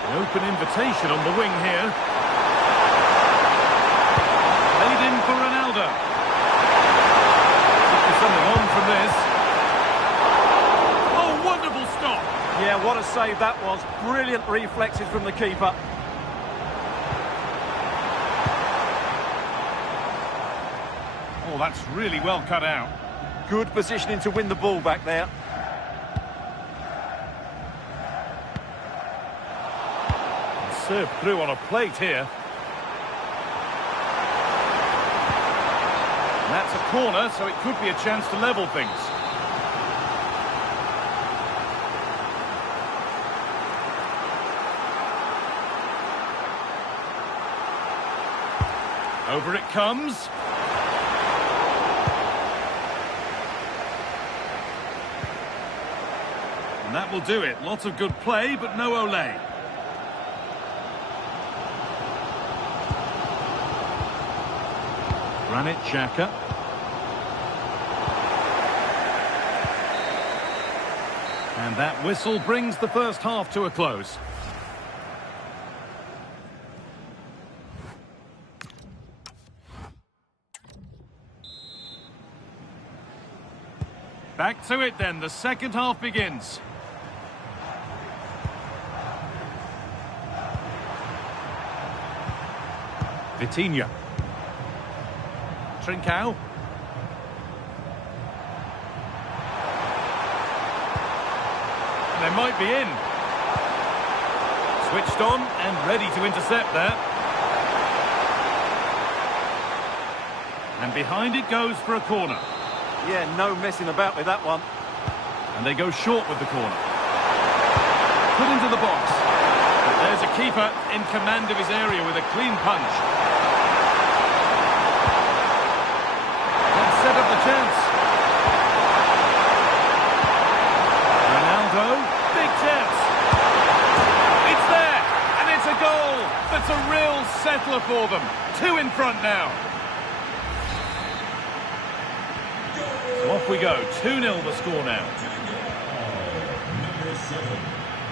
An open invitation on the wing here. Laid in for Ronaldo. There's something on from this. Oh, wonderful stop. Yeah, what a save that was. Brilliant reflexes from the keeper. Oh, that's really well cut out. Good positioning to win the ball back there. Served through on a plate here. And that's a corner, so it could be a chance to level things. Over it comes. And that will do it. Lots of good play, but no Olé. Granit Xhaka. And that whistle brings the first half to a close. Back to it then, the second half begins. Vitinha. Trincao. They might be in. Switched on and ready to intercept that. And behind it goes for a corner. Yeah, no messing about with that one. And they go short with the corner. Put into the box. But there's a keeper in command of his area with a clean punch. And set up the chance. Ronaldo, big chance. It's there, and it's a goal. That's a real settler for them. 2 in front now. So off we go. 2-0 the score now. Number 7,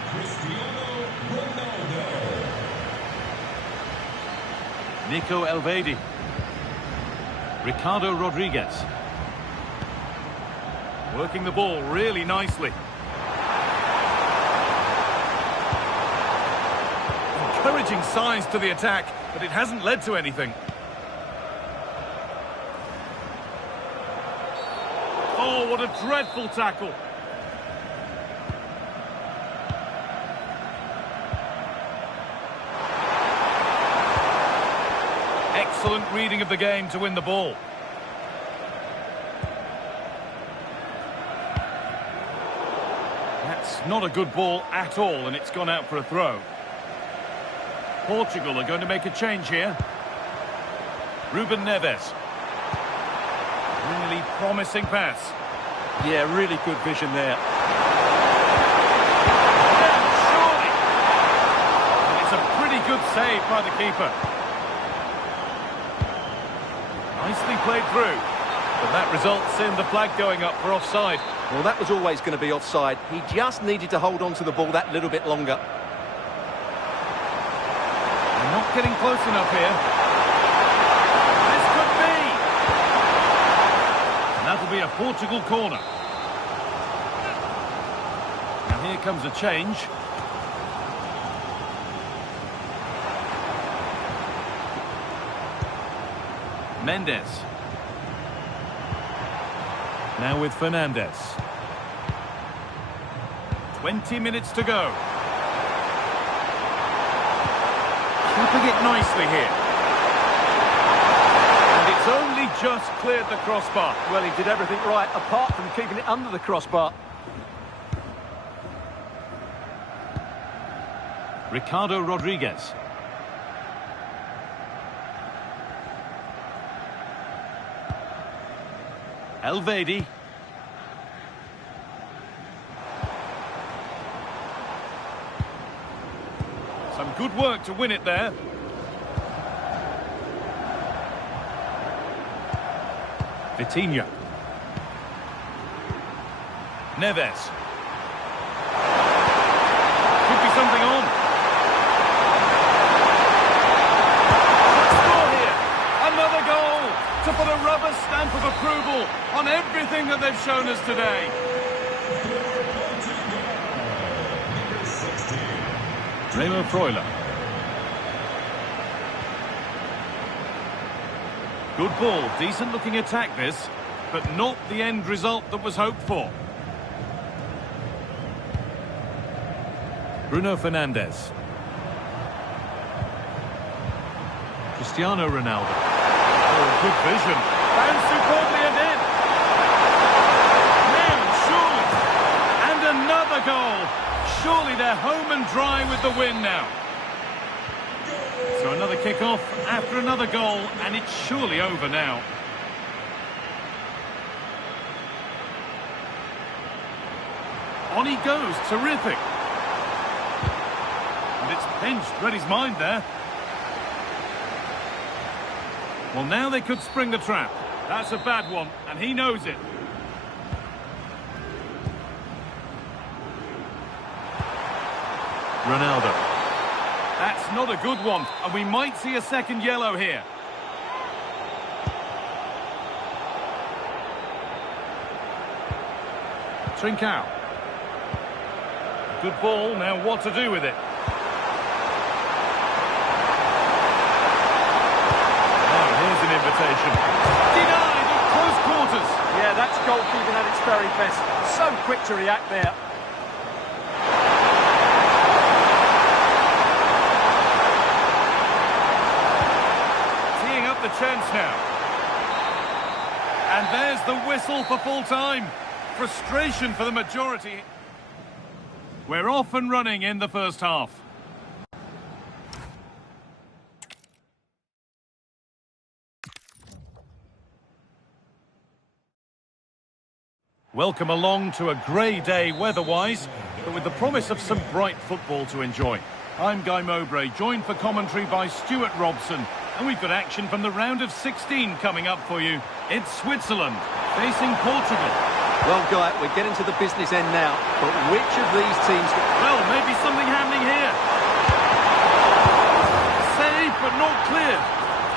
Cristiano Ronaldo. Nico Elvedi. Ricardo Rodriguez. Working the ball really nicely. Encouraging signs to the attack, but it hasn't led to anything. Oh, what a dreadful tackle. Excellent reading of the game to win the ball. That's not a good ball at all, and it's gone out for a throw. Portugal are going to make a change here. Ruben Neves. Really promising pass. Yeah, really good vision there. Surely. And it's a pretty good save by the keeper. Nicely played through. But that results in the flag going up for offside. Well, that was always going to be offside. He just needed to hold on to the ball that little bit longer. They're not getting close enough here. This could be. And that'll be a Portugal corner. Now here comes a change. Mendes. Now with Fernandes. 20 minutes to go. Keeping it nicely here. And it's only just cleared the crossbar. Well, he did everything right, apart from keeping it under the crossbar. Ricardo Rodriguez. Elvedi. Some good work to win it there. Vitinha. Neves. Could be something on. Score here. Another goal to put a rubber stamp of approval on everything that they've shown us today. Remo Freuler. Good ball, decent looking attack this, but not the end result that was hoped for. Bruno Fernandes. Cristiano Ronaldo. Oh, good vision. And superbly and in. Now, surely. And another goal. Surely they're home and dry with the win now. So another kick-off after another goal, and it's surely over now. On he goes, terrific. And it's pinched, read his mind there. Well, now they could spring the trap. That's a bad one, and he knows it. Ronaldo. That's not a good one, and we might see a second yellow here. Trincao. Good ball, now what to do with it? Oh, here's an invitation. Denied at close quarters. Yeah, that's goalkeeping at its very best. So quick to react there. The chance now. And there's the whistle for full time. Frustration for the majority. We're off and running in the first half. Welcome along to a grey day weather-wise, but with the promise of some bright football to enjoy. I'm Guy Mowbray, joined for commentary by Stuart Robson. And we've got action from the round of 16 coming up for you. It's Switzerland facing Portugal. Well, Guy, we're getting to the business end now. But which of these teams... Well, maybe something happening here. Save, but not clear.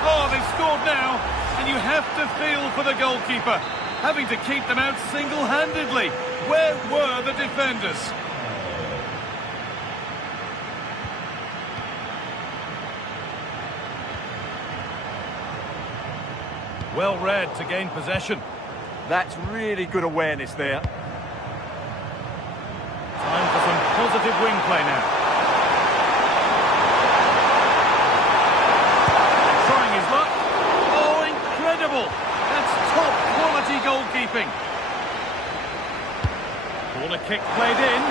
Oh, they've scored now. And you have to feel for the goalkeeper, having to keep them out single-handedly. Where were the defenders? Well read to gain possession. That's really good awareness there. Time for some positive wing play now. Trying his luck. Oh, incredible! That's top quality goalkeeping. Corner kick played in.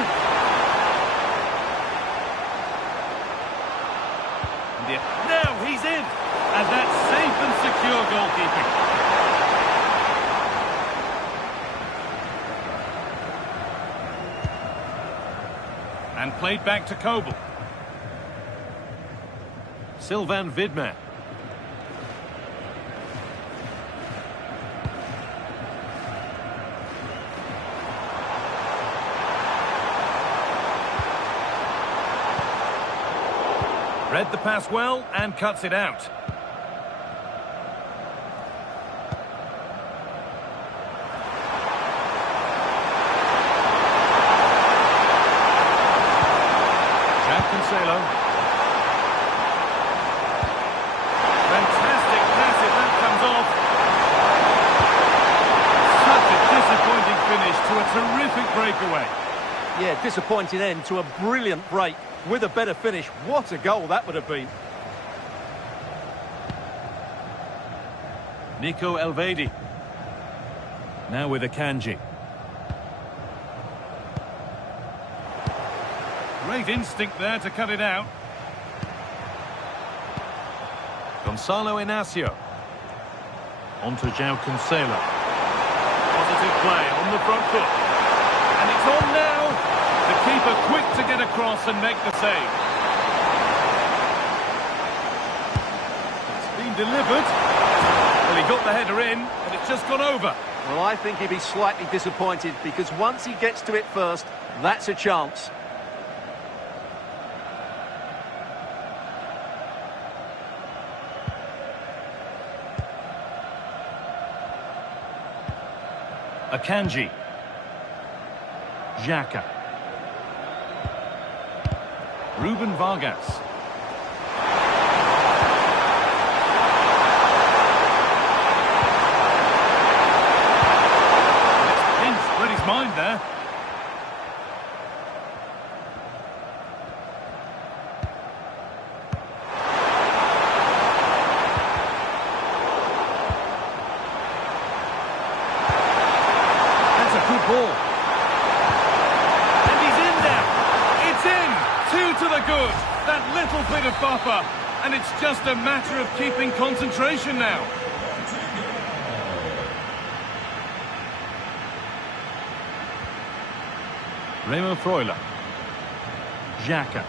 Now he's in. And that's safe and secure goalkeeping. And played back to Kobel. Sylvain Vidman. Read the pass well and cuts it out. Fantastic pass if that comes off. Such a disappointing finish to a terrific breakaway. Yeah, disappointing. disappointing end to a brilliant break. With a better finish, what a goal that would have been. Nico Elvedi. Now with Akanji. Great instinct there to cut it out. Gonzalo Inacio. On to João Cancelo. Positive play on the front foot. And it's on now. The keeper quick to get across and make the save. It's been delivered. Well, he got the header in, and it's just gone over. Well, I think he'd be slightly disappointed because once he gets to it first, that's a chance. Akanji. Xhaka. Ruben Vargas. It's read his mind there. That's a good ball. And he's in there. It's in. 2 to the good. That little bit of buffer. And it's just a matter of keeping concentration now. Remo Freuler. Xhaka.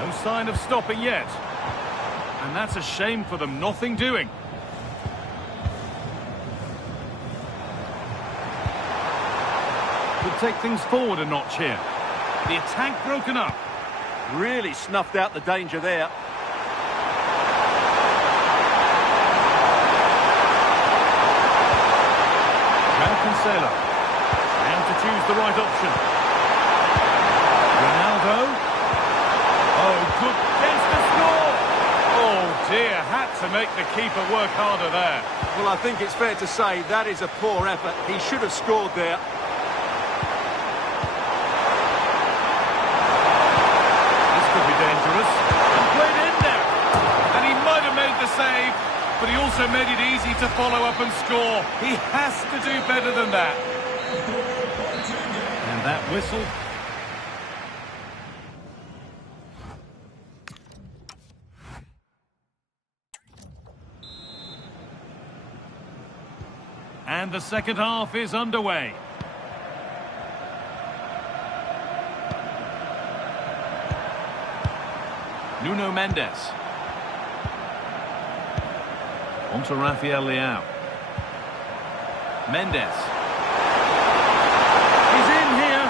No sign of stopping yet. And that's a shame for them, nothing doing. Could take things forward a notch here. The attack broken up. Really snuffed out the danger there. João Cancelo. Now to choose the right option. Ronaldo. Oh, good chance to score. Oh dear, had to make the keeper work harder there. Well, I think it's fair to say that is a poor effort. He should have scored there. This could be dangerous. And played in there. And he might have made the save, but he also made it easy to follow up and score. He has to do better than that. And that whistle. And the second half is underway. Nuno Mendes. On to Rafael Leao. Mendes. He's in here.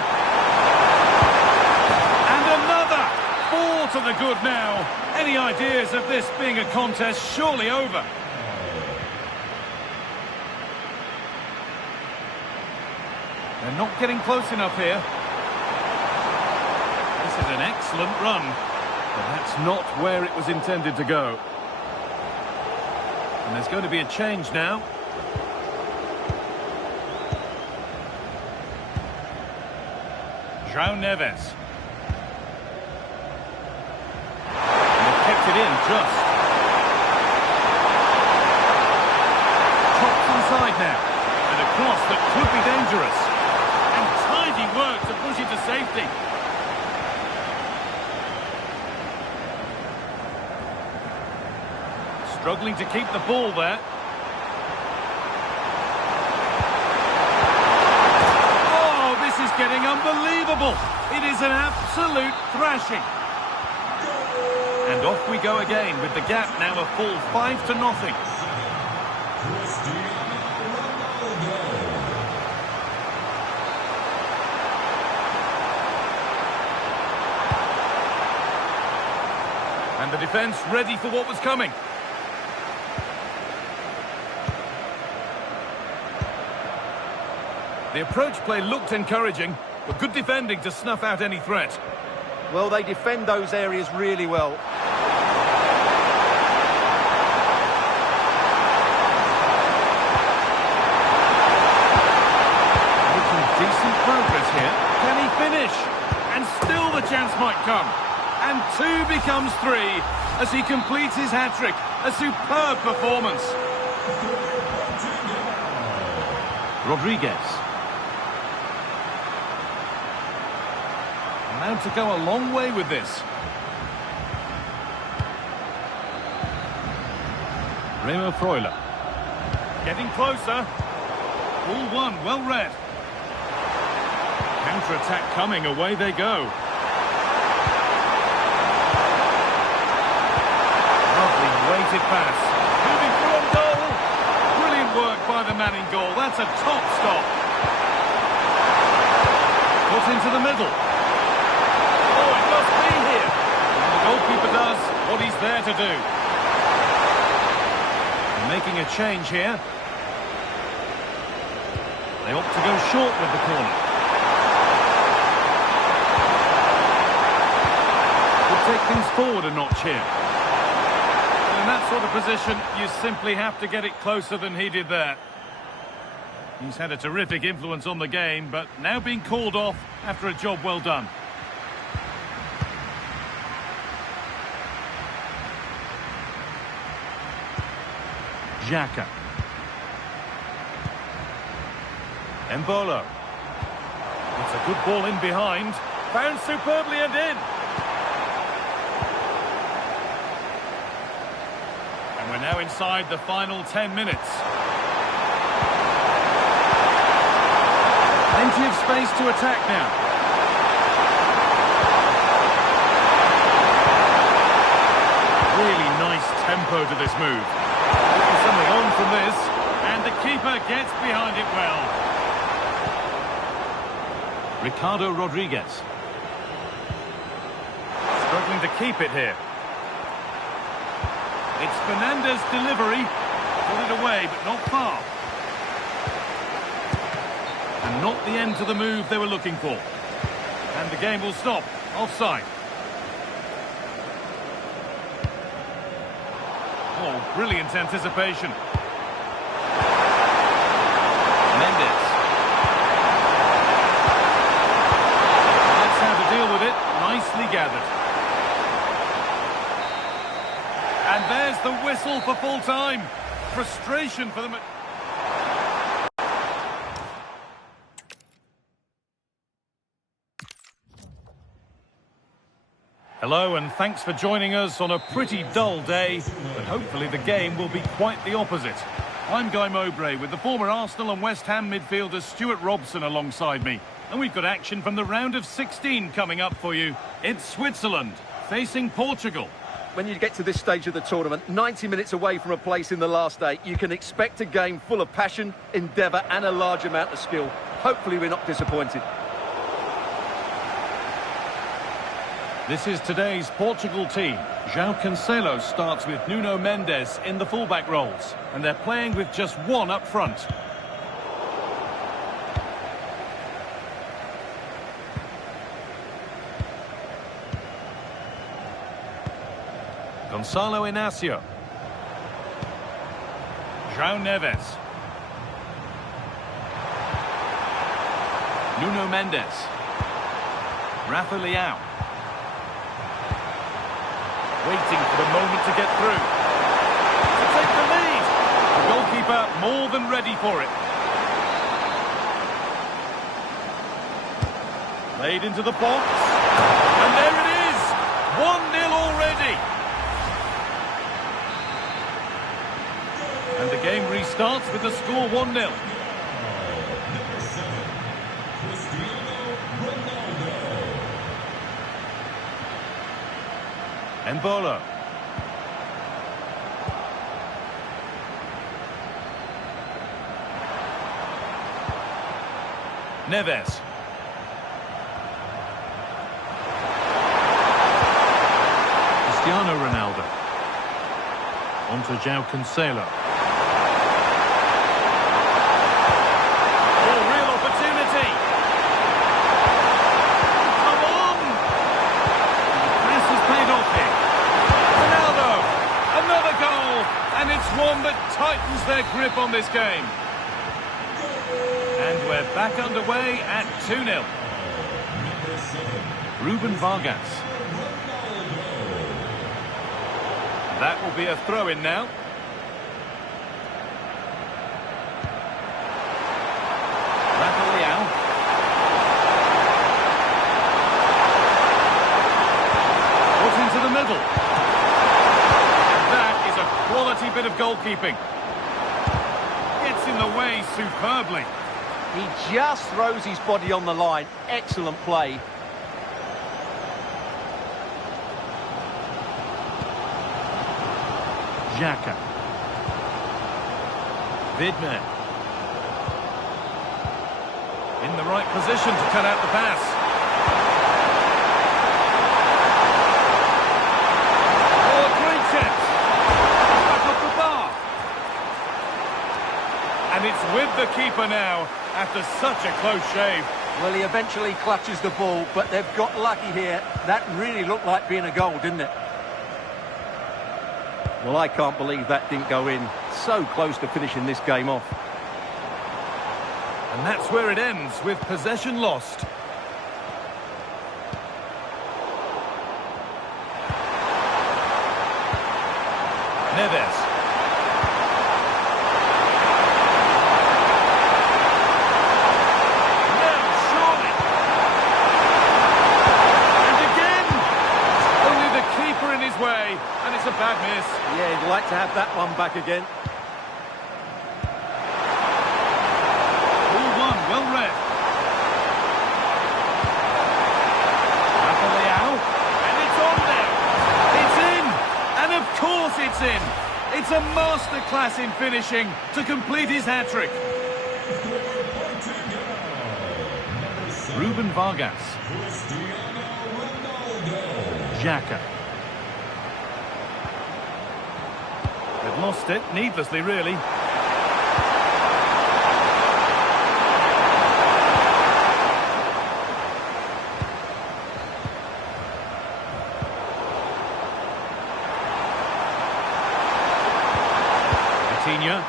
And another. 4 to the good now. Any ideas of this being a contest surely over? They're not getting close enough here. This is an excellent run, but that's not where it was intended to go. And there's going to be a change now. João Neves. And they've kept it in just. Chops inside now. And a cross that could be dangerous. And tidy work to push it to safety. Struggling to keep the ball there. Oh, this is getting unbelievable. It is an absolute thrashing. And off we go again with the gap now a full 5-0. And the defence ready for what was coming. The approach play looked encouraging, but good defending to snuff out any threat. Well, they defend those areas really well. finish? And still the chance might come. And 2 becomes 3 as he completes his hat-trick. A superb performance. Rodriguez. Allowed to go a long way with this. Remo Freuler. Getting closer. All one, well read. Counter-attack coming, away they go. Lovely weighted pass. Moving through on goal. Brilliant work by the man in goal. That's a top stop. Put into the middle. Oh, it must be here. And the goalkeeper does what he's there to do. Making a change here. They opt to go short with the corner. Could take things forward a notch here. And in that sort of position, you simply have to get it closer than he did there. He's had a terrific influence on the game, but now being called off after a job well done. Xhaka. Embolo. It's a good ball in behind. Found superbly and in. And we're now inside the final 10 minutes. Plenty of space to attack now. Really nice tempo to this move. Something on from this, and the keeper gets behind it well. Ricardo Rodriguez. Struggling to keep it here. It's Fernandez's delivery. Put it away, but not far. And not the end to the move they were looking for. And the game will stop. Offside. Oh, brilliant anticipation. Mendes. That's how to deal with it. Nicely gathered. And there's the whistle for full time. Frustration for them. Hello and thanks for joining us on a pretty dull day, but hopefully the game will be quite the opposite. I'm Guy Mowbray with the former Arsenal and West Ham midfielder Stuart Robson alongside me. And we've got action from the round of 16 coming up for you. It's Switzerland facing Portugal. When you get to this stage of the tournament, 90 minutes away from a place in the last 8, you can expect a game full of passion, endeavour and a large amount of skill. Hopefully we're not disappointed. This is today's Portugal team. João Cancelo starts with Nuno Mendes in the fullback roles, and they're playing with just one up front. Gonçalo Inácio. João Neves. Nuno Mendes. Rafa Leão. Waiting for the moment to get through. To take the lead. The goalkeeper more than ready for it. Played into the box. And there it is. 1-0 already. And the game restarts with the score 1-0. Embolo. Neves. Cristiano Ronaldo. On to João Cancelo. Oh, real opportunity. Come on! The pass has paid off here. Ronaldo. Another goal. And it's one that tightens their grip on this game. And we're back underway at 2-0. Ruben Vargas. That will be a throw-in now. Put into the middle. And that is a quality bit of goalkeeping. Gets in the way superbly. He just throws his body on the line. Excellent play. Xhaka. Vidmer. In the right position to cut out the pass. Oh, a great chance. Back off the bar. And it's with the keeper now after such a close shave. Well, he eventually clutches the ball, but they've got lucky here. That really looked like being a goal, didn't it? Well, I can't believe that didn't go in. So close to finishing this game off. And that's where it ends, with possession lost. Neves. Now, surely. And again. Only the keeper in his way, and it's a bad miss. Yeah, he'd like to have that one back again. Well read. And it's on now. It's in. And of course it's in. It's a masterclass in finishing to complete his hat-trick. Ruben Vargas. Xhaka. They've lost it, needlessly really. Now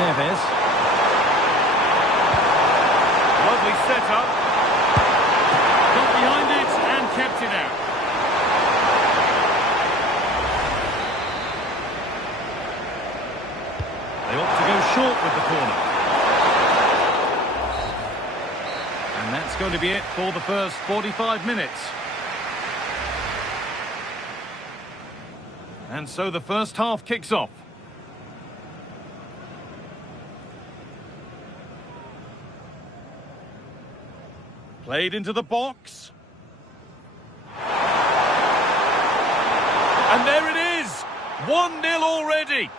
Neves. Lovely setup. Got behind it and kept it out. They ought to go short with the corner. And that's going to be it for the first 45 minutes. And so the first half kicks off. Played into the box. And there it is! 1-0 already!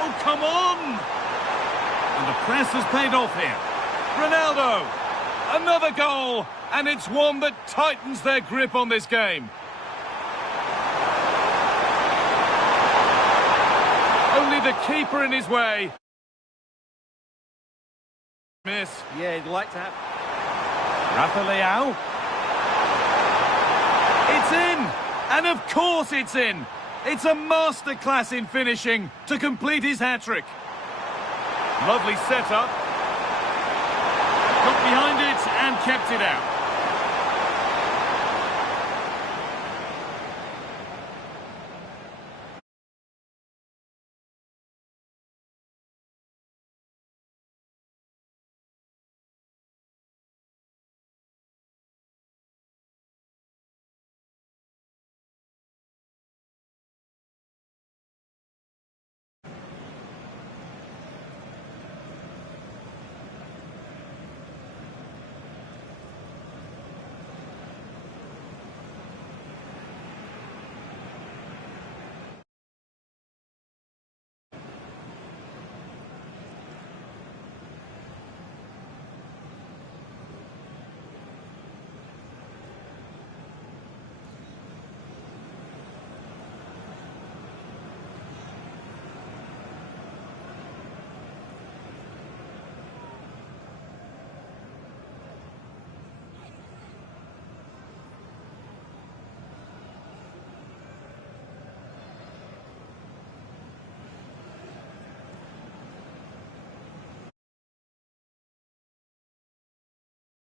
Oh, come on! And the press has paid off here. Ronaldo! Another goal! And it's one that tightens their grip on this game. Only the keeper in his way. Miss. Yeah, he'd like to have... Rafa. It's in! And of course it's in! It's a masterclass in finishing to complete his hat-trick. Lovely setup. Got behind it and kept it out.